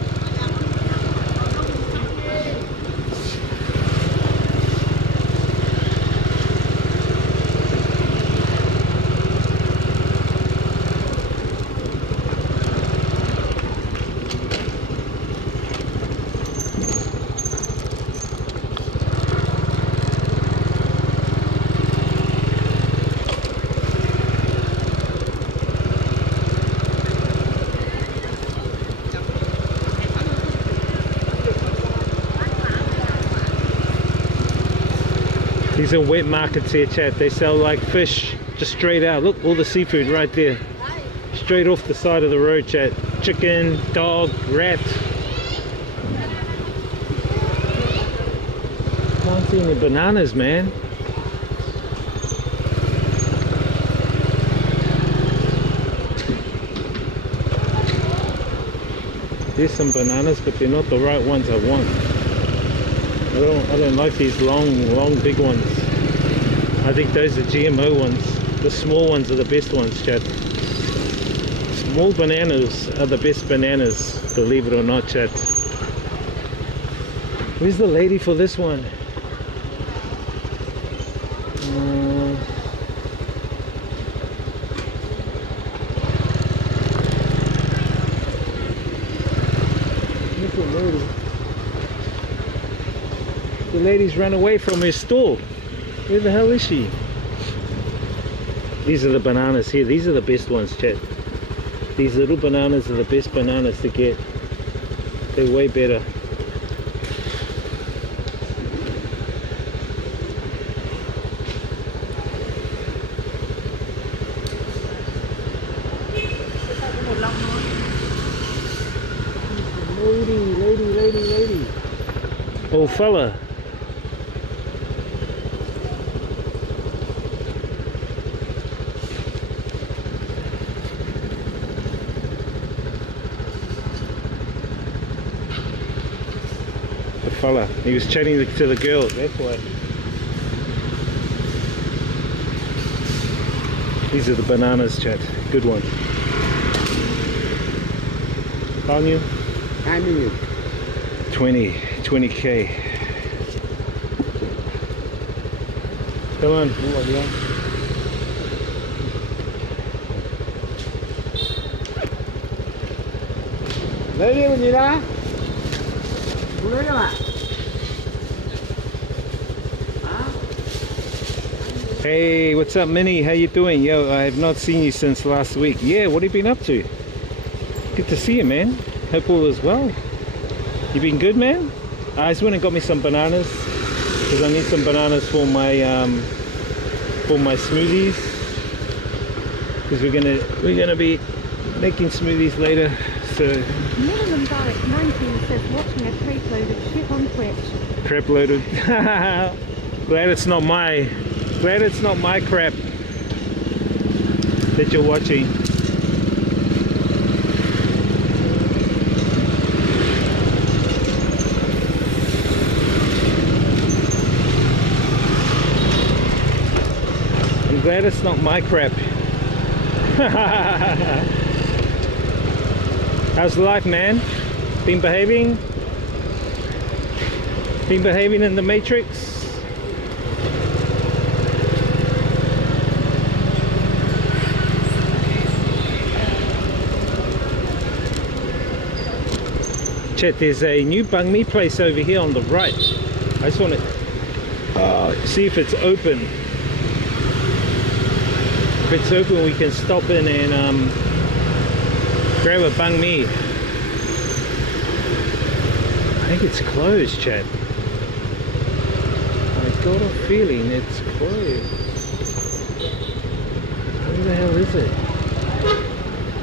These are wet markets here, chat. They sell like fish just straight out. Look, all the seafood right there. Straight off the side of the road, chat. Chicken, dog, rat. Can't see any bananas, man. There's some bananas, but they're not the right ones I want. I don't like these long big ones. I think those are GMO ones. The small ones are the best ones, chat. Small bananas are the best bananas, believe it or not, chat. Where's the lady for this one? Where's the lady? The lady's run away from her stall. Where the hell is she? These are the bananas here. These are the best ones, chat. These little bananas are the best bananas to get. They're way better. Lady. Oh, fella. Fella. He was chatting to the girls, that's why. These are the bananas, chat. Good one. How new? 20k. Come on. Lấy đi mình gì đó. Không lấy đâu ạ. Hey, what's up, Minnie? How you doing? Yo, I have not seen you since last week. Yeah, what have you been up to? Good to see you, man. Hope all is well. You been good, man? I just went and got me some bananas because I need some bananas for my smoothies. Because we're gonna be making smoothies later. So. Minimum Garlic 19 says watching a crepe load of shit on Twitch. Crap loaded. Glad it's not my crap that you're watching. I'm glad it's not my crap. How's life, man? Been behaving? Been behaving in the Matrix? Chet, there's a new banh mi place over here on the right. I just want to see if it's open. If it's open, we can stop in and grab a banh mi. I think it's closed, Chet. I got a feeling it's closed. Where the hell is it?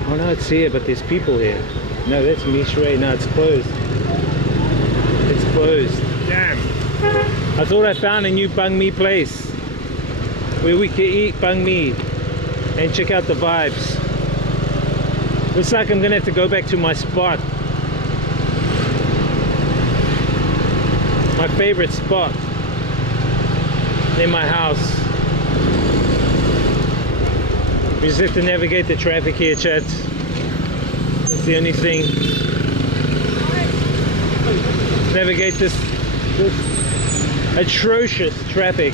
Oh no, it's here, but there's people here. No, that's Michelin. No, it's closed. It's closed. Damn. I thought I found a new banh mi place where we could eat banh mi and check out the vibes. Looks like I'm gonna have to go back to my spot. My favorite spot in my house. We just have to navigate the traffic here, chat. That's the only thing. Navigate this atrocious traffic.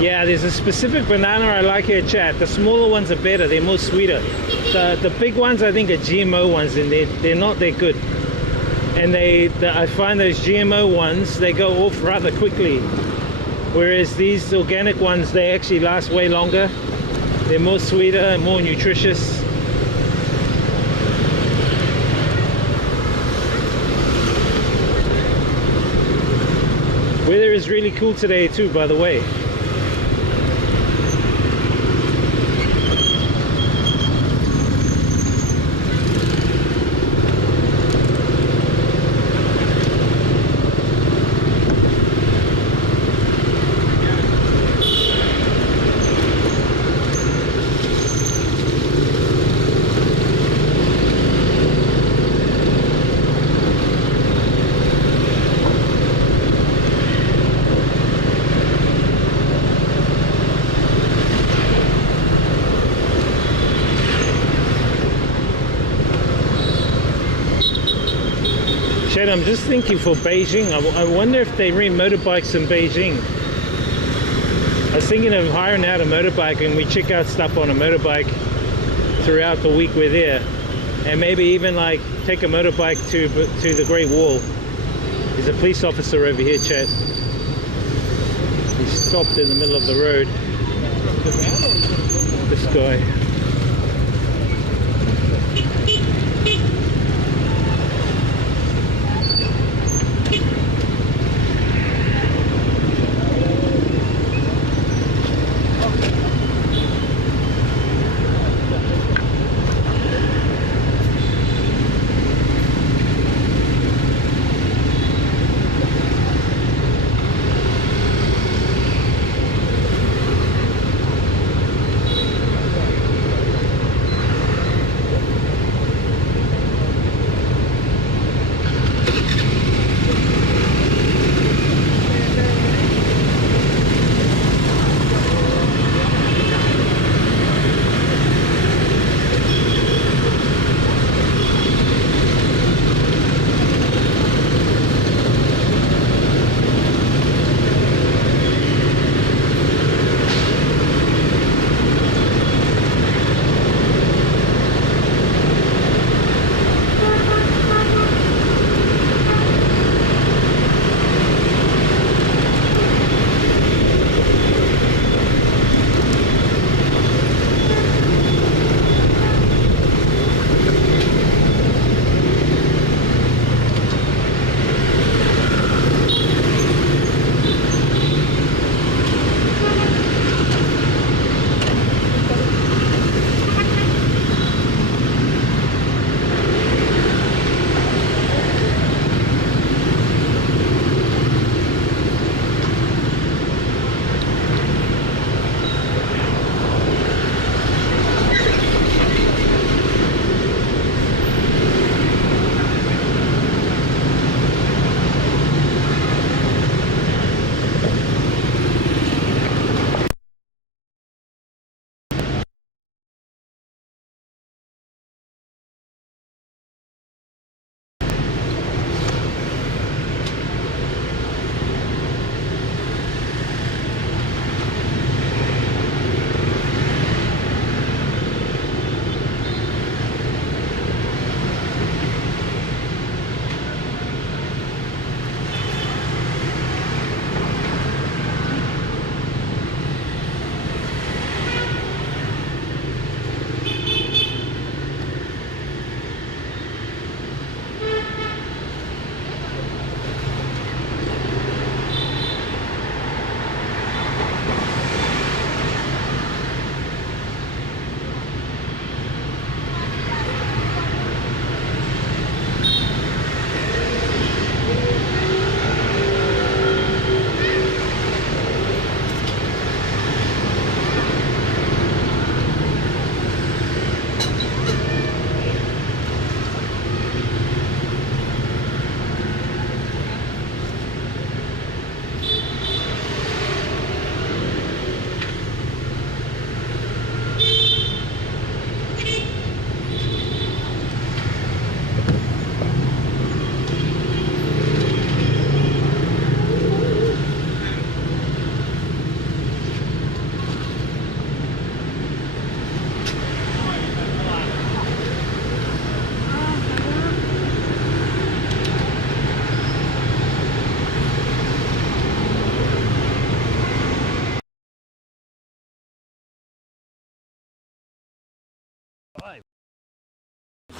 Yeah, there's a specific banana I like here, chat. The smaller ones are better, they're more sweeter. The big ones I think are GMO ones, and they're not that good. And I find those GMO ones, they go off rather quickly. Whereas these organic ones, they actually last way longer. They're more sweeter and more nutritious. Weather is really cool today too, by the way. I'm just thinking for Beijing, I wonder if they rent motorbikes in Beijing. I was thinking of hiring out a motorbike and we check out stuff on a motorbike throughout the week we're there. And maybe even like take a motorbike to the Great Wall. There's a police officer over here, chat. He stopped in the middle of the road. This guy.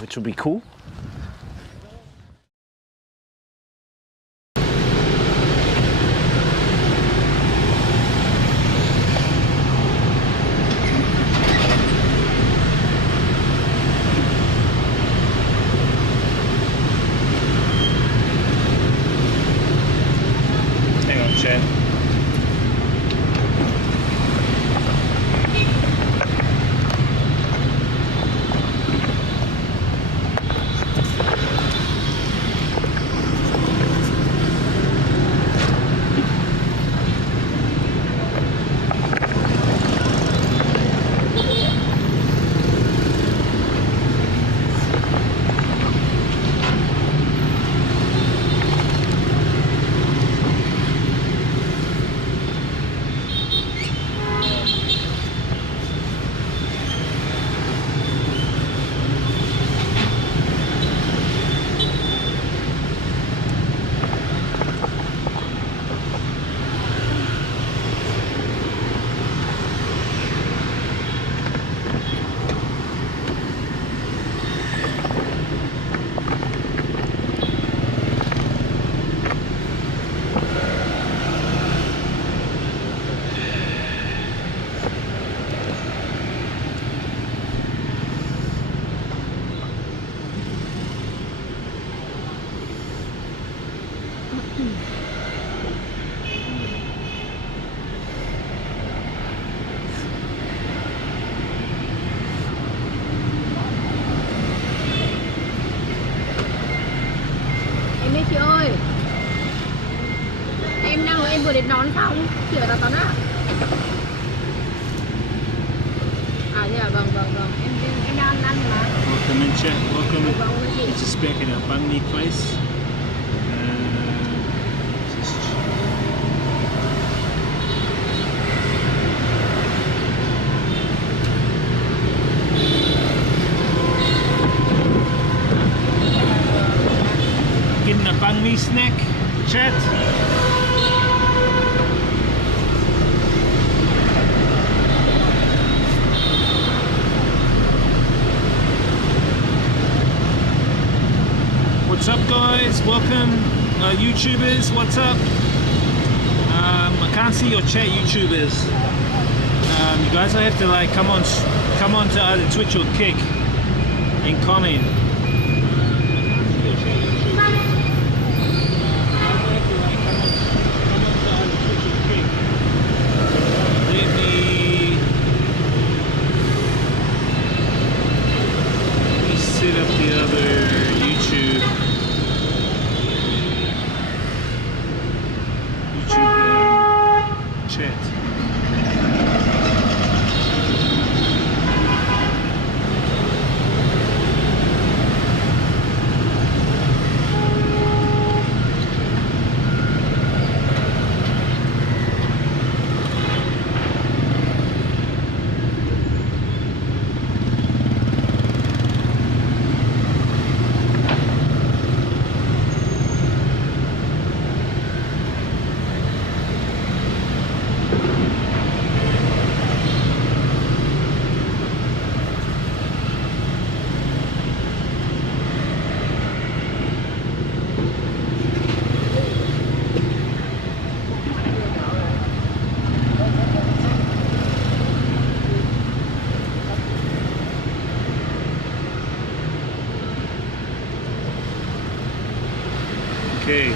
which will be cool. Hang on, Chad. Em ơi chị ơi, em đang em vừa đến đón xong, chị ở đó tón à? À thế à, vâng em đang ăn mà. Welcome in, chat. Welcome. It's just back in our Banh Mi place. Getting a Banh Mi snack, chat. What's up, guys? Welcome, YouTubers. What's up? I can't see your chat, YouTubers. You guys, I have to like come on to either Twitch or Kick and comment. Set up the other YouTube chat. Okay.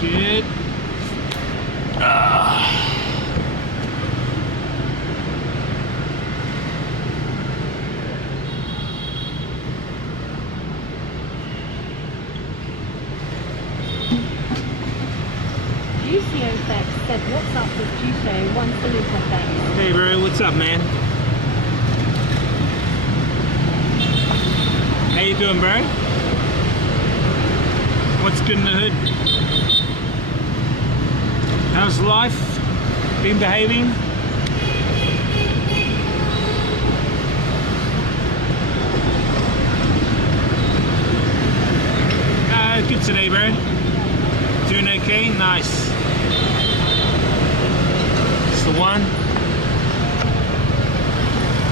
Good. Juicy FX said, what's up with Juicy? One salute FX. Hey, bro, what's up, man? How you doing, bro? What's good in the hood? How's life? Been behaving? Good today, bro. Doing okay? Nice. It's the one.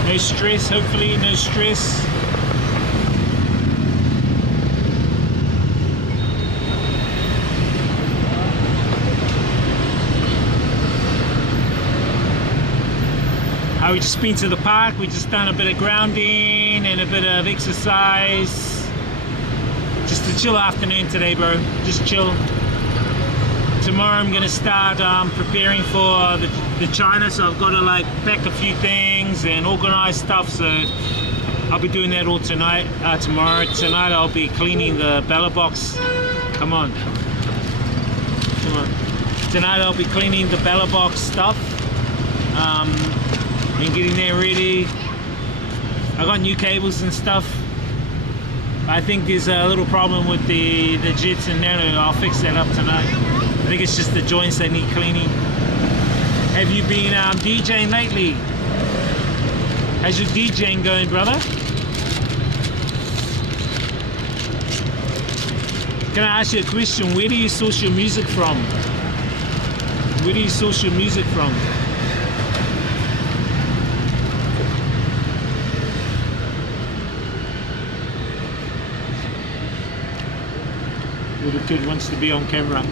No stress, hopefully, no stress. We just been to the park, we just done a bit of grounding and a bit of exercise. Just a chill afternoon today, bro. Just chill. Tomorrow I'm gonna start preparing for the China, so I've got to like pack a few things and organize stuff, so I'll be doing that all tonight. Tomorrow. Tonight I'll be cleaning the Belabox. Come on. Come on. Tonight I'll be cleaning the Belabox stuff. And getting there ready. I got new cables and stuff. I think there's a little problem with the jets and Nano. I'll fix that up tonight. I think it's just the joints that need cleaning. Have you been DJing lately? How's your DJing going, brother? Can I ask you a question? Where do you source your music from? Where do you source your music from? The kid wants to be on camera.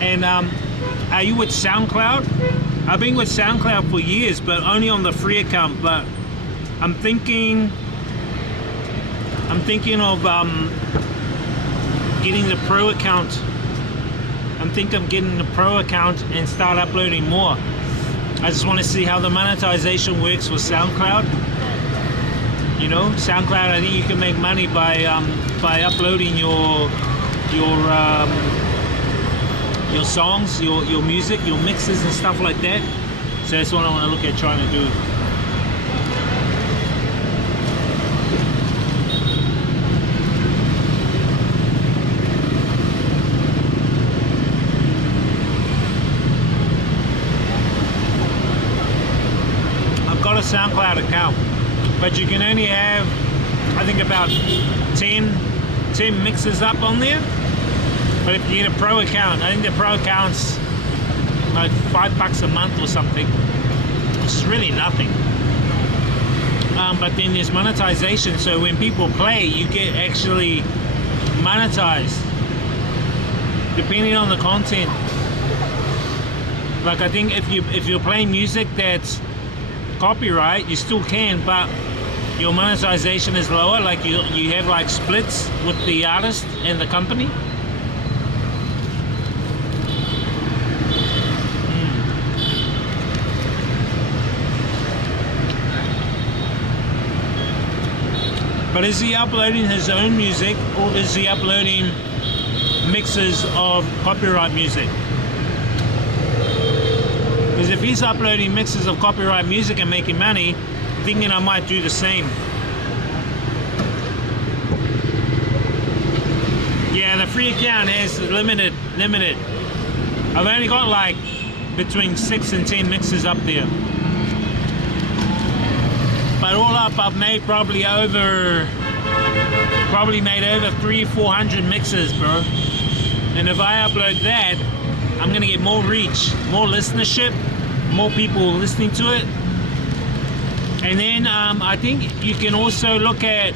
And are you with SoundCloud? I've been with SoundCloud for years, but only on the free account. But I'm thinking of getting the pro account. I'm thinking of getting the pro account and start uploading more. I just want to see how the monetization works with SoundCloud. You know, SoundCloud, I think you can make money by uploading your songs, your music, your mixes and stuff like that. So that's what I want to look at trying to do. A SoundCloud account, but you can only have, I think, about 10 mixes up on there. But if you get a pro account, I think the pro account's like $5 a month or something, which is really nothing. But then there's monetization, so when people play, you get actually monetized depending on the content. Like I think if you're playing music that's copyright, you still can, but your monetization is lower. Like you have like splits with the artist and the company. But is he uploading his own music, or is he uploading mixes of copyright music? Because if he's uploading mixes of copyright music and making money, I'm thinking I might do the same. Yeah, the free account is limited. I've only got like between 6 and 10 mixes up there. But all up, I've made probably over 300-400 mixes, bro. And if I upload that, I'm gonna get more reach, more listenership, more people listening to it. And then I think you can also look at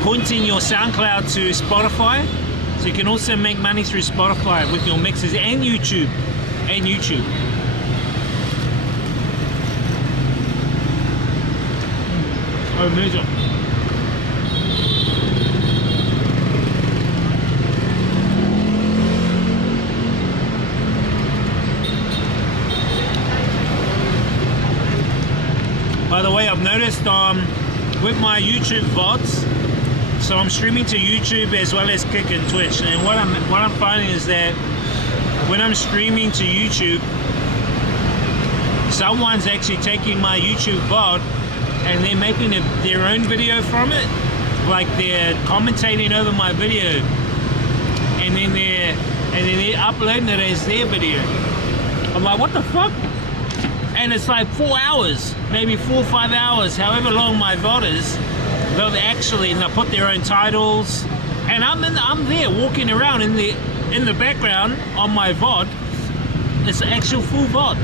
pointing your SoundCloud to Spotify. So you can also make money through Spotify with your mixes, and YouTube. Oh, amazing. By the way, I've noticed with my YouTube VODs, so I'm streaming to YouTube as well as Kick and Twitch, and what I'm finding is that when I'm streaming to YouTube, someone's actually taking my YouTube VOD and they're making their own video from it, like they're commentating over my video, and then they're uploading it as their video. I'm like, what the fuck? and it's like 4 hours, maybe 4 or 5 hours, however long my VOD is. They'll actually, and they put their own titles, and I'm there walking around in the background on my VOD. It's an actual full VOD,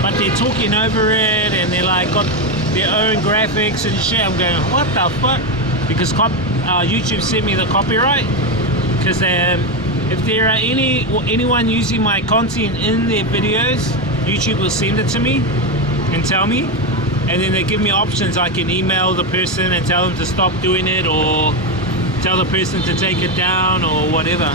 but they're talking over it, and they're like got their own graphics and shit. I'm going, what the fuck? Because YouTube sent me the copyright, because if there are anyone using my content in their videos, YouTube will send it to me and tell me, and then they give me options. I can email the person and tell them to stop doing it, or tell the person to take it down, or whatever.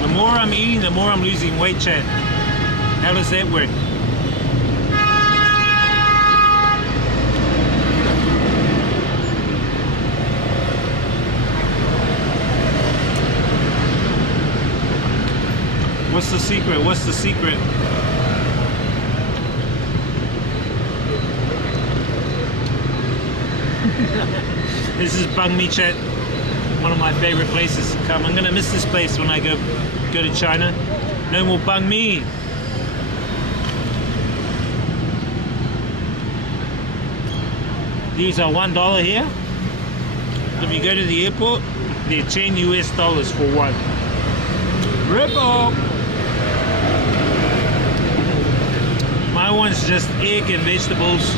The more I'm eating, the more I'm losing weight, chat. How does that work? What's the secret? What's the secret? This is Banh Mi, chat. One of my favorite places to come. I'm gonna miss this place when I go to China. No more Banh Mi. These are $1 here. If you go to the airport, they're $10 US for one. Rip off. My one's just egg and vegetables.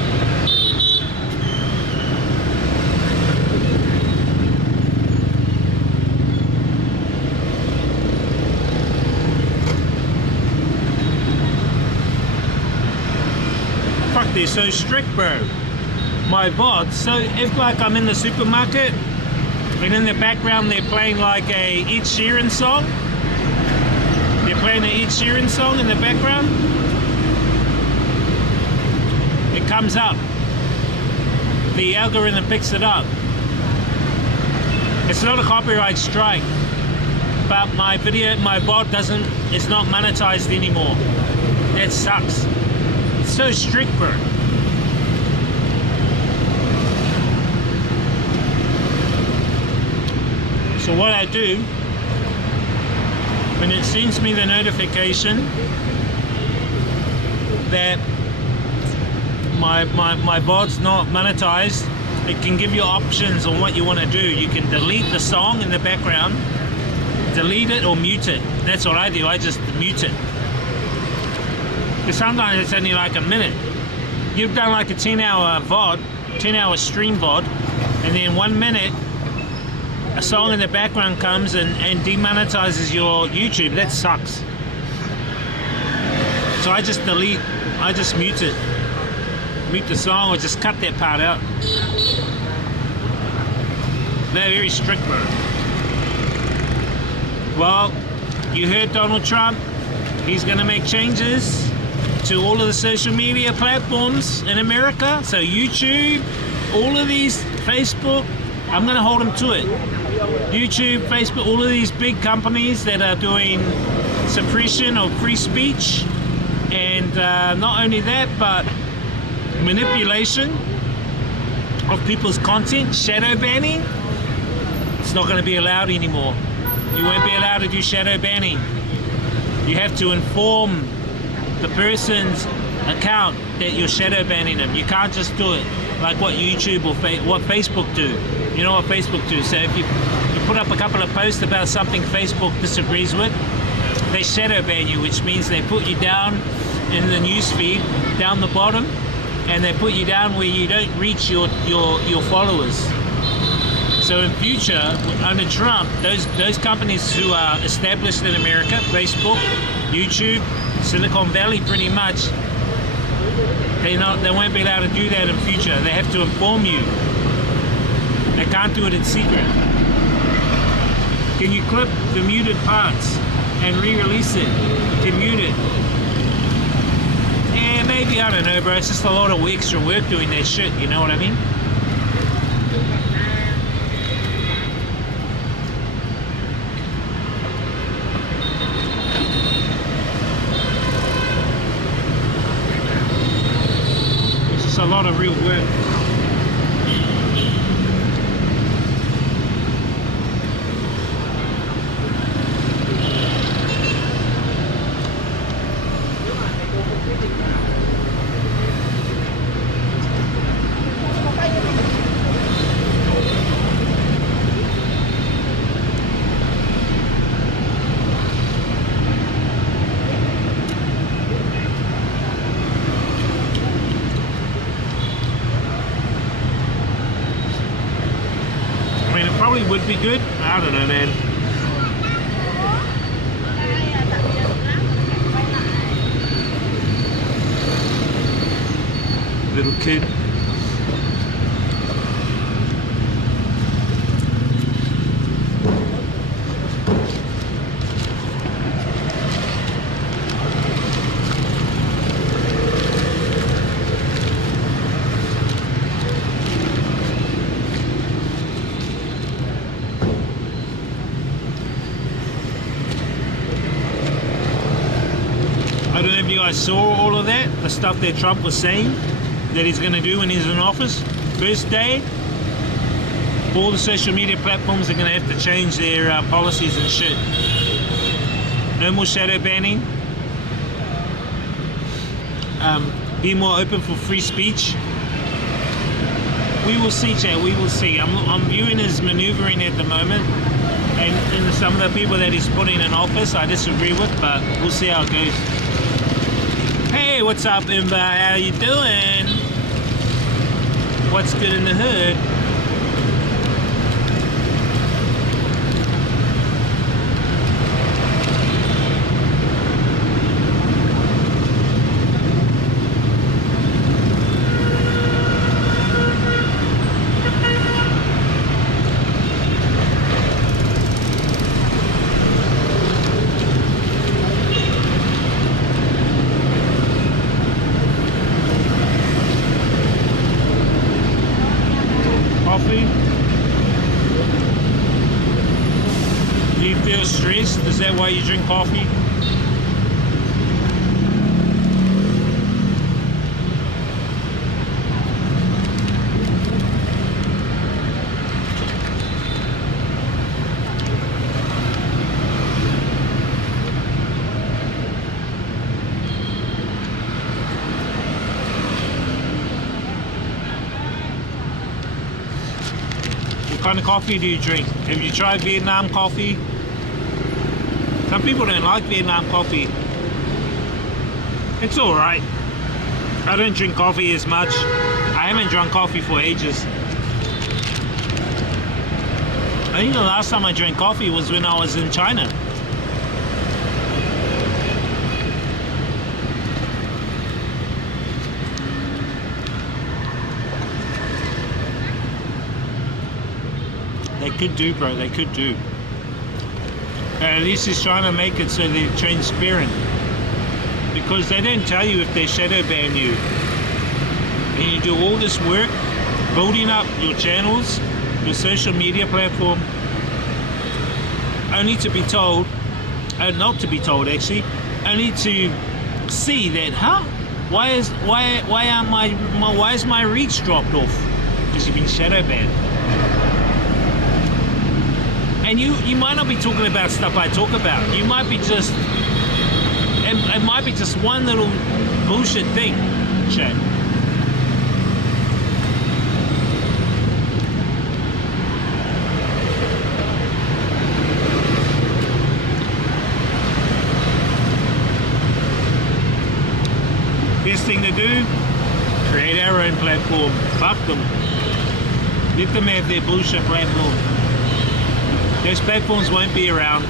They're so strict, bro. My VOD. So if like I'm in the supermarket and in the background they're playing like a Ed Sheeran song, they're playing an Ed Sheeran song in the background, it comes up. The algorithm picks it up. It's not a copyright strike, but my VOD it's not monetized anymore. That sucks. So strict, bro. So what I do, when it sends me the notification that my VOD's not monetized, it can give you options on what you want to do. You can delete the song in the background, delete it or mute it. That's what I do. I just mute it. Because sometimes it's only like a minute. You've done like a 10-hour VOD, 10-hour stream VOD, and then 1 minute a song in the background comes and demonetizes your YouTube. That sucks. So I just delete, I just mute it. Mute the song or just cut that part out. They're very strict, bro. Well, you heard Donald Trump. He's gonna make changes to all of the social media platforms in America. So YouTube, all of these, Facebook, I'm gonna hold them to it. YouTube, Facebook, all of these big companies that are doing suppression of free speech, and not only that, but manipulation of people's content, shadow banning. It's not gonna be allowed anymore. You won't be allowed to do shadow banning. You have to inform the person's account that you're shadow banning them. You can't just do it like what YouTube or what Facebook do. You know what Facebook do? So if you put up a couple of posts about something Facebook disagrees with, they shadow ban you, which means they put you down in the news feed, down the bottom, and they put you down where you don't reach your followers. So in future, under Trump, those companies who are established in America, Facebook, YouTube, Silicon Valley, pretty much, they won't be allowed to do that in future. They have to inform you. They can't do it in secret. Can you clip the muted parts and re-release it? Can mute it? Yeah, maybe, I don't know, bro. It's just a lot of extra work doing that shit, you know what I mean? a lot of real work. I mean, it probably would be good. I don't know, man. Little kid. I don't know if you guys saw all of that, the stuff that Trump was saying that he's going to do when he's in office. First day, all the social media platforms are going to have to change their policies and shit. No more shadow banning. Be more open for free speech. We will see, chat. We will see. I'm viewing his maneuvering at the moment, and some of the people that he's putting in office I disagree with, but we'll see how it goes. Hey, what's up, Imba? How you doing? What's good in the hood? Coffee? Do you feel stressed? Is that why you drink coffee? What kind of coffee do you drink? Have you tried Vietnam coffee? Some people don't like Vietnam coffee. It's alright. I don't drink coffee as much. I haven't drunk coffee for ages. I think the last time I drank coffee was when I was in China. They could do, bro, they could do. At least he's trying to make it so they're transparent. Because they don't tell you if they shadow ban you. And you do all this work, building up your channels, your social media platform, only to be told, not to be told actually, only to see that, why is my reach dropped off? Because you've been shadow banned. And you might not be talking about stuff I talk about. You might be just, it might be just one little bullshit thing, chat. Best thing to do, create our own platform. Fuck them. Let them have their bullshit platform. Those platforms won't be around.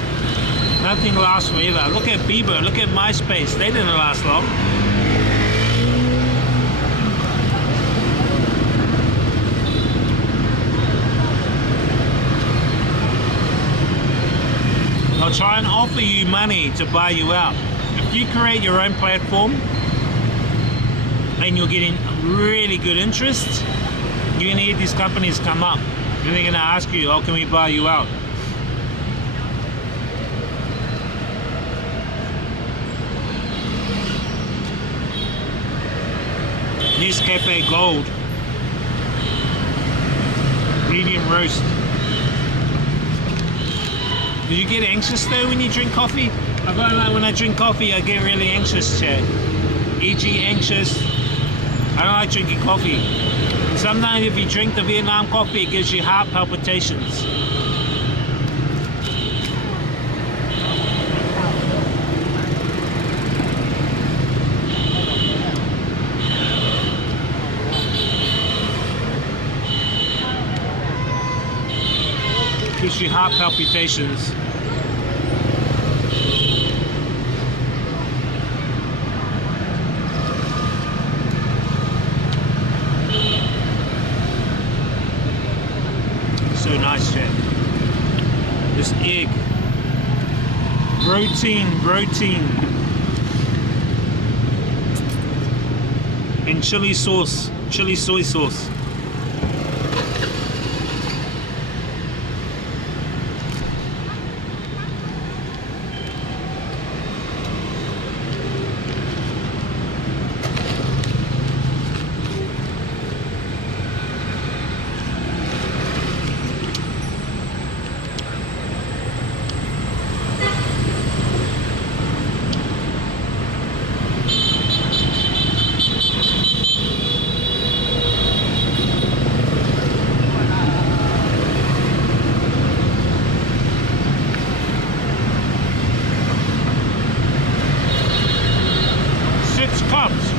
Nothing lasts forever. Look at Bieber, look at MySpace. They didn't last long. They'll try and offer you money to buy you out. If you create your own platform and you're getting really good interest, you're going to get these companies come up. And they're going to ask you, oh, can we buy you out? Nescafe Gold. Medium roast. Do you get anxious though when you drink coffee? I find like when I drink coffee I get really anxious, Chad. E.g. anxious. I don't like drinking coffee. And sometimes if you drink the Vietnam coffee it gives you heart palpitations. Gives you heart palpitations. So nice, Chad. This egg. Protein. And chili sauce, chili soy sauce.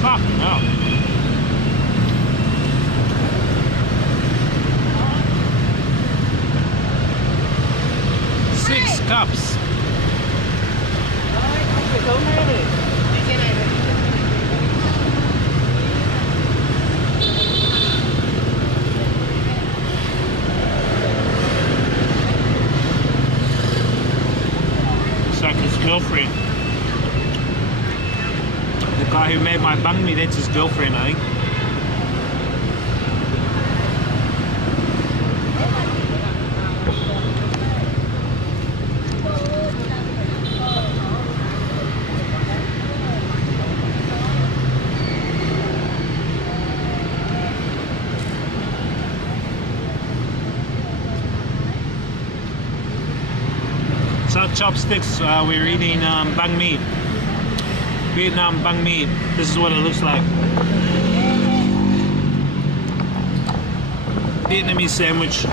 Fucking hell. 6 cups. It's like his girlfriend. The guy who made my banh mi, that's his girlfriend, I think. So chopsticks, we're eating banh mi. Vietnam banh mi. This is what it looks like. Vietnamese sandwich.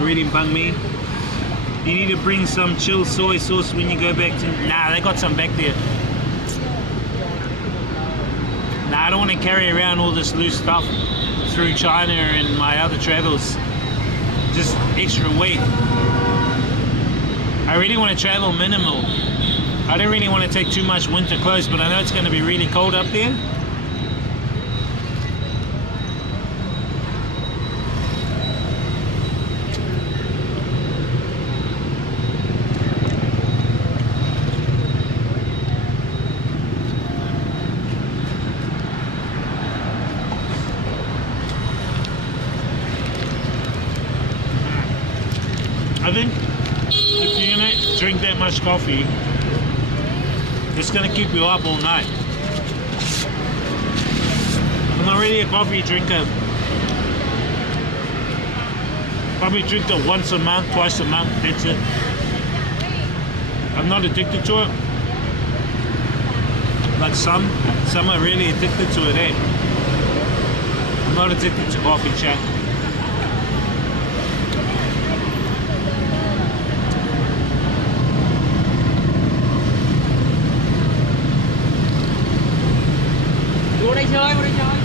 We're eating banh mi. You need to bring some chilled soy sauce when you go back to... Nah, they got some back there. Nah, I don't want to carry around all this loose stuff through China and my other travels. Just extra weight. I really want to travel minimal. I don't really want to take too much winter clothes, but I know it's going to be really cold up there. I think if you're going to drink that much coffee, it's going to keep you up all night. I'm not really a coffee drinker. Probably drink it once a month, twice a month, that's it. I'm not addicted to it. Like some are really addicted to it, eh? I'm not addicted to coffee, chat. Vô đây chơi, vô đây chơi.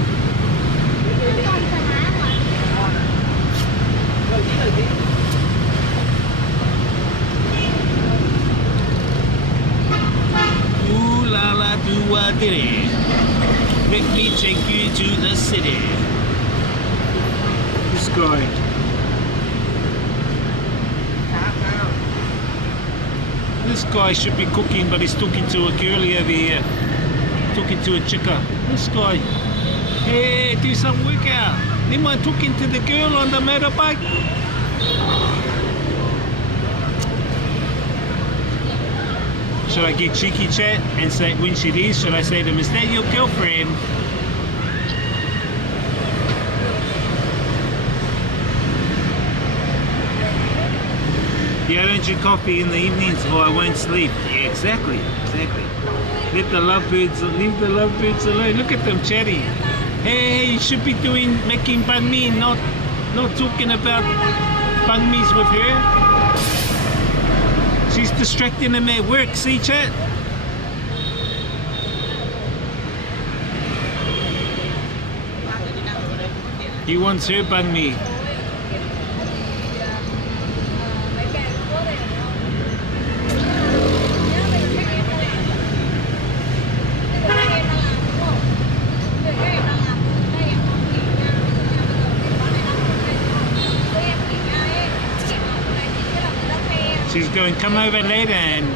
Ooh la la do a diddy. Make me take you to the city. This guy. This guy should be cooking, but he's talking to a girlie over here. Talking to a chica. This guy. Hey, do some workout. Am I talking to the girl on the motorbike? Should I get cheeky, chat, and say when she leaves, should I say to them, is that your girlfriend? Yeah, I don't drink coffee in the evenings or I won't sleep. Yeah, exactly. Leave the lovebirds alone. Look at them chatting. Hey, you should be making banh mi, not talking about banh mi's with her. She's distracting him at work, see chat? He wants her banh mi. She's going, come over later and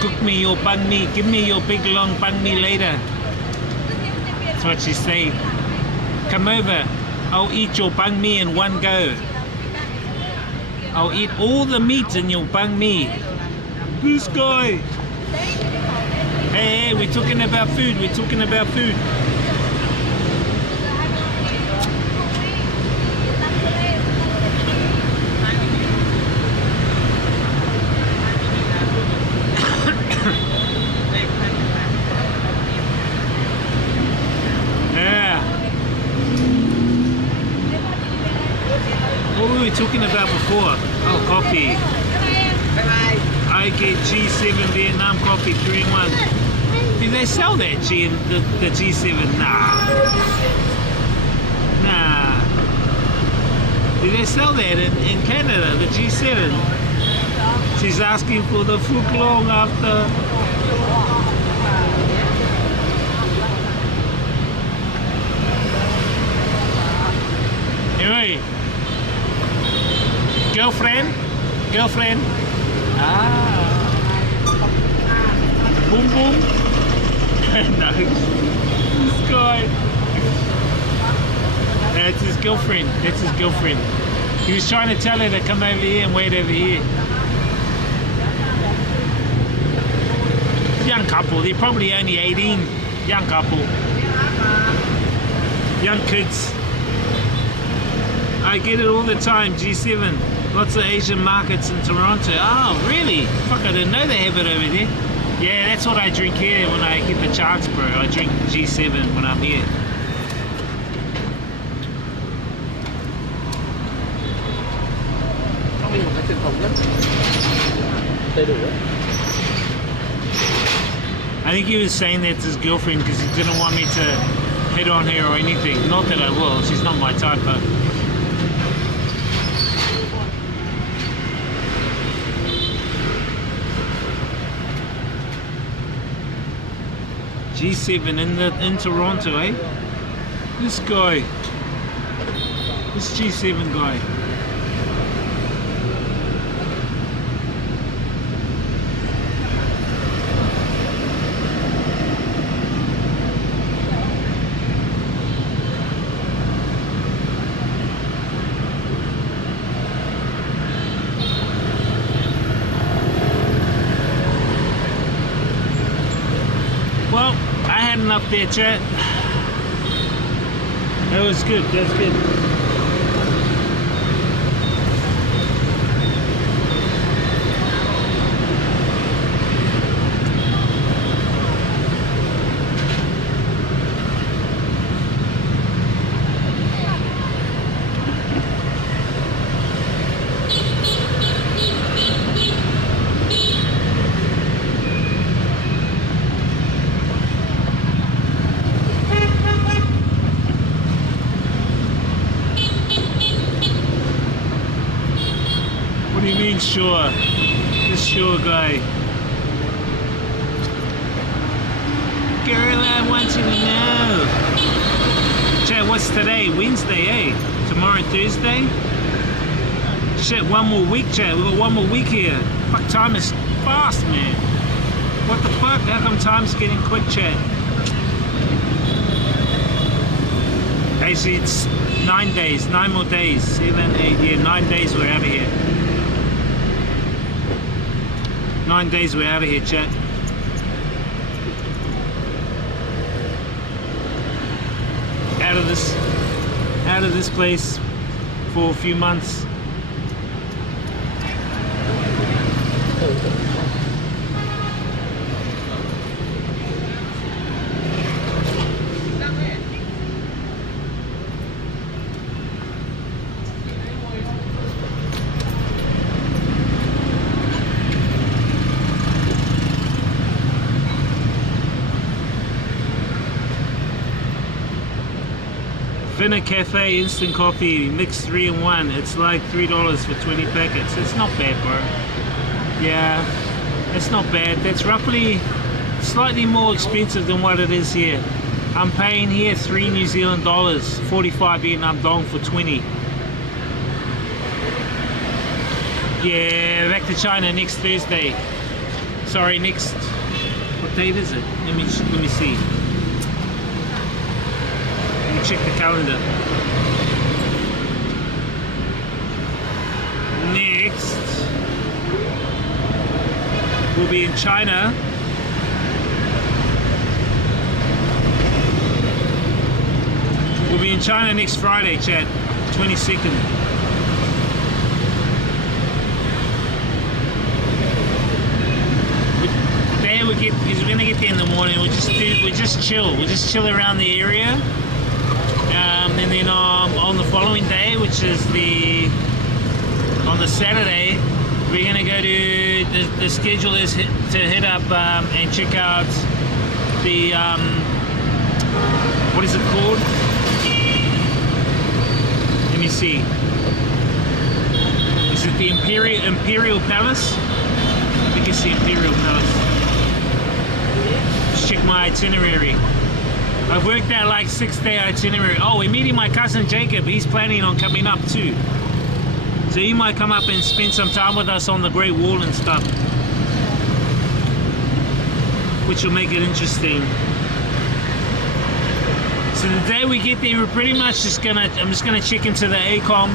cook me your banh mi. Give me your big long banh mi later. That's what she's saying. Come over. I'll eat your banh mi in one go. I'll eat all the meat in your banh mi. This guy. Hey, we're talking about food. What were we talking about before? Oh, coffee. I get G7 Vietnam coffee 3-in-1. Do they sell that the G7? Nah. Do they sell that in Canada, the G7? She's asking for the foot long after. Anyway. Girlfriend? Boom boom? No. This guy. That's his girlfriend. He was trying to tell her to come over here and wait over here. Young couple, they're probably only 18. Young couple. Young kids. I get it all the time, G7. Lots of Asian markets in Toronto. Oh, really? Fuck, I didn't know they have it over there. Yeah, that's what I drink here when I get the chance, bro. I drink G7 when I'm here. I think he was saying that's his girlfriend because he didn't want me to hit on her or anything. Not that I will, she's not my type, but... G7 in Toronto, eh? This guy. This G7 guy. Well, I had enough there, chat. That was good, that's good. What do you mean, sure? This sure guy. Girl, I want you to know. Chat, what's today? Wednesday, eh? Tomorrow, Thursday? Shit, one more week, chat. We've got one more week here. Fuck, time is fast, man. What the fuck? How come time's getting quick, chat? Actually, it's 9 days, 9 more days. 7, 8, yeah, 9 days we're out of here. 9 days we're out of here, chat. Out of this place for a few months. Finna Cafe instant coffee mix 3-in-1. It's like $3 for 20 packets. It's not bad, bro. Yeah, it's not bad. That's roughly slightly more expensive than what it is here. I'm paying here 3 New Zealand dollars, 45 Vietnam dong for 20. Yeah, back to China next Thursday. Sorry, next. What date is it? Let me see. Check the calendar. Next, we'll be in China. We'll be in China next Friday, chat, 22nd. There we're gonna get there in the morning. We'll just chill. We'll just chill around the area. And then on the following day, which is on the Saturday, we're gonna go to the schedule is to hit up and check out the what is it called? Let me see. Is it the Imperial Palace? I think it's the Imperial Palace. Let's check my itinerary. I've worked out like 6-day itinerary. Oh, we're meeting my cousin Jacob. He's planning on coming up too. So he might come up and spend some time with us on the Great Wall and stuff. Which will make it interesting. So the day we get there, we're pretty much I'm just gonna check into the ACOM,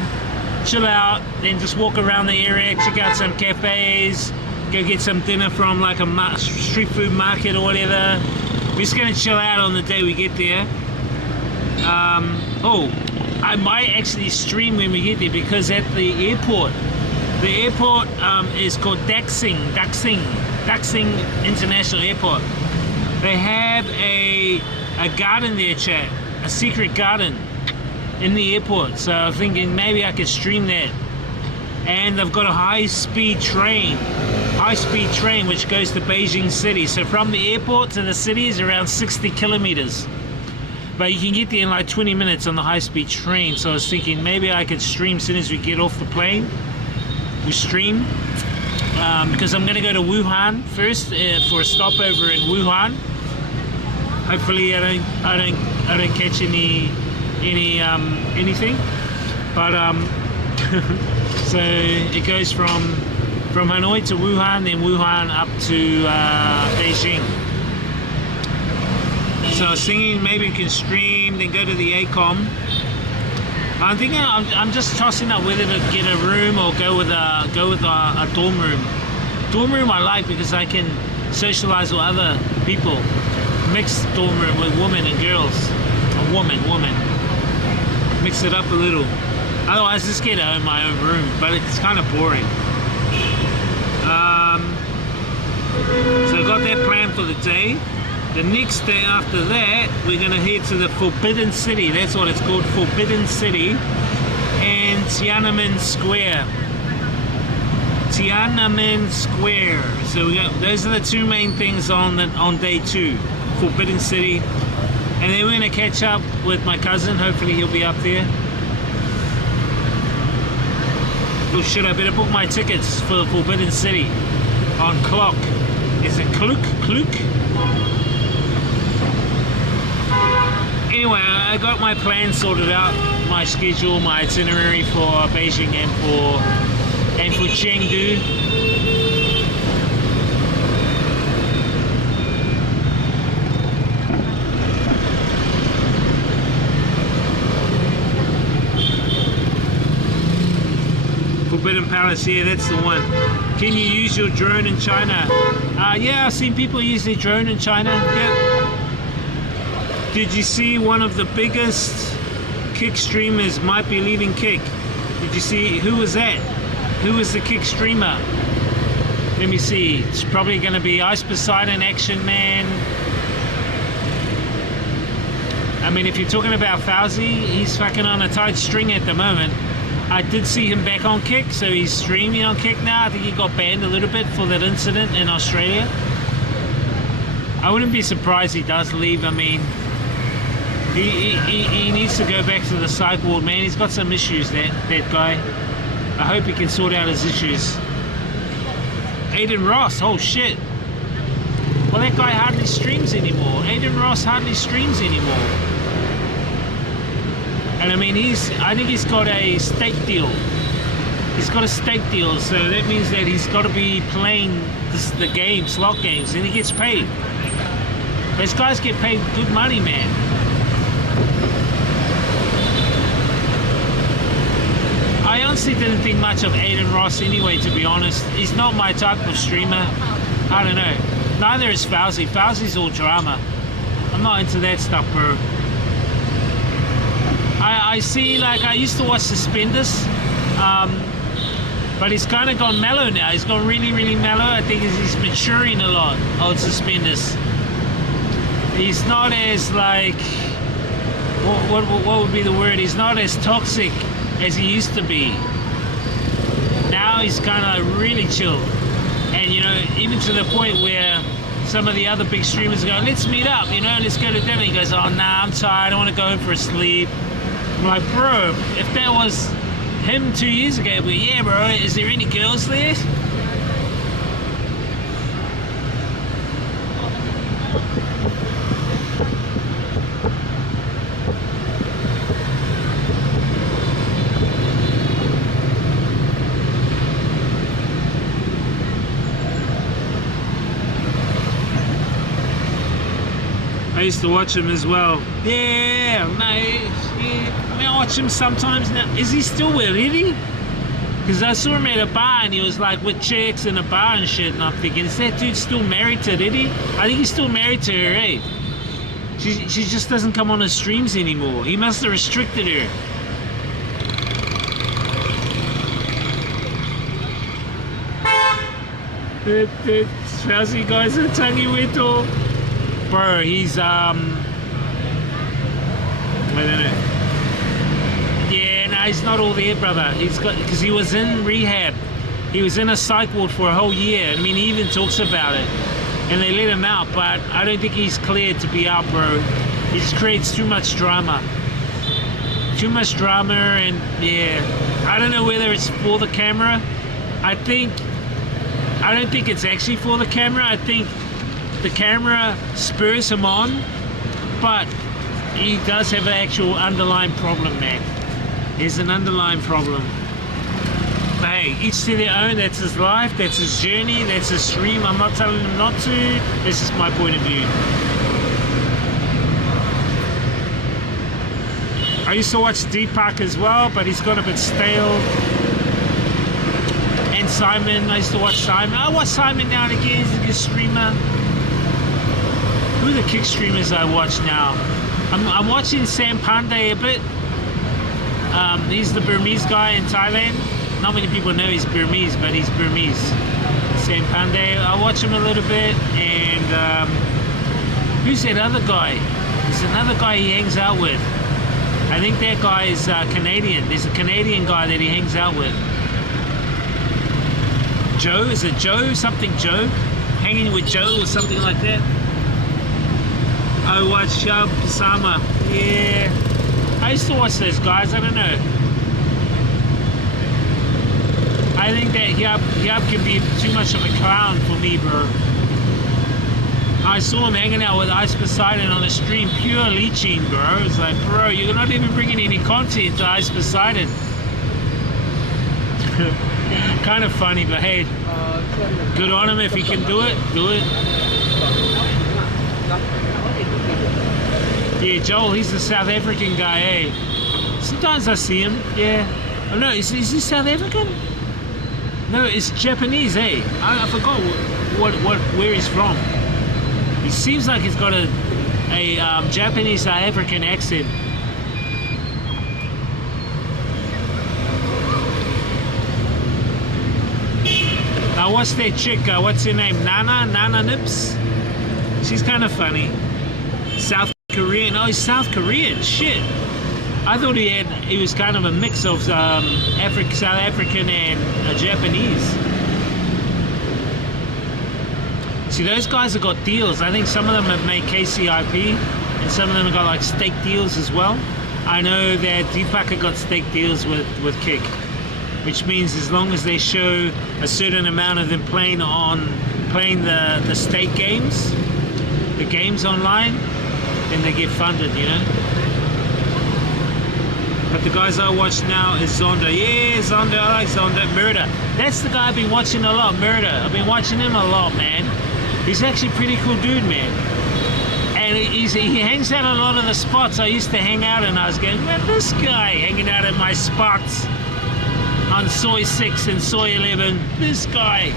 chill out, then just walk around the area, check out some cafes, go get some dinner from like a street food market or whatever. We're just gonna chill out on the day we get there. I might actually stream when we get there because at the airport is called Daxing International Airport. They have a garden there, chat, a secret garden in the airport. So I'm thinking maybe I could stream that. And they've got a high-speed train which goes to Beijing City. So from the airport to the city is around 60 kilometers. But you can get there in like 20 minutes on the high-speed train. So I was thinking maybe I could stream as soon as we get off the plane. We stream because I'm going to go to Wuhan first for a stopover in Wuhan. Hopefully I don't catch anything. But so it goes from Hanoi to Wuhan, then Wuhan up to Beijing. So I was thinking maybe we can stream, then go to the ACOM. I'm thinking I'm just tossing up whether to get a room or go with a dorm room. Dorm room I like because I can socialize with other people. Mixed dorm room with women and girls. A woman. Mix it up a little. Otherwise, just get my own room, but it's kind of boring. So I got that plan for the day. The next day after that, we're gonna head to the Forbidden City. That's what it's called, Forbidden City, and Tiananmen Square. Tiananmen Square. So those are the two main things on day 2, Forbidden City, and then we're gonna catch up with my cousin. Hopefully he'll be up there. Oh shit, I better book my tickets for Forbidden City on Clock. Is it Klook? Anyway, I got my plan sorted out, my schedule, my itinerary for Beijing and for Chengdu. Forbidden Palace, yeah, that's the one. Can you use your drone in China? Yeah, I've seen people use their drone in China. Yep. Did you see one of the biggest Kick streamers might be leaving Kick? Did you see, who was that? Who was the Kick streamer? Let me see. It's probably going to be Ice Poseidon, Action Man. I mean, if you're talking about Fauzi, he's fucking on a tight string at the moment. I did see him back on Kick, so he's streaming on Kick now. I think he got banned a little bit for that incident in Australia. I wouldn't be surprised he does leave. I mean, he needs to go back to the psych ward, man. He's got some issues, that guy. I hope he can sort out his issues. Aiden Ross, oh shit. Well, that guy hardly streams anymore. Aiden Ross hardly streams anymore. And I mean, I think he's got a stake deal. He's got a stake deal, so that means that he's got to be playing the game, slot games, and he gets paid. Those guys get paid good money, man. I honestly didn't think much of Aiden Ross anyway, to be honest. He's not my type of streamer. I don't know. Neither is Fauzi. Fauzi's all drama. I'm not into that stuff, bro. I see, like, I used to watch Suspenders, but he's kind of gone mellow now. He's gone really, really mellow. I think he's maturing a lot, old Suspenders. He's not as, like, what would be the word? He's not as toxic as he used to be. Now he's kind of really chill. And, you know, even to the point where some of the other big streamers go, let's meet up, you know, let's go to dinner. He goes, oh, nah, I'm tired. I want to go home for a sleep. I'm like, bro, if that was him 2 years ago, but yeah, bro, is there any girls there? I used to watch him as well. Yeah, mate. Yeah. I mean, I watch him sometimes now. Is he still with Eddie? Because I saw him at a bar and he was like with chicks in a bar and shit. And I'm thinking, is that dude still married to Eddie? I think he's still married to her, eh? She just doesn't come on his streams anymore. He must have restricted her. That Fauzi guy's a tangi weto. Bro, he's I don't know. Yeah, no, he's not all there, brother. He's got, because he was in rehab. He was in a psych ward for a whole year. I mean, he even talks about it. And they let him out, but I don't think he's cleared to be out, bro. He just creates too much drama. Too much drama, and yeah. I don't know whether it's for the camera. I don't think it's actually for the camera. I think the camera spurs him on, but he does have an actual underlying problem, man. There's an underlying problem. But hey, each to their own. That's his life, that's his journey, that's his stream. I'm not telling him not to. This is my point of view. I used to watch Deepak as well, but he's got a bit stale. And Simon, I used to watch Simon. I watch Simon now and again. He's a good streamer. Who are the kick streamers I watch now? I'm watching Sam Pandey a bit. He's the Burmese guy in Thailand. Not many people know he's Burmese, but he's Burmese. Sam Pandey. I watch him a little bit. And who's that other guy? There's another guy he hangs out with. I think that guy is Canadian. There's a Canadian guy that he hangs out with. Joe? Is it Joe? Something Joe? Hanging with Joe or something like that? I watch Shab Sama. Yeah. I used to watch those guys. I don't know. I think that Hyab can be too much of a clown for me, bro. I saw him hanging out with Ice Poseidon on a stream, pure leeching, bro. It's like, bro, you're not even bringing any content to Ice Poseidon. Kind of funny, but hey, good on him. If he can do it, do it. Yeah, Joel, he's the South African guy, eh? Sometimes I see him, yeah. Oh no, is he South African? No, it's Japanese, eh? I forgot where he's from. He seems like he's got a Japanese South African accent. I watched that chick, what's her name? Nana Nips? She's kind of funny. South Korean. Oh, he's South Korean. Shit. I thought he was kind of a mix of South African and Japanese. See, those guys have got deals. I think some of them have made KCIP, and some of them have got like steak deals as well. I know that Deepak have got steak deals with Kick, which means as long as they show a certain amount of them playing the state games, the games online, then they get funded, you know. But the guys I watch now is Zonda. Yeah, Zonda, I like Zonda. Murder. That's the guy I've been watching a lot, Murder. I've been watching him a lot, man. He's actually a pretty cool dude, man. And he hangs out at a lot of the spots I used to hang out in. I was going, man, this guy hanging out at my spots on Soy 6 and Soy 11. This guy.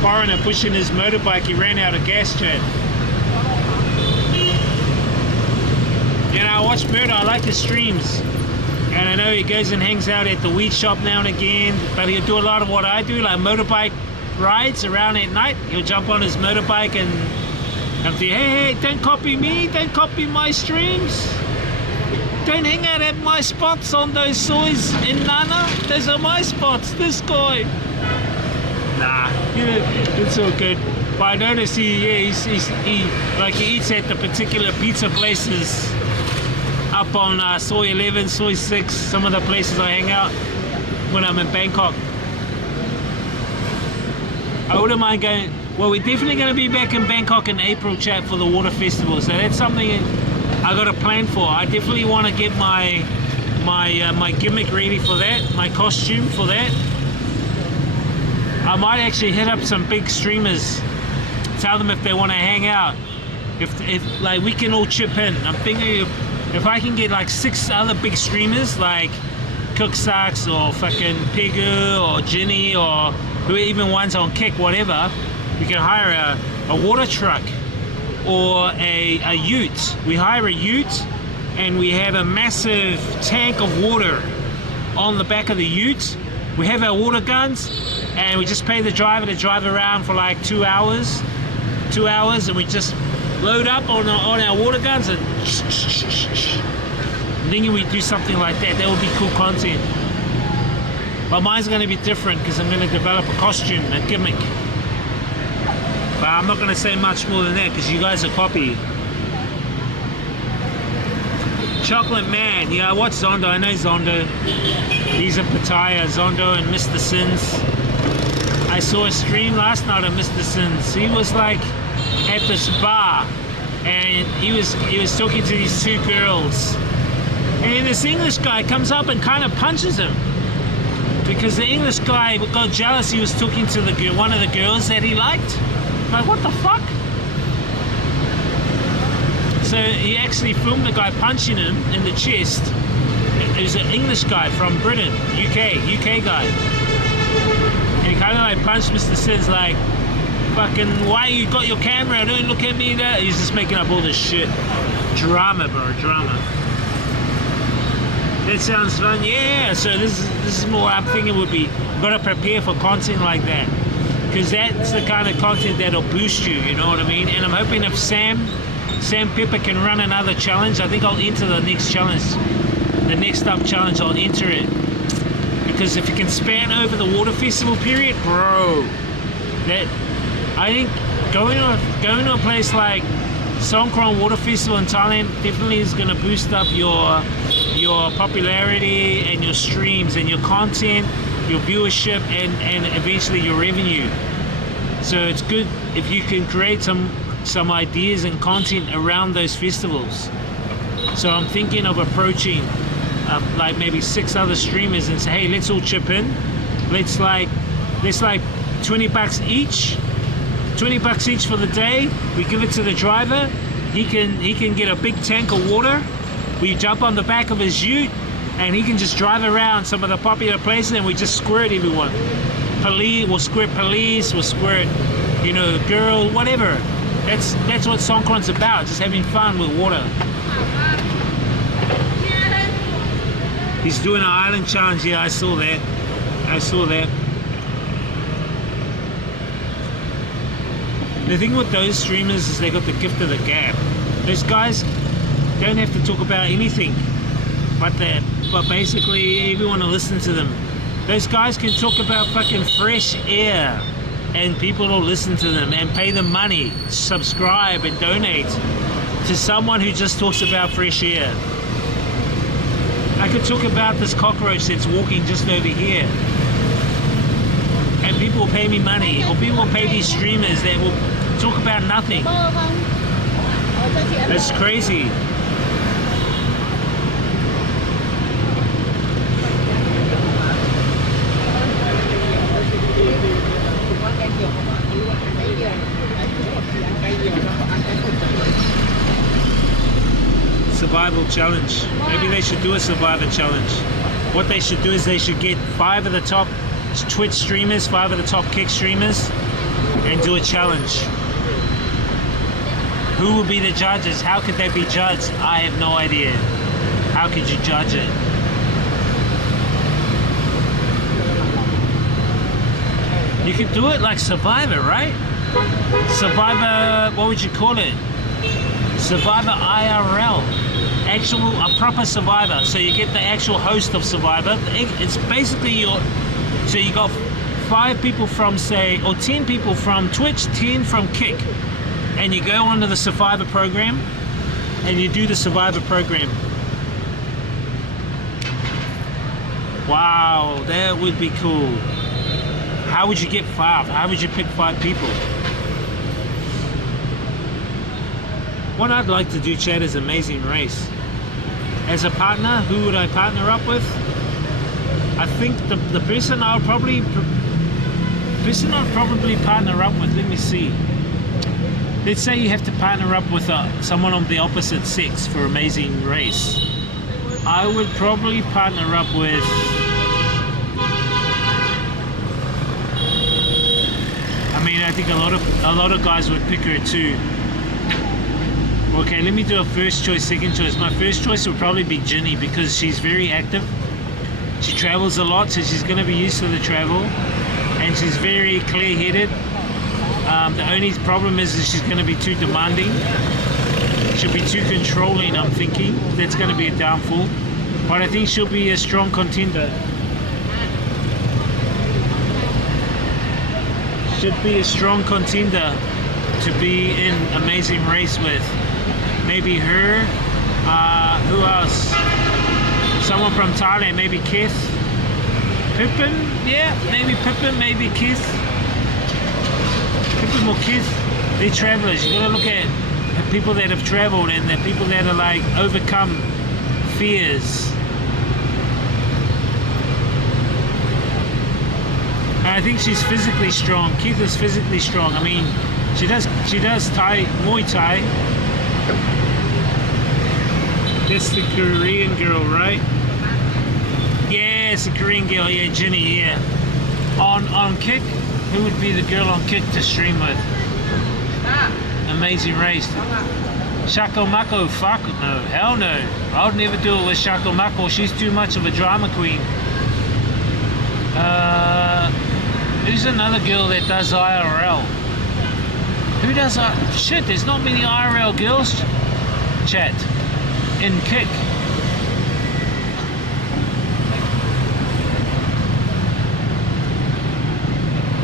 Foreigner pushing his motorbike, he ran out of gas jet. You know, I watch Murder, I like his streams. And I know he goes and hangs out at the weed shop now and again, but he'll do a lot of what I do, like motorbike rides around at night. He'll jump on his motorbike and say, hey, don't copy me, don't copy my streams. Don't hang out at my spots on those soys in Nana. Those are my spots, this guy. Nah, it's all good. But I notice he eats at the particular pizza places up on Soy 11, Soy 6, some of the places I hang out when I'm in Bangkok. I wouldn't mind going. Well, we're definitely going to be back in Bangkok in April, chat, for the water festival. So that's something I got a plan for. I definitely want to get my gimmick ready for that, my costume for that. I might actually hit up some big streamers, tell them if they want to hang out, if like we can all chip in. I'm thinking if I can get like 6 other big streamers like Cooksax or fucking Pegu or Ginny or who even ones on Kick, whatever, we can hire a water truck or a ute. We hire a ute and we have a massive tank of water on the back of the ute. We have our water guns and we just pay the driver to drive around for like 2 hours, and we just load up on our water guns and thinking we do something like that. That would be cool content. But mine's going to be different because I'm going to develop a costume, a gimmick. But I'm not going to say much more than that because you guys are copy. Chocolate Man, yeah, I watch Zondo. I know Zondo. He's in Pattaya. Zondo and Mr. Sins. I saw a stream last night of Mr. Sins. He was like at this bar and he was talking to these 2 girls. And this English guy comes up and kind of punches him. Because the English guy got jealous. He was talking to one of the girls that he liked. Like, what the fuck? So he actually filmed the guy punching him in the chest. It was an English guy from Britain, UK guy. And he kind of like punched Mr. Sins like, fucking, why you got your camera? Don't look at me there. He's just making up all this shit. Drama, bro, drama. That sounds fun, yeah. So this is more I'm thinking would be, gotta prepare for content like that. Because that's the kind of content that'll boost you, you know what I mean? And I'm hoping if Sam Pepper can run another challenge, I think I'll enter the next challenge. The next up challenge, I'll enter it. Because if you can span over the water festival period, bro, that I think going to a place like Songkran Water Festival in Thailand definitely is going to boost up your popularity and your streams and your content, your viewership, and eventually your revenue. So it's good if you can create some ideas and content around those festivals. So I'm thinking of approaching like maybe 6 other streamers and say, hey, let's all chip in. Let's like 20 bucks each. 20 bucks each for the day. We give it to the driver. He can get a big tank of water. We jump on the back of his ute and he can just drive around some of the popular places and we just squirt everyone. We'll squirt police, we'll squirt, you know, girl, whatever. That's what Songkran's about, just having fun with water. He's doing an island challenge. Yeah, I saw that. The thing with those streamers is they got the gift of the gab. Those guys don't have to talk about anything, but basically everyone will listen to them. Those guys can talk about fucking fresh air, and people will listen to them and pay them money, subscribe and donate to someone who just talks about fresh air. I could talk about this cockroach that's walking just over here, and people will pay me money, or people will pay these streamers that will talk about nothing. That's crazy. Survival challenge. Maybe they should do a survivor challenge. What they should do is they should get 5 of the top Twitch streamers, 5 of the top Kick streamers, and do a challenge. Who will be the judges? How could they be judged? I have no idea. How could you judge it? You could do it like Survivor, right? Survivor, what would you call it? Survivor IRL. A proper Survivor. So you get the actual host of Survivor. It's basically so you got 5 people from, say, or 10 people from Twitch, 10 from Kick. And you go onto the Survivor program and you do the Survivor program. Wow, that would be cool. How would you get 5? How would you pick 5 people? What I'd like to do, Chad, is Amazing Race. As a partner, who would I partner up with? I think the person I'll probably partner up with, let me see. Let's say you have to partner up with someone of the opposite sex for Amazing Race. I would probably partner up with... I mean, I think a lot of guys would pick her too. Okay, let me do a first choice, second choice. My first choice would probably be Ginny because she's very active. She travels a lot, so she's going to be used to the travel, and she's very clear-headed. The only problem is she's going to be too demanding. She'll be too controlling, I'm thinking. That's going to be a downfall. But I think she'll be a strong contender. Should be a strong contender to be in Amazing Race with. Maybe her. Who else? Someone from Thailand, maybe Keith. Pippin? Yeah, maybe Pippin, maybe Keith. Pippin or Keith. They're travelers. You gotta look at the people that have traveled and the people that are like overcome fears. And I think she's physically strong. Keith is physically strong. I mean, she does Muay Thai. That's the Korean girl, right? Yeah, it's a Korean girl. Yeah, Ginny. Yeah. On Kick, who would be the girl on Kick to stream with? Amazing Race. Shako Mako, fuck no, hell no. I would never do it with Shako Mako. She's too much of a drama queen. Who's another girl that does IRL? Who does shit, there's not many IRL girls, chat, in Kick.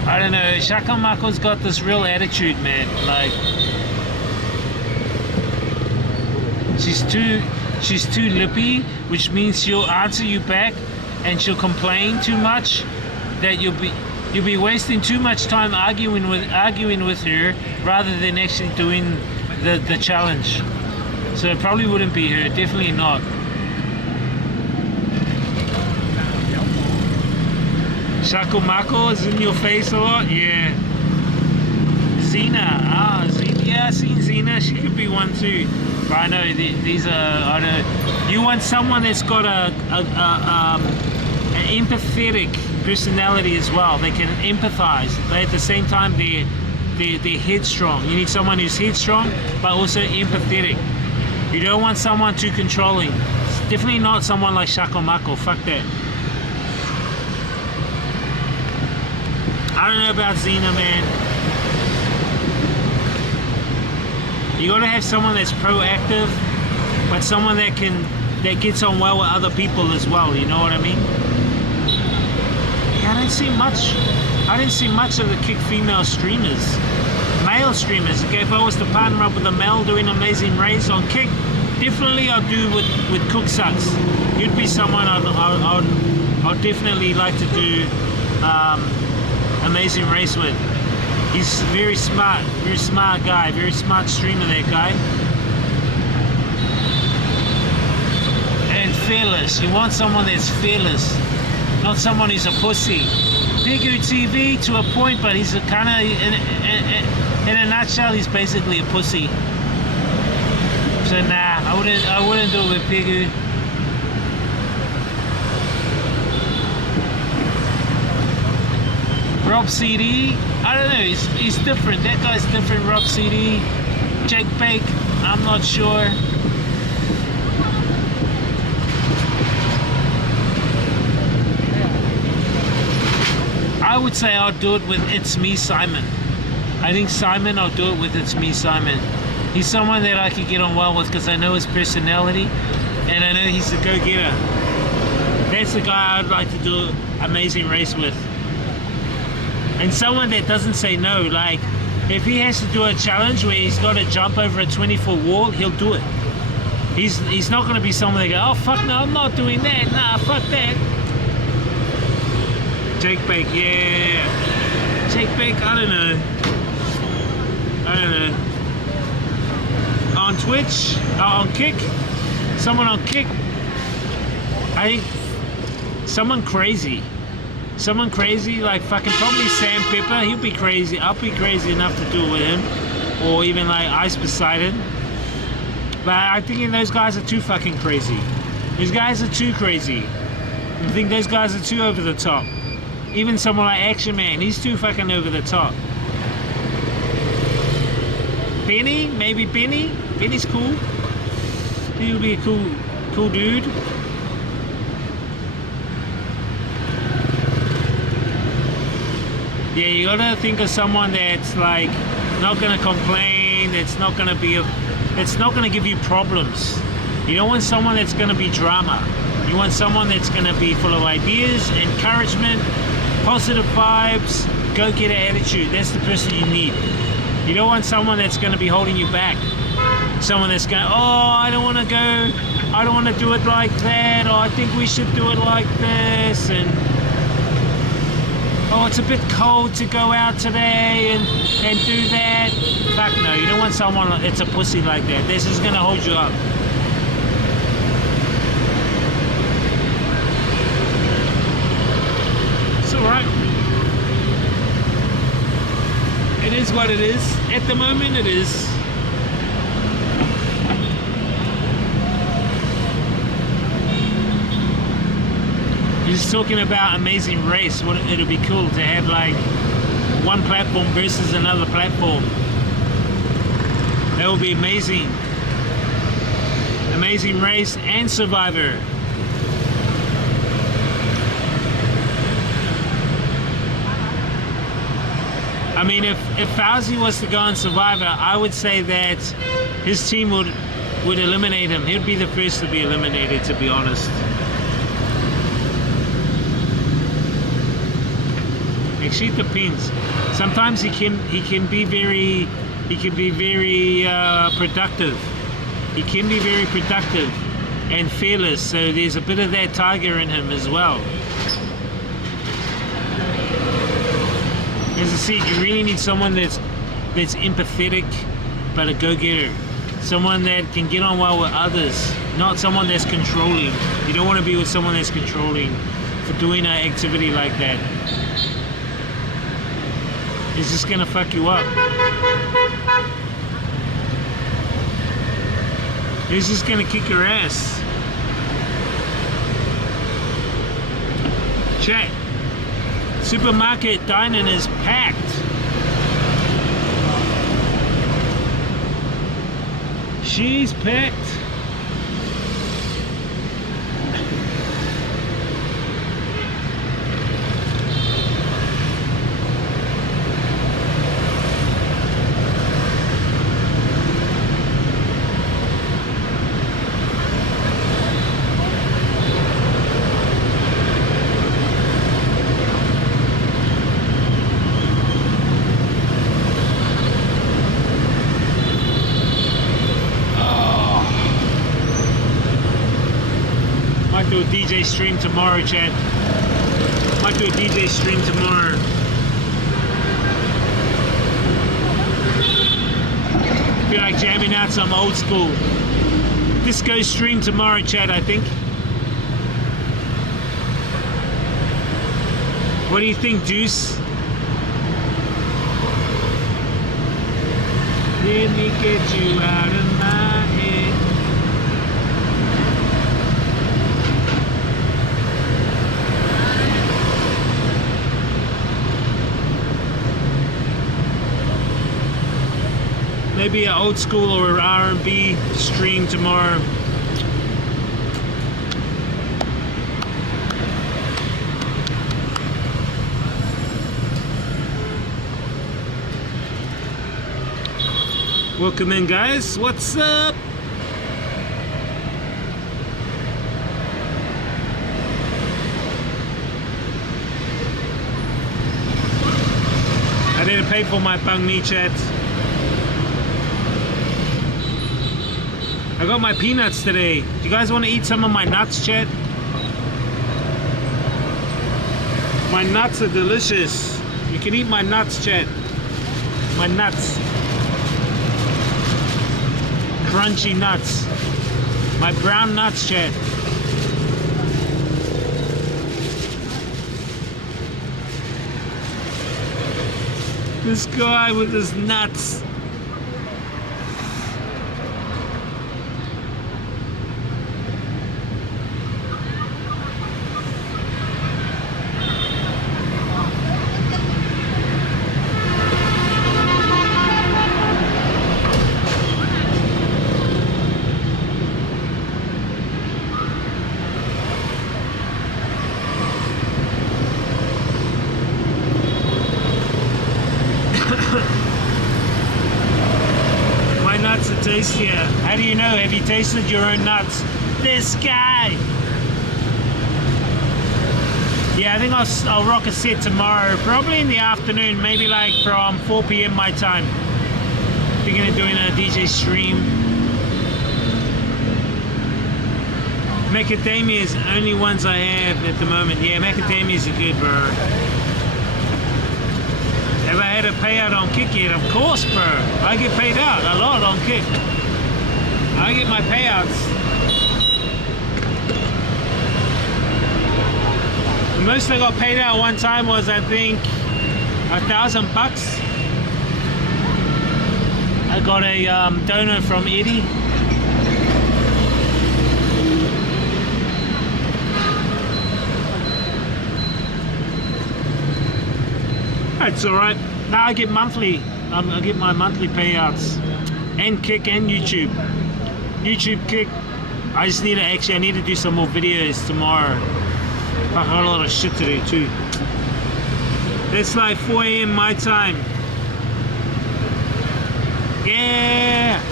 I don't know, Shaka Mako's got this real attitude, man. Like, she's too lippy, which means she'll answer you back and she'll complain too much that you'll be wasting too much time arguing with her rather than actually doing the challenge. So it probably wouldn't be her, definitely not. Shako Mako is in your face a lot, yeah. Xena, Xena, yeah, I've seen Xena, she could be one too. But I know these are, I don't know. You want someone that's got an empathetic personality as well. They can empathize, but at the same time they're they're headstrong. You need someone who's headstrong, but also empathetic. You don't want someone too controlling. Definitely not someone like Shakomako. Fuck that. I don't know about Xena, man. You gotta have someone that's proactive, but someone that gets on well with other people as well. You know what I mean? Yeah, I don't see much of the kick female streamers, male streamers. Okay, if I was to partner up with a male doing Amazing Race on kick, definitely I'll do with Cook Sucks. You'd be someone I'd definitely like to do Amazing Race with. He's very smart guy, very smart streamer, that guy. And fearless. You want someone that's fearless, not someone who's a pussy. Pigu TV to a point, but he's a kind of, in a nutshell, he's basically a pussy. So nah, I wouldn't do it with Pigu. Rob CD, I don't know, he's different. That guy's different. Rob CD, Jake Bake, I'm not sure. I would say I'll do it with It's Me Simon. I think Simon, I'll do it with It's Me Simon. He's someone that I could get on well with because I know his personality and I know he's a go-getter. That's the guy I'd like to do Amazing Race with. And someone that doesn't say no. Like, if he has to do a challenge where he's got to jump over a 20-foot wall, he'll do it. He's not going to be someone that goes, oh fuck no, I'm not doing that. Nah, fuck that. Jake Bake, yeah. Jake Bake, I don't know. On Twitch, on Kick, someone on Kick, I think someone crazy like fucking probably Sam Pepper. He'll be crazy. I'll be crazy enough to do it with him, or even like Ice Poseidon. But I think those guys are too fucking crazy. These guys are too crazy. I think those guys are too over the top. Even someone like Action Man, he's too fucking over the top. Benny, maybe Benny. Benny's cool. He'll be a cool dude. Yeah, you gotta think of someone that's like not gonna complain. It's not gonna give you problems. You don't want someone that's gonna be drama. You want someone that's gonna be full of ideas, encouragement, positive vibes, go-getter attitude. That's the person you need. You don't want someone that's going to be holding you back. Someone that's going, oh, I don't want to go, I don't want to do it like that, or I think we should do it like this, and oh, it's a bit cold to go out today and do that. Fuck no, you don't want someone that's a pussy like that. This is going to hold you up. It's alright. It is what it is. At the moment, it is. He's talking about Amazing Race. What it'll be cool to have like one platform versus another platform. That would be amazing. Amazing Race and Survivor. I mean, if Fauzi was to go on Survivor, I would say that his team would eliminate him. He'd be the first to be eliminated, to be honest. Actually, it depends. Sometimes he can be very productive. He can be very productive and fearless. So there's a bit of that tiger in him as well. As I said, you really need someone that's empathetic, but a go-getter. Someone that can get on well with others, not someone that's controlling. You don't want to be with someone that's controlling for doing an activity like that. It's just gonna fuck you up. It's just gonna kick your ass. Chat. Supermarket dining is packed. She's packed. Might do a DJ stream tomorrow, Chad. Might do a DJ stream tomorrow. Feel like jamming out some old school. Disco stream tomorrow, Chad, I think. What do you think, Juice? Let me get you out of my head. Maybe an old school or R&B stream tomorrow. Welcome in, guys. What's up? I didn't pay for my banh mi, chat. I got my peanuts today. Do you guys want to eat some of my nuts, chat? My nuts are delicious. You can eat my nuts, chat. My nuts. Crunchy nuts. My brown nuts, chat. This guy with his nuts. Tastier. How do you know? Have you tasted your own nuts? This guy! Yeah, I think I'll rock a set tomorrow, probably in the afternoon, maybe like from 4 p.m. my time. Thinking of doing a DJ stream. Macadamia is the only ones I have at the moment. Yeah, macadamias are good, bro. Have I had a payout on Kick yet? Of course, bro. I get paid out a lot on Kick. I get my payouts. The most I got paid out one time was, I think, $1,000. I got a donor from Eddie. It's alright. Now I get monthly. I get my monthly payouts. And Kick and YouTube. YouTube, Kick. I just need to I need to do some more videos tomorrow. I got a lot of shit to do too. It's like 4 a.m. my time. Yeah!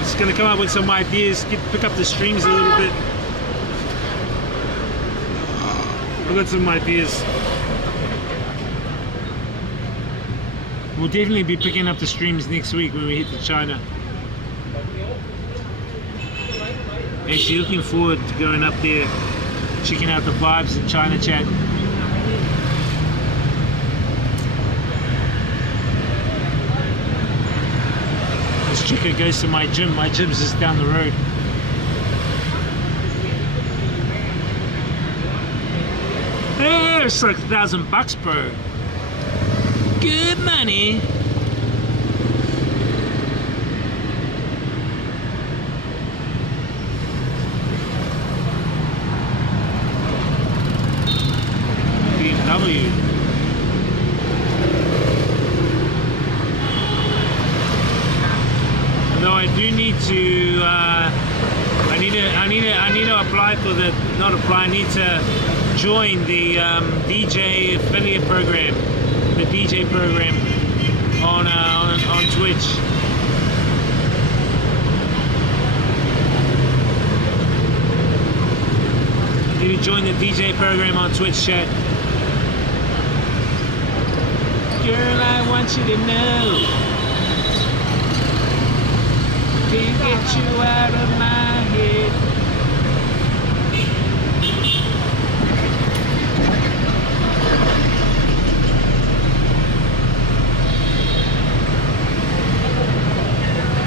Just gonna come up with some ideas, pick up the streams a little bit. I've got some ideas. We'll definitely be picking up the streams next week when we hit to China. Actually looking forward to going up there, checking out the vibes in China, chat. This chicken goes to my gym. My gym's just down the road. Hey, it's like $1,000, bro. Good money. BMW. I do need to. I need to apply for the. Not apply. I need to join the DJ affiliate program, the DJ program on Twitch. Need to join the DJ program on Twitch, chat. Girl, I want you to know. Can't get you out of my head.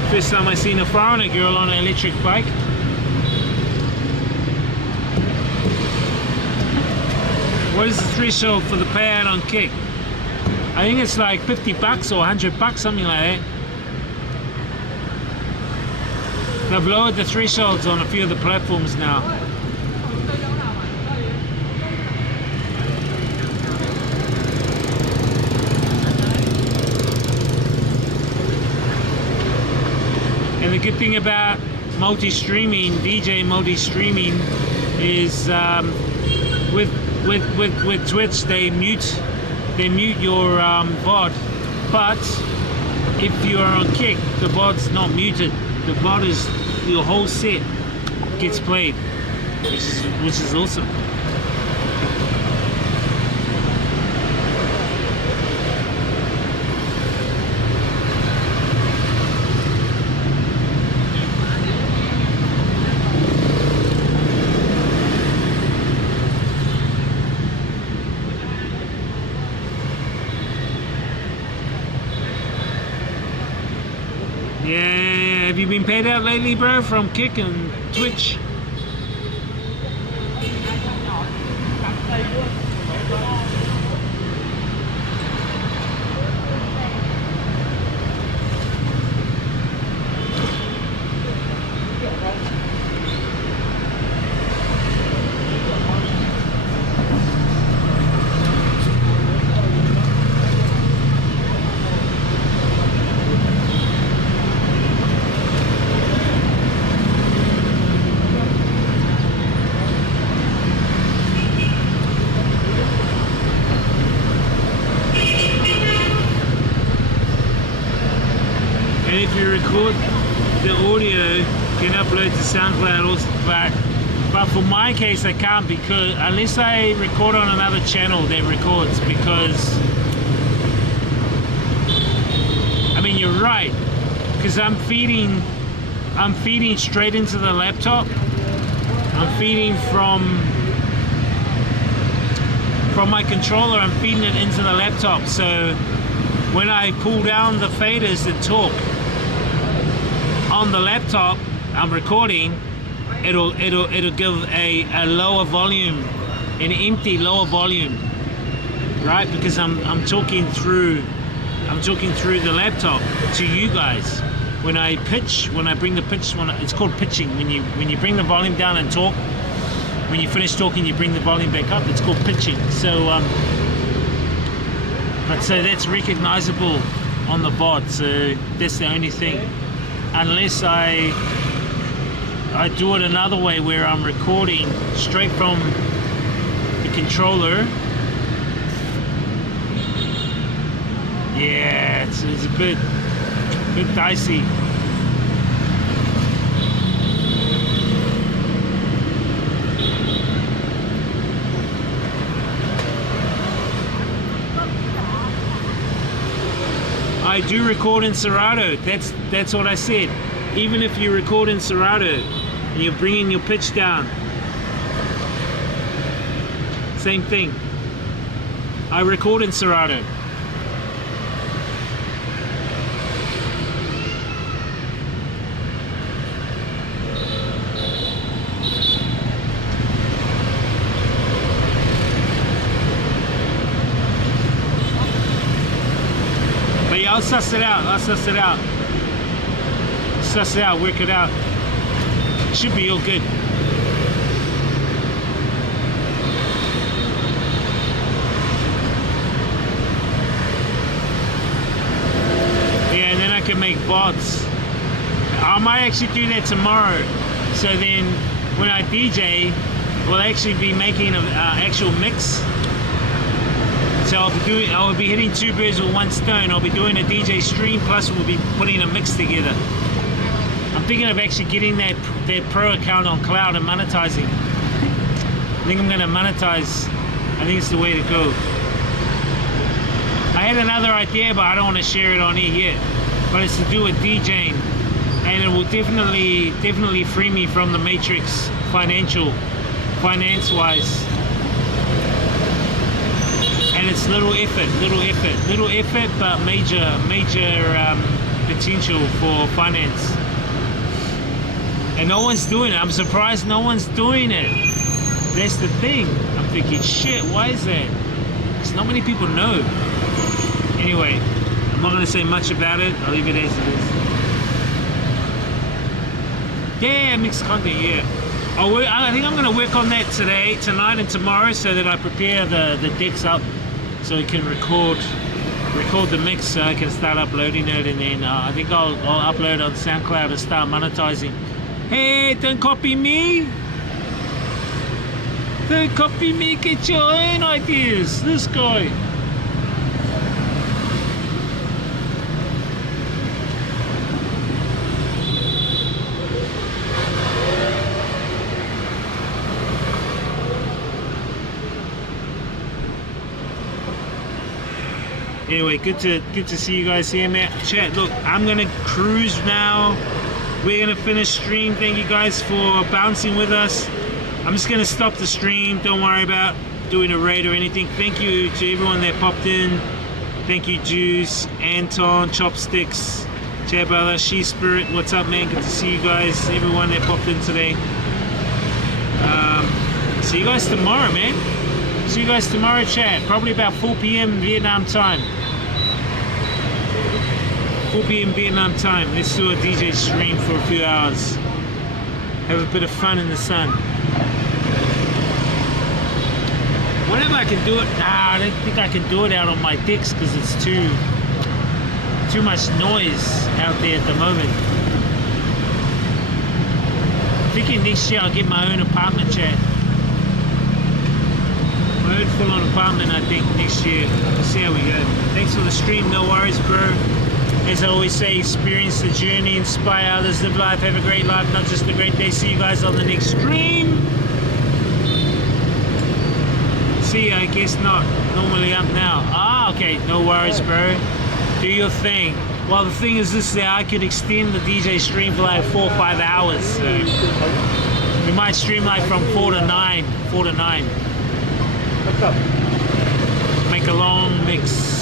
First time I seen a foreigner girl on an electric bike. What is the threshold for the payout on kick? I think it's like 50 bucks or 100 bucks, something like that. They've lowered the thresholds on a few of the platforms now. And the good thing about multi-streaming, DJ multi-streaming, is with Twitch they mute your VOD, but if you are on Kick, the VOD's not muted. The VOD is your whole set gets played, which is awesome. Yeah, have you been paid out lately, bro, from Kick and Twitch? The audio can upload to SoundCloud also, but for my case I can't, because unless I record on another channel that records, because I mean, you're right, because I'm feeding straight into the laptop. I'm feeding from my controller, I'm feeding it into the laptop, so when I pull down the faders and talk on the laptop, I'm recording, it'll give a lower volume, an empty lower volume, right? Because I'm talking through the laptop to you guys. When I bring the pitch, it's called pitching. When you bring the volume down and talk, when you finish talking, you bring the volume back up. It's called pitching. So, so that's recognizable on the VOD. So that's the only thing. Unless I do it another way, where I'm recording straight from the controller. Yeah, it's a bit dicey. I do record in Serato. That's what I said. Even if you record in Serato and you're bringing your pitch down, same thing. I record in Serato. I'll suss it out. Suss it out, work it out. Should be all good. Yeah, and then I can make VODs I might actually do that tomorrow. So then when I DJ, we'll actually be making an actual mix. So I'll be hitting two birds with one stone. I'll be doing a DJ stream, plus we'll be putting a mix together. I'm thinking of actually getting that pro account on cloud and monetizing. I think I'm gonna monetize. I think it's the way to go. I had another idea, but I don't want to share it on here yet. But it's to do with DJing, and it will definitely free me from the matrix finance-wise. And it's little effort, but major potential for finance. And no one's doing it. I'm surprised no one's doing it. That's the thing. I'm thinking, shit, why is that? Because not many people know. Anyway, I'm not going to say much about it. I'll leave it as it is. Yeah, mixed content, yeah. I think I'm going to work on that today, tonight and tomorrow, so that I prepare the decks up so I can record the mix, so I can start uploading it, and then I think I'll upload on SoundCloud and start monetizing. Hey, don't copy me! Don't copy me, get your own ideas! This guy! Anyway, good to see you guys here, man. Chat, look, I'm gonna cruise now. We're gonna finish stream. Thank you guys for bouncing with us. I'm just gonna stop the stream. Don't worry about doing a raid or anything. Thank you to everyone that popped in. Thank you, Juice, Anton, Chopsticks, Chat Brother, She Spirit. What's up, man? Good to see you guys. Everyone that popped in today. See you guys tomorrow, man. See you guys tomorrow, chat. Probably about 4 p.m. Vietnam time. 4 p.m. Vietnam time. Let's do a DJ stream for a few hours. Have a bit of fun in the sun. Whenever I can do it, I don't think I can do it out on my decks because it's too much noise out there at the moment. I'm thinking next year I'll get my own apartment, chat. My own full-on apartment, I think, next year. We'll see how we go. Thanks for the stream. No worries, bro. As I always say, experience the journey, inspire others, live life, have a great life, not just a great day. See you guys on the next stream. See, I guess not. Normally up now. Ah, okay. No worries, bro. Do your thing. Well, the thing is this, that I could extend the DJ stream for like 4 or 5 hours. So we might stream like from 4 to 9. 4 to 9. Make a long mix.